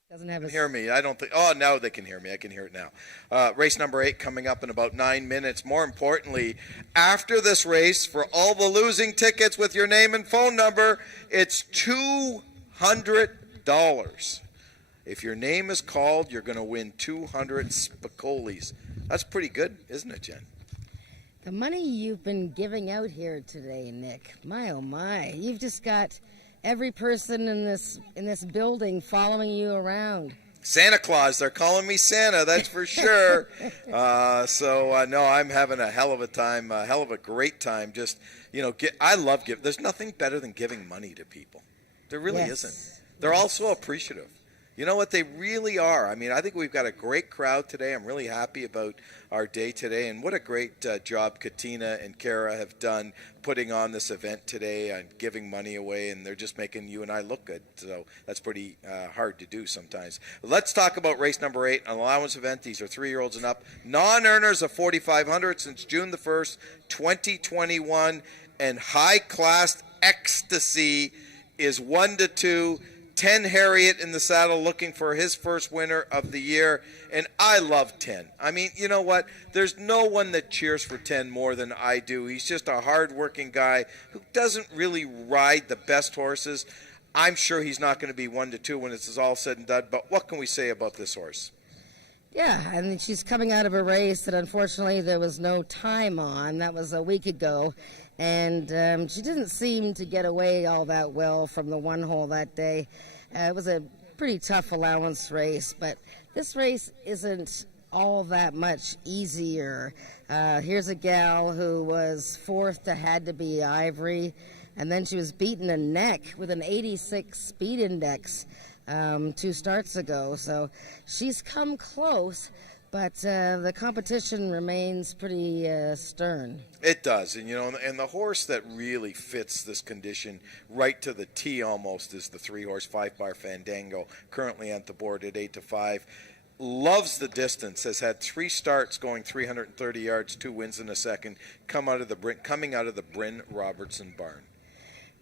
Doesn't have a Hear me. I don't think. Oh, now they can hear me. I can hear it now. Race number 8 coming up in about 9 minutes. More importantly, after this race, for all the losing tickets with your name and phone number, it's $200. If your name is called, you're going to win 200 Spicolis. That's pretty good, isn't it, Jen? The money you've been giving out here today, Nick. My oh my. You've just got every person in this building following you around. Santa Claus, they're calling me Santa, that's for sure. No, I'm having a hell of a time, a hell of a great time. Just, I love There's nothing better than giving money to people. There really isn't. They're all so appreciative. You know what? They really are. I mean, I think we've got a great crowd today. I'm really happy about our day today, and what a great job Katina and Kara have done putting on this event today and giving money away, and they're just making you and I look good. So that's pretty hard to do sometimes. Let's talk about race number 8, an allowance event. These are 3-year-olds and up, non-earners of 4,500 since June the 1st, 2021, and high-class ecstasy is 1-2. 10 Harriet in the saddle looking for his first winner of the year, and I love 10. I mean, you know what? There's no one that cheers for 10 more than I do. He's just a hard-working guy who doesn't really ride the best horses. I'm sure he's not going to be 1-2 when it's all said and done, but what can we say about this horse? Yeah, and she's coming out of a race that unfortunately there was no time on. That was a week ago. And she didn't seem to get away all that well from the one hole that day. It was a pretty tough allowance race, but this race isn't all that much easier. Here's a gal who was 4th to Had to Be Ivory, and then she was beaten a neck with an 86 speed index 2 starts ago. So she's come close, but the competition remains pretty stern. It does, and and the horse that really fits this condition right to the T almost is the 3-horse 5-bar Fandango, currently at the board at 8-5. Loves the distance, has had 3 starts going 330 yards, 2 wins in a second, coming out of the Bryn Robertson barn.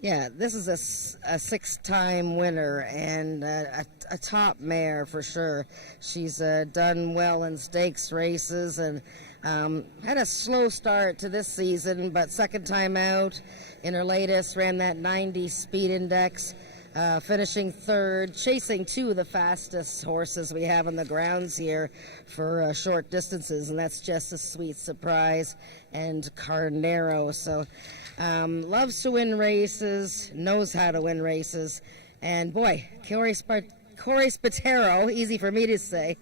Yeah, this is a 6-time winner and a top mare for sure. She's done well in stakes races and had a slow start to this season, but second time out in her latest ran that 90 speed index, finishing 3rd, chasing 2 of the fastest horses we have on the grounds here for short distances, and that's Just a Sweet Surprise and Carnero. So loves to win races, knows how to win races, and boy, Corey Spatero, easy for me to say,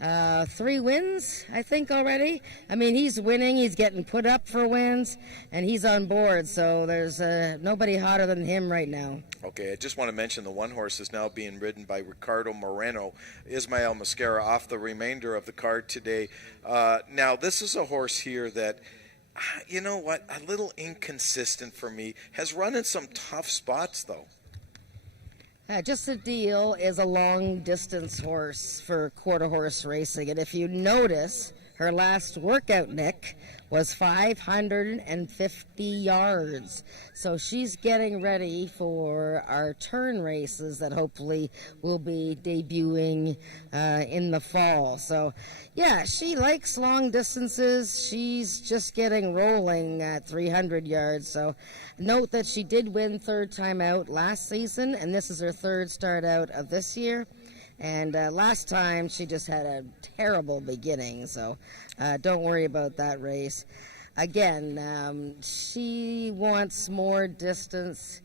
3 wins, I think, already. I mean, he's winning, he's getting put up for wins, and he's on board, so there's nobody hotter than him right now. Okay, I just want to mention the one horse is now being ridden by Ricardo Moreno, Ismael Mascara, off the remainder of the card today. Now, this is a horse here that, you know what, a little inconsistent for me, has run in some tough spots, though. Just a Deal is a long-distance horse for quarter horse racing, and if you notice, her last workout, Nick, was 550 yards. So she's getting ready for our turn races that hopefully will be debuting in the fall. So, yeah, she likes long distances. She's just getting rolling at 300 yards. So note that she did win 3rd time out last season, and this is her 3rd start out of this year. And last time she just had a terrible beginning, so don't worry about that race. Again, she wants more distance,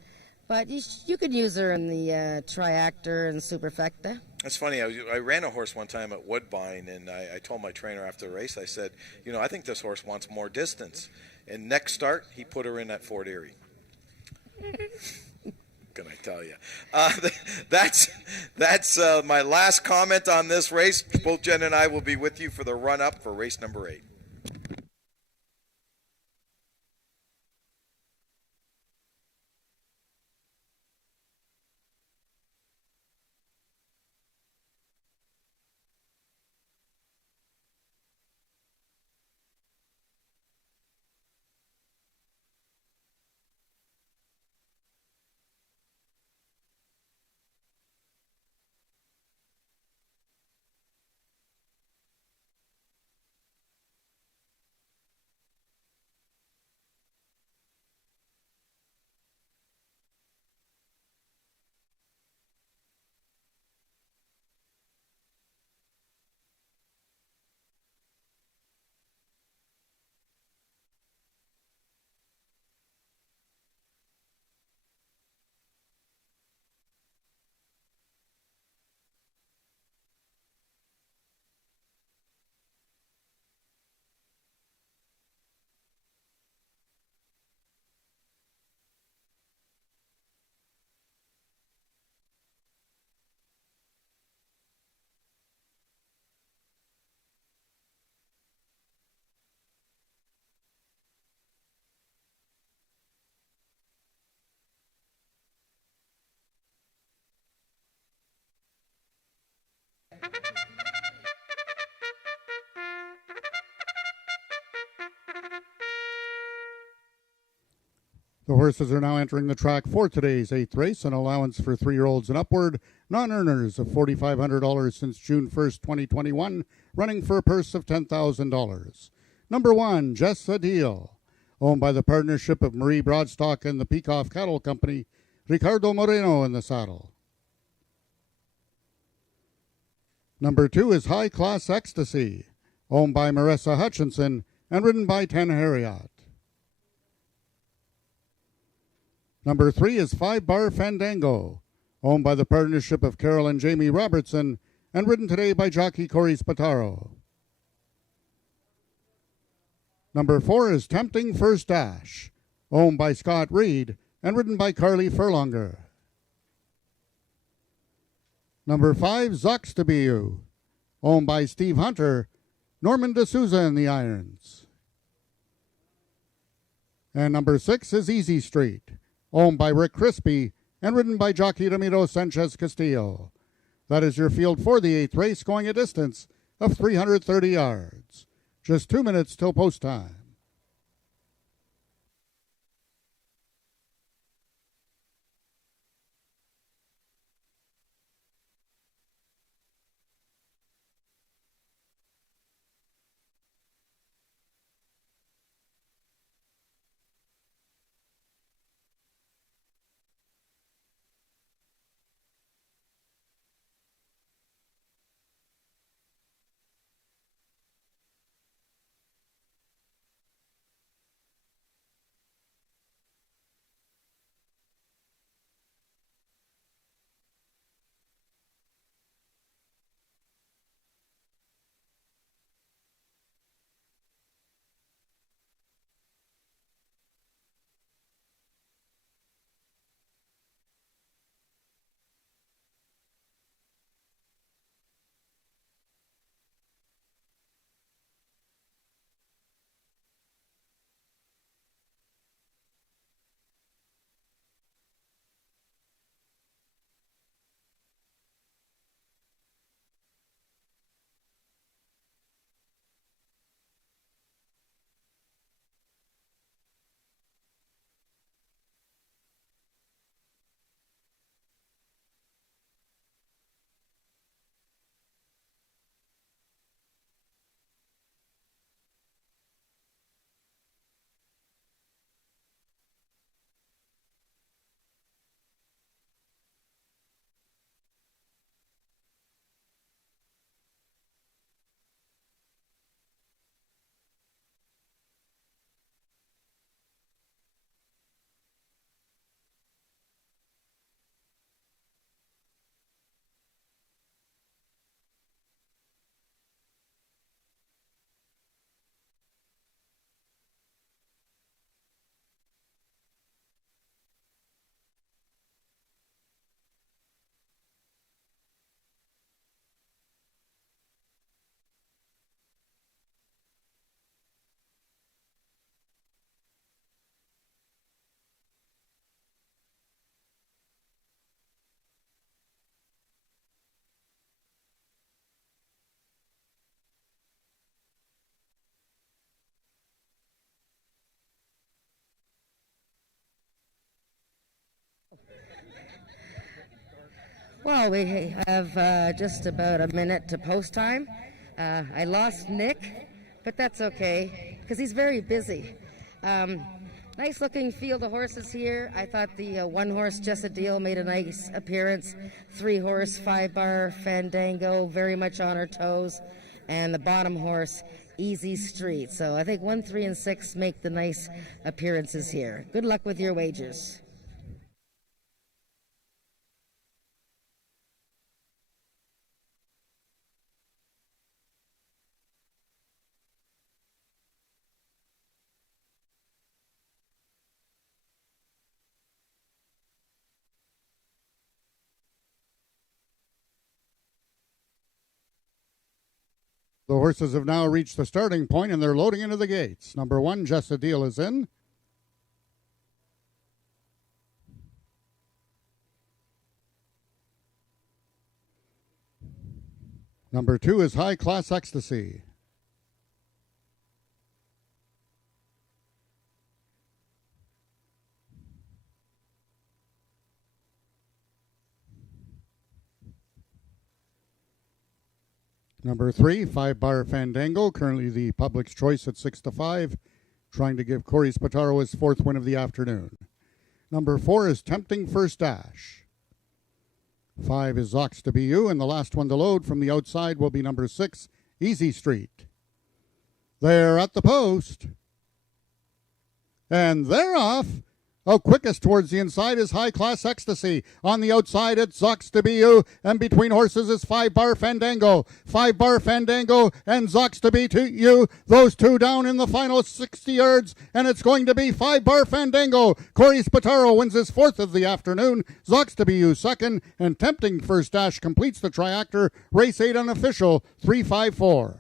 but you could use her in the Triactor and Superfecta. It's funny, I ran a horse one time at Woodbine, and I told my trainer after the race, I said, I think this horse wants more distance. And next start, he put her in at Fort Erie. Can I tell you? That's my last comment on this race. Both Jen and I will be with you for the run-up for race number 8. The horses are now entering the track for today's 8th race, an allowance for 3-year-olds and upward, non-earners of $4,500 since June 1st, 2021, running for a purse of $10,000. Number 1, Jess Adil, owned by the partnership of Marie Broadstock and the Peacock Cattle Company, Ricardo Moreno in the saddle. Number 2 is High Class Ecstasy, owned by Marissa Hutchinson and ridden by Ten Harriot. Number 3 is 5-Bar Fandango, owned by the partnership of Carol and Jamie Robertson and ridden today by jockey Corey Spataro. Number 4 is Tempting First Dash, owned by Scott Reed and ridden by Carly Furlonger. Number 5, Zux to Be You, owned by Steve Hunter, Norman D'Souza in the irons. And number 6 is Easy Street, owned by Rick Crispy and ridden by jockey Ramiro Sanchez Castillo. That is your field for the 8th race, going a distance of 330 yards. Just 2 minutes till post time. Well, we have just about a minute to post time. I lost Nick, but that's okay, because he's very busy. Nice looking field of horses here. I thought the 1-horse Just a Deal made a nice appearance. 3-horse 5-Bar Fandango, very much on her toes. And the bottom horse, Easy Street. So I think 1, 3, and 6 make the nice appearances here. Good luck with your wagers. The horses have now reached the starting point and they're loading into the gates. Number 1, Just a Deal is in. Number 2 is High Class Ecstasy. Number 3, 5-bar Fandango, currently the public's choice at 6-5, trying to give Corey Spataro his 4th win of the afternoon. Number 4 is Tempting First Dash. 5 is Zox to Be You, and the last one to load from the outside will be number 6, Easy Street. They're at the post. And they're off. Oh, quickest towards the inside is High Class Ecstasy. On the outside, it's Zox to Be You. And between horses is 5-bar Fandango. 5-bar Fandango and Zox to Be You. Those two down in the final 60 yards. And it's going to be 5-bar Fandango. Corey Spataro wins his 4th of the afternoon. Zox to Be You 2nd. And Tempting First Dash completes the triactor. Race 8 unofficial, 3-5-4.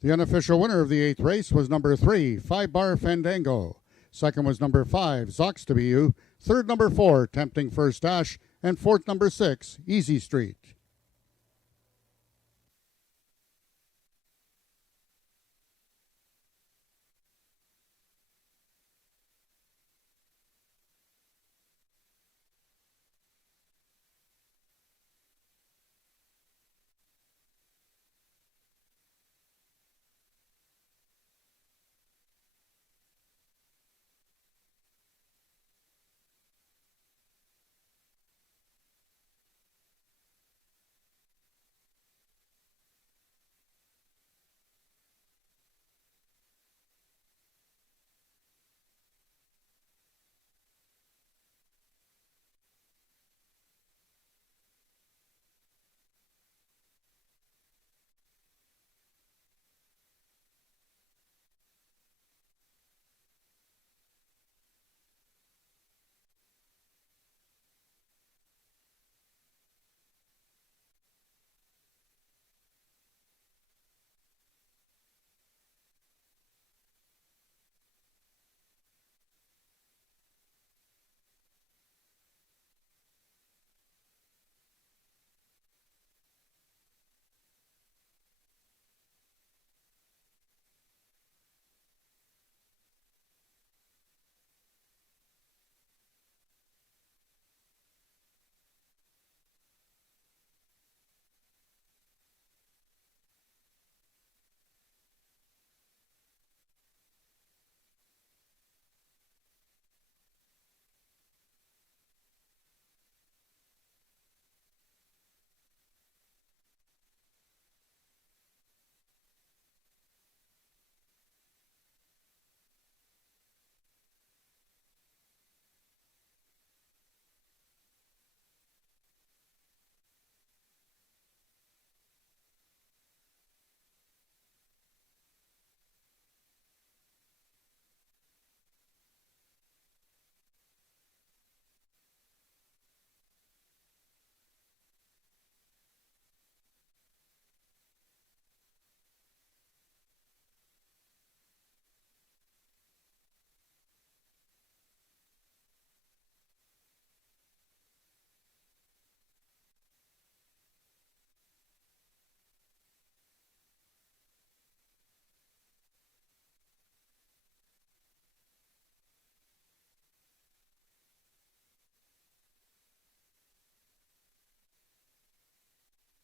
The unofficial winner of the 8th race was number 3, 5-bar Fandango. 2nd was number 5, Zox to Be You. 3rd, number 4, Tempting First Dash. And 4th, number 6, Easy Street.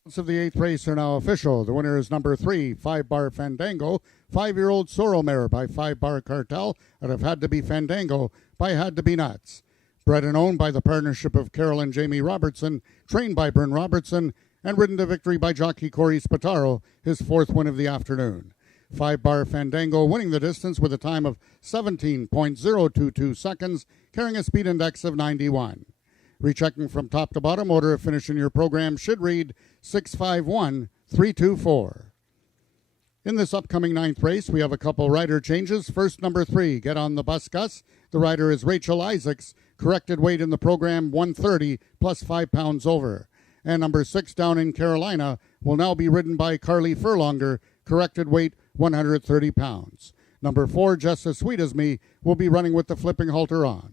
Of the 8th race are now official. The winner is number 3, 5-Bar Fandango, 5-year-old Sorrel Mare by 5-Bar Cartel out of Had to Be Fandango by Had to Be Nuts. Bred and owned by the partnership of Carol and Jamie Robertson, trained by Bryn Robertson, and ridden to victory by jockey Corey Spataro, his 4th win of the afternoon. 5-Bar Fandango winning the distance with a time of 17.022 seconds, carrying a speed index of 91. Rechecking from top to bottom, order of finish in your program should read 651-324. In this upcoming 9th race, we have a couple rider changes. First, number 3, Get on the Bus Gus. The rider is Rachel Isaacs. Corrected weight in the program, 130 plus 5 pounds over. And number 6, Down in Carolina, will now be ridden by Carly Furlonger. Corrected weight, 130 pounds. Number 4, Just as Sweet as Me, will be running with the flipping halter on.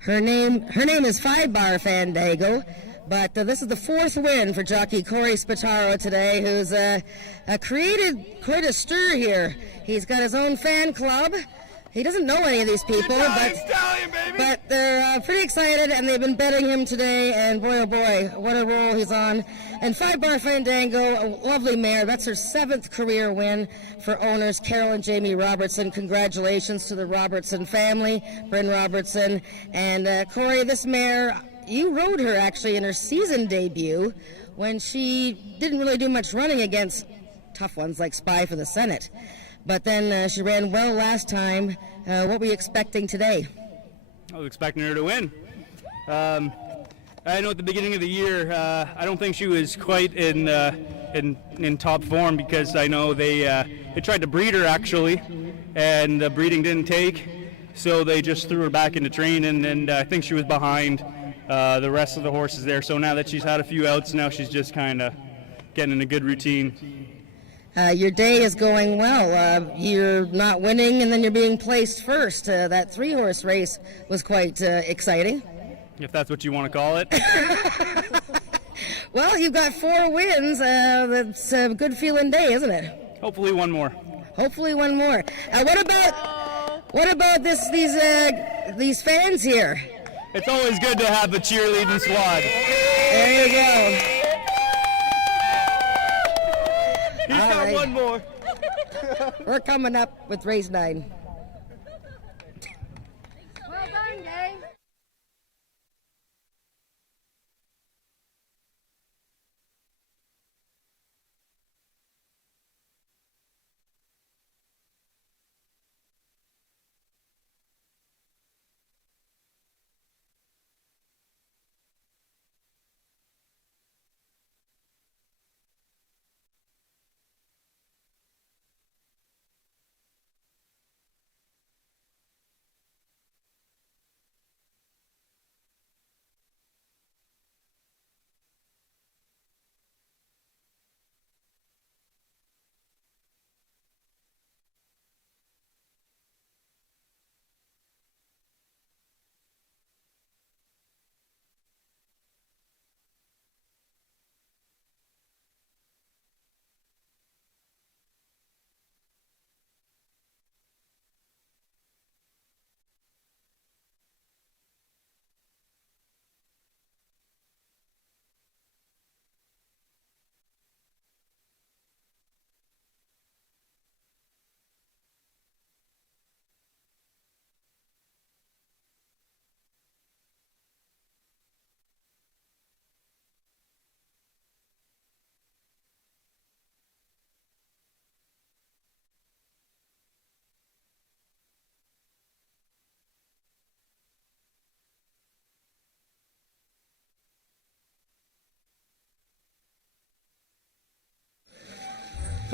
Her name is 5-Bar Fandango, but this is the 4th win for jockey Corey Spataro today, who's created quite a stir here. He's got his own fan club. He doesn't know any of these people, but they're pretty excited, and they've been betting him today, and boy, oh boy, what a roll he's on. And 5-Bar Fandango, a lovely mare. That's her 7th career win for owners Carol and Jamie Robertson. Congratulations to the Robertson family, Bryn Robertson. And Corey, this mare, you rode her actually in her season debut when she didn't really do much running against tough ones like Spy for the Senate. But then she ran well last time. What were you expecting today? I was expecting her to win. I know at the beginning of the year, I don't think she was quite in top form because I know they tried to breed her actually, and the breeding didn't take, so they just threw her back into training, and I think she was behind the rest of the horses there. So now that she's had a few outs, now she's just kind of getting in a good routine. Your day is going well. You're not winning, and then you're being placed first. That 3-horse race was quite exciting. If that's what you want to call it. Well, you've got 4 wins. That's a good feeling day, isn't it? Hopefully one more. Hopefully one more. What about these fans here? It's always good to have a cheerleading squad. There you go. He's got one more. We're coming up with race 9. Well done, gang.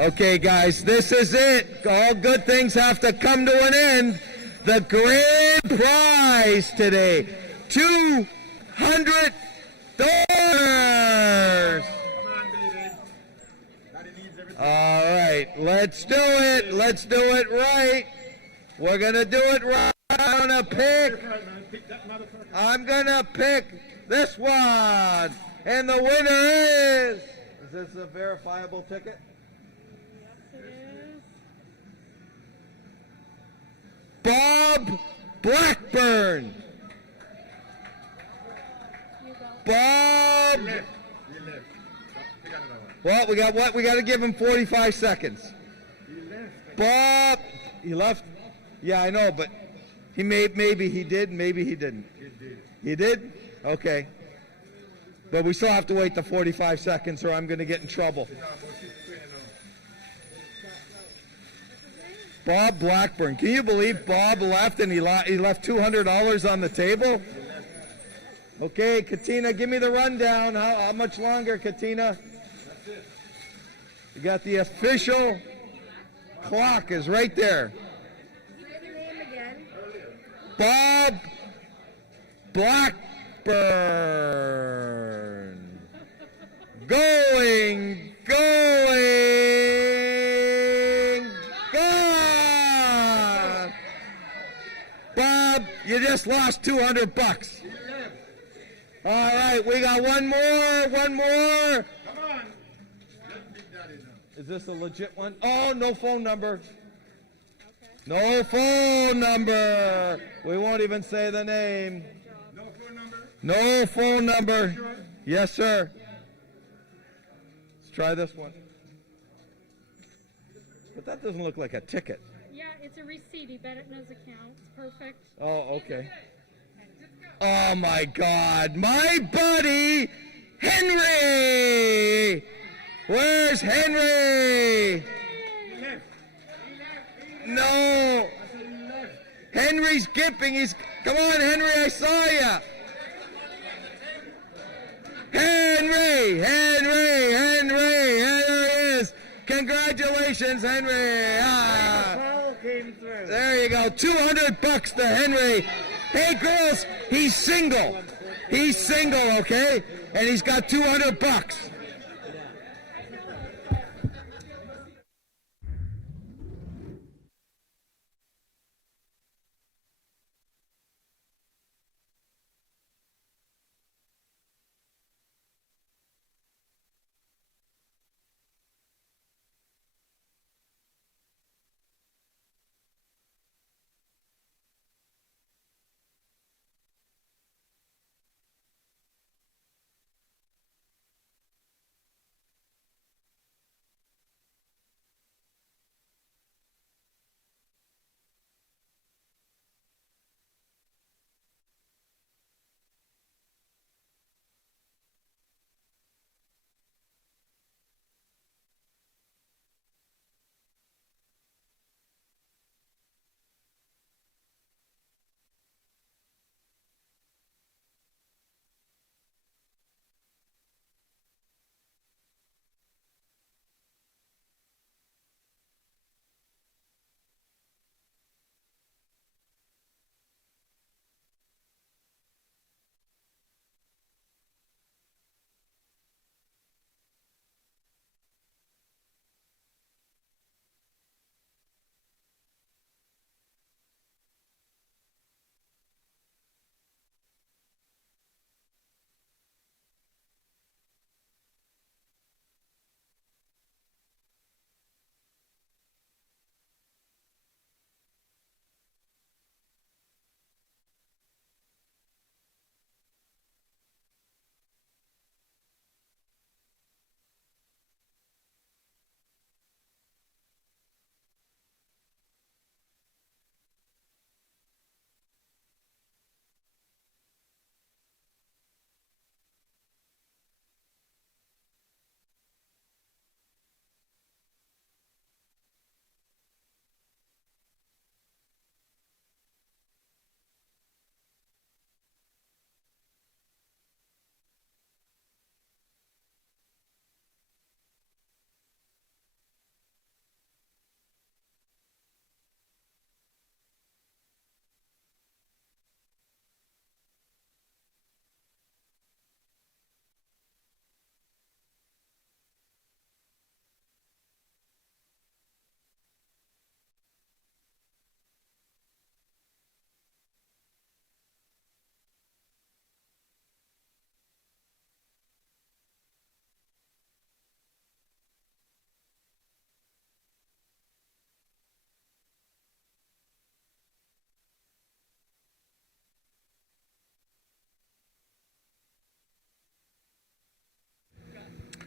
Okay, guys, this is it. All good things have to come to an end. The grand prize today, $200. All right, let's do it. Let's do it right. We're going to do it right. I'm going to pick this one. And the winner is this a verifiable ticket? Bob Blackburn. Bob. Well, we got what? We got to give him 45 seconds. Bob. He left? Yeah, I know, but he maybe he did, maybe he didn't. He did? Okay. But we still have to wait the 45 seconds or I'm going to get in trouble. Bob Blackburn. Can you believe Bob left and he left $200 on the table? Okay, Katina, give me the rundown. How much longer, Katina? You got the official clock is right there. Bob Blackburn. Going. Gone. Bob, you just lost $200. All right, we got one more. Come on. Is this a legit one? Oh, no phone number. No phone number. We won't even say the name. No phone number? No phone number. Sure? Yes, sir. Let's try this one. But that doesn't look like a ticket. Yeah, it's a receipt. He bet it knows accounts. Perfect. Oh, okay. Oh, my God. My buddy, Henry. Where's Henry? No. Henry's gipping. Come on, Henry, I saw ya. Henry. There he is. Congratulations, Henry. There you go. $200 to Henry. Hey, girls, he's single. Okay? And he's got $200.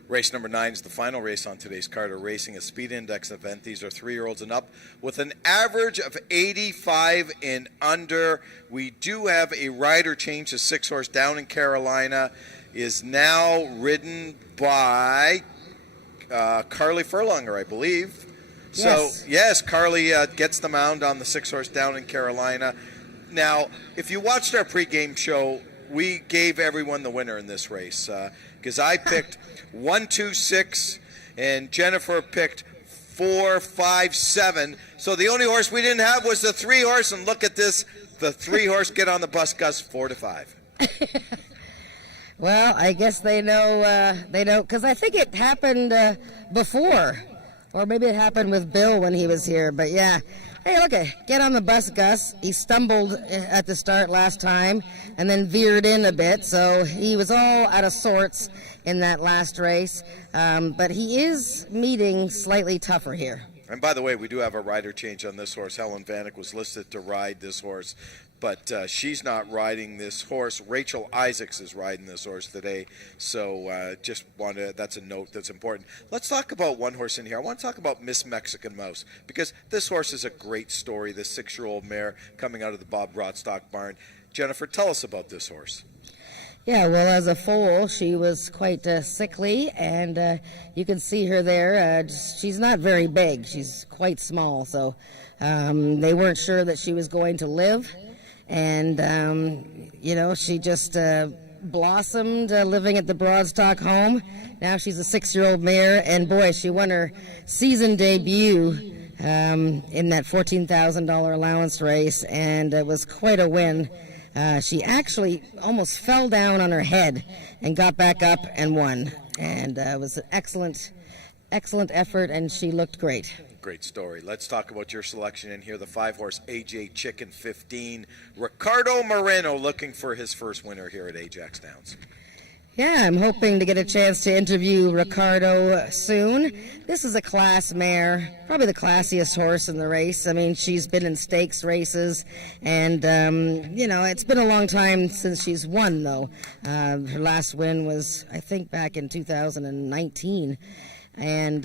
Race number 9 is the final race on today's card. Racing a speed index event. These are 3-year-olds and up with an average of 85 and under. We do have a rider change. The 6-horse Down in Carolina is now ridden by Carly Furlonger, I believe. Yes. So, yes, Carly gets the mound on the 6-horse Down in Carolina. Now, if you watched our pregame show, we gave everyone the winner in this race because I picked 1, 2, 6, and Jennifer picked 4, 5, 7. So the only horse we didn't have was the 3-horse, and look at this. The 3-horse get on the bus, Gus, 4 to 5. Well, I guess they know, because I think it happened before, or maybe it happened with Bill when he was here, but yeah. Hey, okay, get on the bus, Gus. He stumbled at the start last time and then veered in a bit, so he was all out of sorts in that last race, but he is meeting slightly tougher here. And by the way, we do have a rider change on this horse. Helen Vanek was listed to ride this horse, but she's not riding this horse. Rachel Isaacs is riding this horse today, so just wanted that's a note that's important. Let's talk about one horse in here. I want to talk about Miss Mexican Mouse, because this horse is a great story, this 6-year-old mare coming out of the Bob Broadstock barn. Jennifer, tell us about this horse. Yeah, well, as a foal, she was quite sickly, and you can see her there. She's not very big. She's quite small, so they weren't sure that she was going to live. And, she just blossomed living at the Broadstock home. Now she's a 6-year-old mare, and boy, she won her season debut in that $14,000 allowance race, and it was quite a win. She actually almost fell down on her head and got back up and won. And it was an excellent effort, and she looked great. Great story. Let's talk about your selection in here. The 5-horse AJ Chicken 15. Ricardo Moreno looking for his first winner here at AjaxDowns. Yeah, I'm hoping to get a chance to interview Ricardo soon. This is a class mare, probably the classiest horse in the race. I mean, she's been in stakes races, and, it's been a long time since she's won, though. Her last win was, I think, back in 2019. And,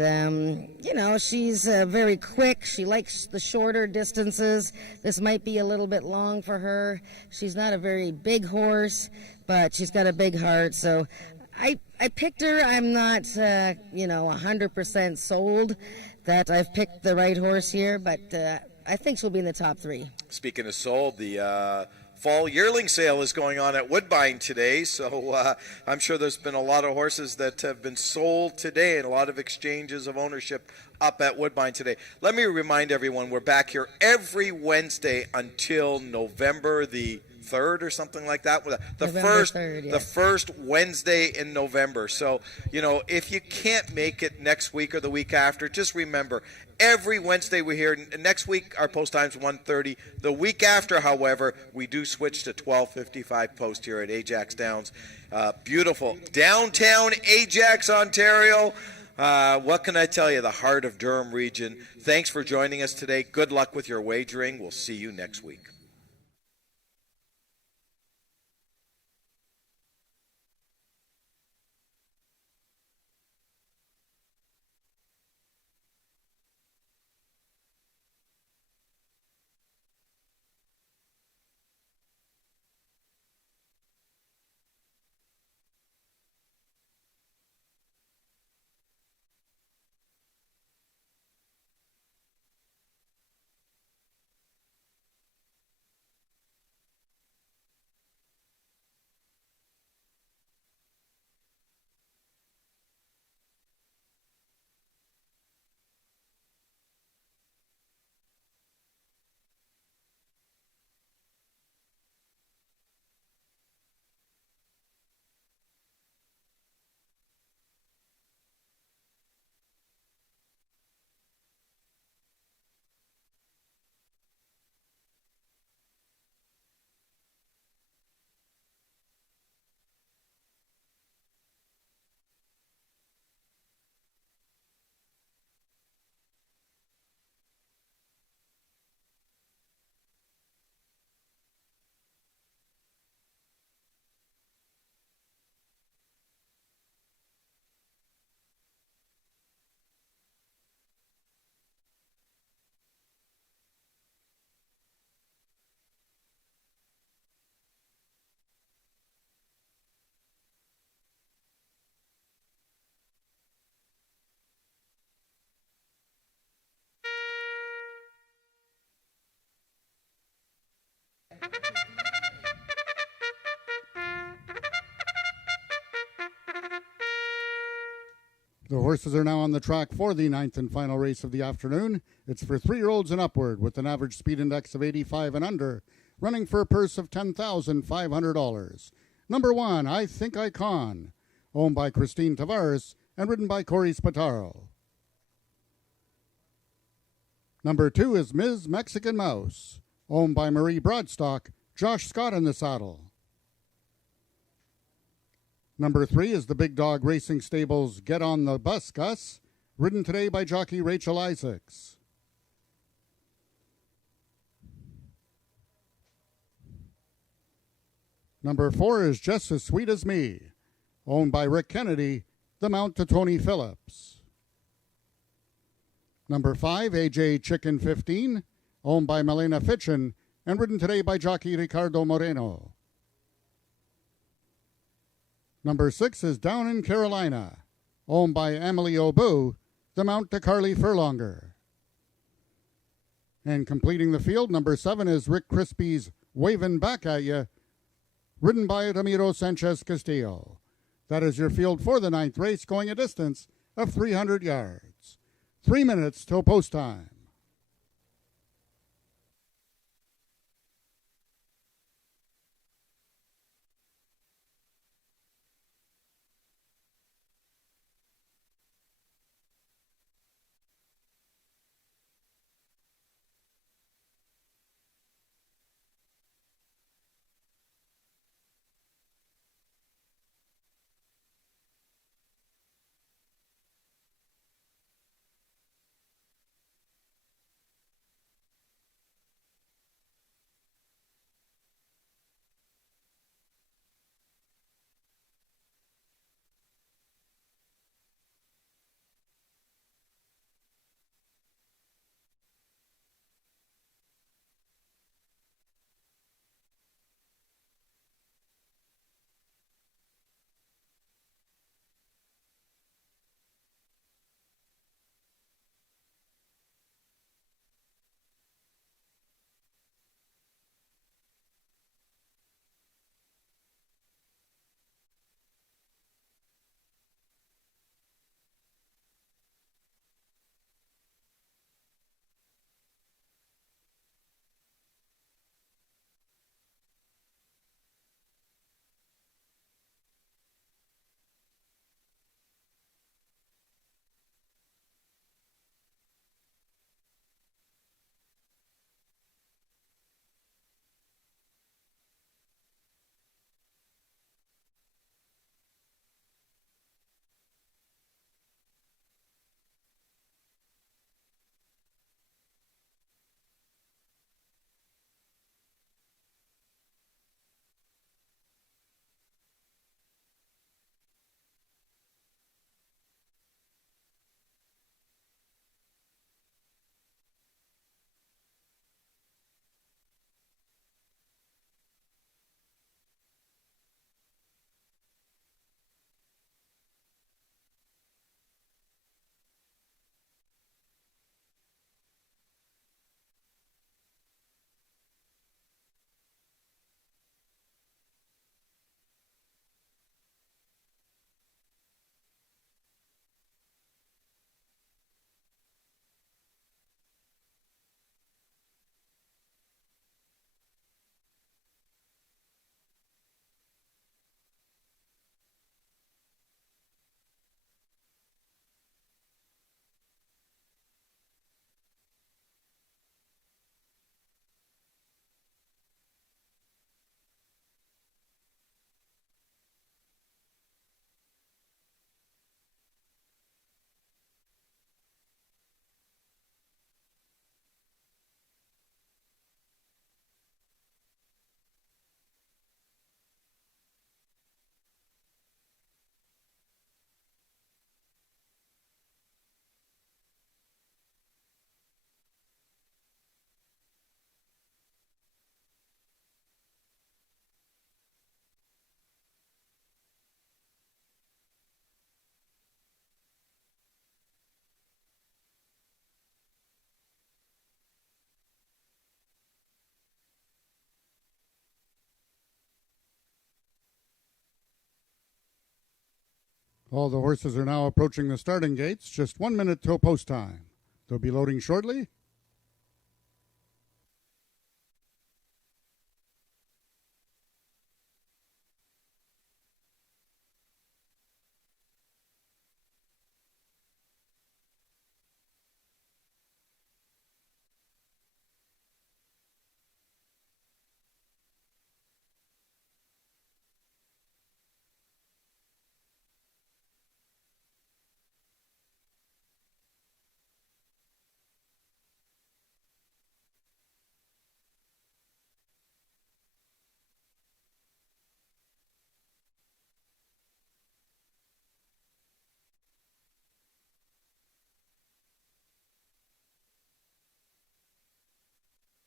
she's very quick. She likes the shorter distances. This might be a little bit long for her. She's not a very big horse, but she's got a big heart. So I picked her. I'm not, 100% sold that I've picked the right horse here, but I think she'll be in the top 3. Speaking of sold, the fall yearling sale is going on at Woodbine today, so I'm sure there's been a lot of horses that have been sold today and a lot of exchanges of ownership up at Woodbine today. Let me remind everyone, we're back here every Wednesday until November the 3rd or something like that. The first Wednesday in November. So, if you can't make it next week or the week after, just remember, every Wednesday we're here. Next week our post time's 1:30. The week after, however, we do switch to 12:55 post here at AjaxDowns. Beautiful downtown Ajax, Ontario. What can I tell you? The heart of Durham region. Thanks for joining us today. Good luck with your wagering. We'll see you next week. The horses are now on the track for the ninth and final race of the afternoon. It's for 3-year-olds and upward with an average speed index of 85 and under, running for a purse of $10,500. Number 1, I Think I Con, owned by Christine Tavares and ridden by Corey Spataro. Number 2 is Ms. Mexican Mouse, owned by Marie Broadstock, Josh Scott in the saddle. Number 3 is the Big Dog Racing Stables Get on the Bus Gus, ridden today by jockey Rachel Isaacs. Number 4 is Just as Sweet as Me, owned by Rick Kennedy, the mount to Tony Phillips. Number 5, AJ Chicken 15, owned by Melena Fitchin and ridden today by jockey Ricardo Moreno. Number 6 is Down in Carolina, owned by Emily Obu, the mount to Carly Furlonger. And completing the field, number 7 is Rick Crispy's Wavin' Back at Ya, ridden by Ramiro Sanchez Castillo. That is your field for the ninth race, going a distance of 300 yards. 3 minutes till post time. All the horses are now approaching the starting gates, just 1 minute till post time. They'll be loading shortly.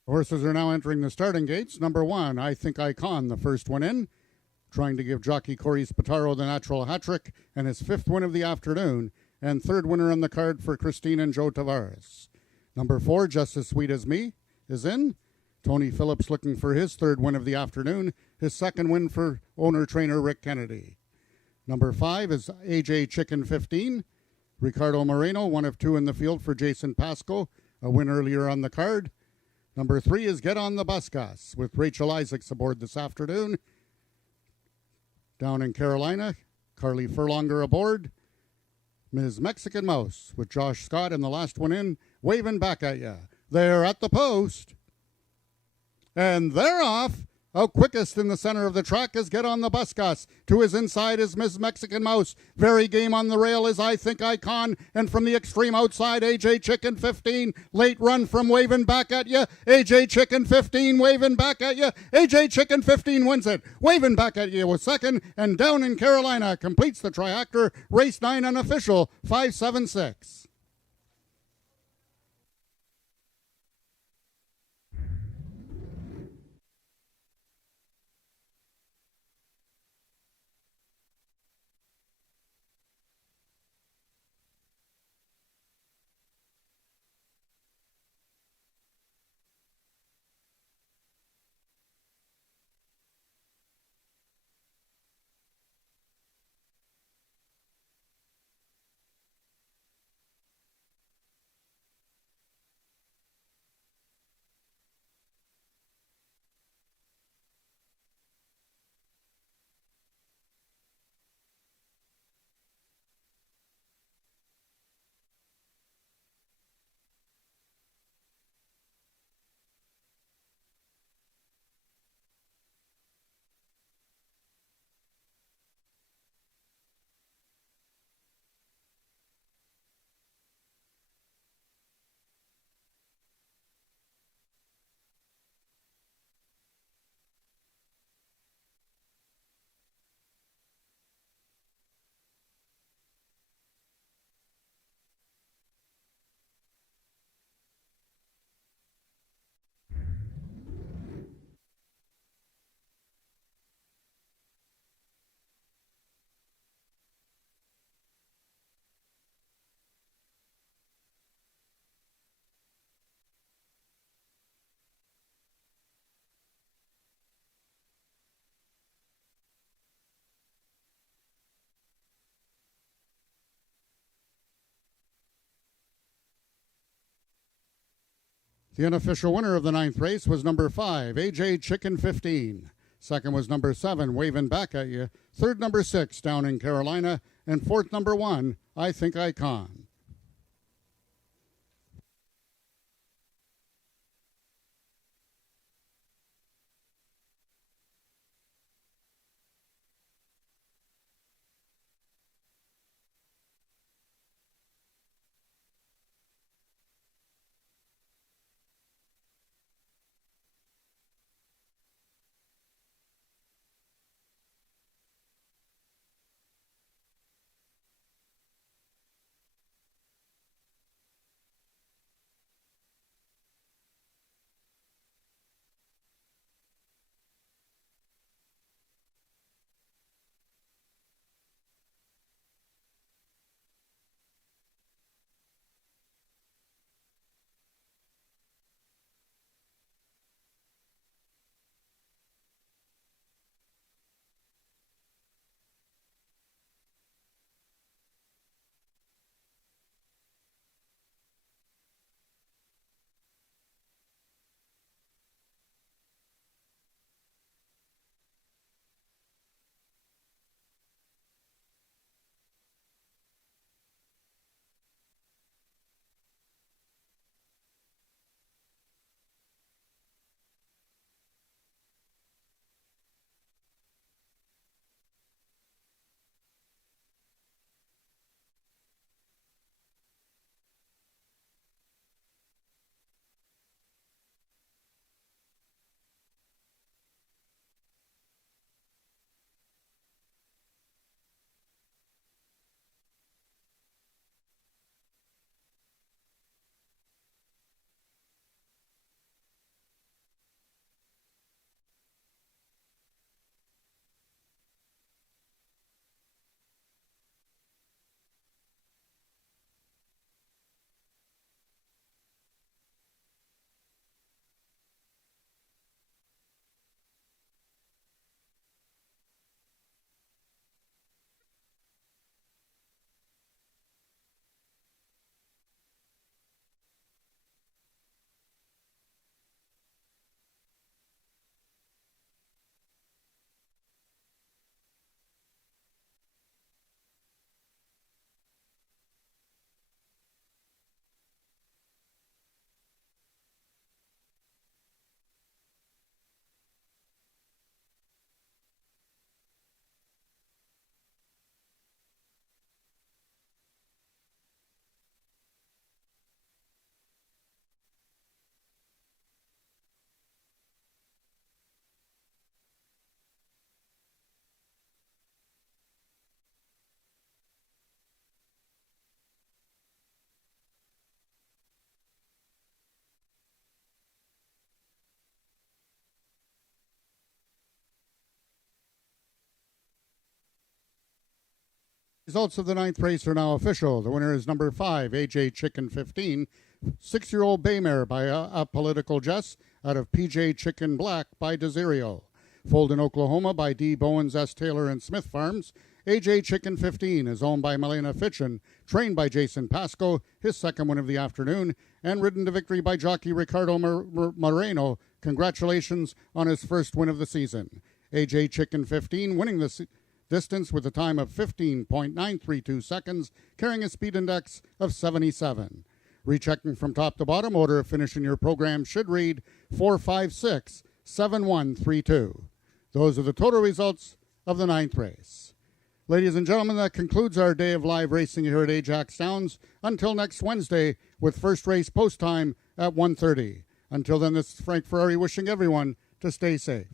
Horses are now entering the starting gates. Number 1, I Think I Con, the first one in, trying to give jockey Corey Spataro the natural hat trick and his 5th win of the afternoon, and 3rd winner on the card for Christine and Joe Tavares. Number 4, Just As Sweet As Me, is in. Tony Phillips looking for his 3rd win of the afternoon, his 2nd win for owner-trainer Rick Kennedy. Number 5 is AJ Chicken 15. Ricardo Moreno, 1 of 2 in the field for Jason Pasco, a win earlier on the card. Number 3 is Get on the Busgas with Rachel Isaacs aboard this afternoon. Down in Carolina, Carly Furlonger aboard. Ms. Mexican Mouse with Josh Scott and the last one in, waving back at you. They're at the post. And they're off. Out quickest in the center of the track is Get on the Busgas. To his inside is Ms. Mexican Mouse. Very game on the rail is I Think I Con. And from the extreme outside, AJ Chicken 15. Late run from waving back at you. AJ Chicken 15 waving back at you. AJ Chicken 15 wins it. Waving back at you was 2nd. And Down in Carolina completes the triactor. Race 9 unofficial 5-7-6. The unofficial winner of the 9th race was number 5, AJ Chicken 15. 2nd was number 7, Waving Back at You. 3rd, number 6, Down in Carolina. And 4th, number 1, I Think I Con. Results of the ninth race are now official. The winner is number 5, AJ Chicken 15, 6-year-old Baymare by a Political Jess out of PJ Chicken Black by Desirio. Foaled in Oklahoma by D. Bowens, S. Taylor, and Smith Farms. AJ Chicken 15 is owned by Milena Fitchin, trained by Jason Pasco, his second win of the afternoon, and ridden to victory by jockey Ricardo Moreno. Congratulations on his first win of the season. AJ Chicken 15 winning the distance with a time of 15.932 seconds, carrying a speed index of 77. Rechecking from top to bottom, order of finish in your program should read 456-7132. Those are the total results of the ninth race. Ladies and gentlemen, that concludes our day of live racing here at Ajax Downs. Until next Wednesday, with first race post time at 1:30. Until then, this is Frank Ferrari wishing everyone to stay safe.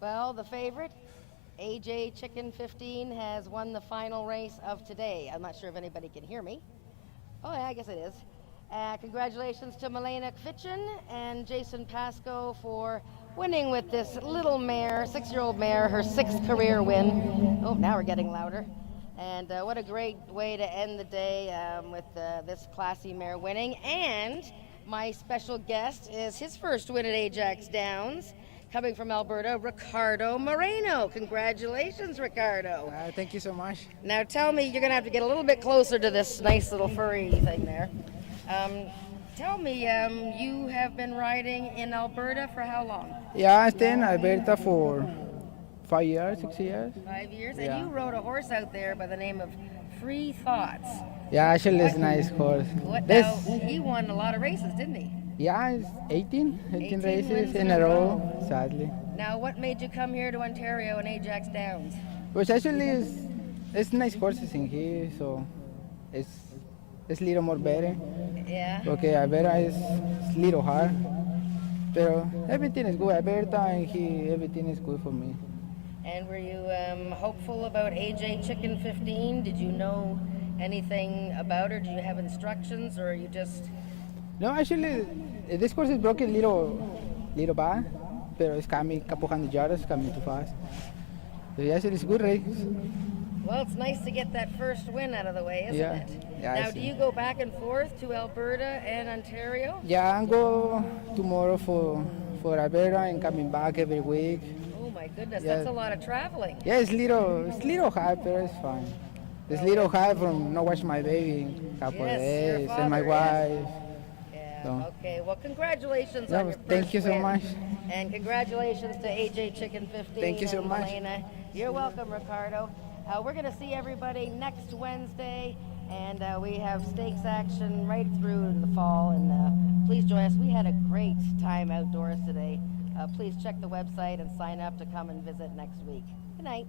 Well, the favorite, AJ Chicken 15, has won the final race of today. I'm not sure if anybody can hear me. Oh, yeah, I guess it is. Congratulations to Milena Fitchin and Jason Pasco for winning with this little mare, 6-year-old mare, her 6th career win. Oh, now we're getting louder. And what a great way to end the day with this classy mare winning. And my special guest is his first win at Ajax Downs, coming from Alberta, Ricardo Moreno. Congratulations, Ricardo. Thank you so much. Now tell me, you're going to have to get a little bit closer to this nice little furry thing there. Tell me, you have been riding in Alberta for how long? Yeah, I stayed in Alberta for 5 years, 6 years. 5 years? Yeah. And you rode a horse out there by the name of Free Thoughts. Yeah, actually it's a nice horse. Now, he won a lot of races, didn't he? Yeah, it's 18 18 races wins in a row, sadly. Now, what made you come here to Ontario and Ajax Downs? Which actually it's nice horses in here, so it's a little more better. Yeah. Okay, Alberta is a little hard, but everything is good. Alberta and here, everything is good for me. And were you hopeful about AJ Chicken 15? Did you know anything about her? Did you have instructions, or you just... No, actually, this course is broken little bad, but it's coming a couple hundred yards, coming too fast. So yeah, it's a good race. Well, it's nice to get that first win out of the way, isn't it? Yeah, now, do you go back and forth to Alberta and Ontario? Yeah, I'm go tomorrow for Alberta and coming back every week. Oh my goodness, Yeah. that's a lot of traveling. Yeah, it's little hard, but it's fine. It's little hard from not watch my baby in a couple of Yes, days your and my father, wife. Yeah, So. okay. Well, congratulations Yeah, on your first thank you so win. much. And congratulations to AJ Chicken 15 Thank you so and much. Milena. You're welcome, Ricardo. We're going to see everybody next Wednesday, and we have stakes action right through the fall. And please join us. We had a great time outdoors today. Please check the website and sign up to come and visit next week. Good night.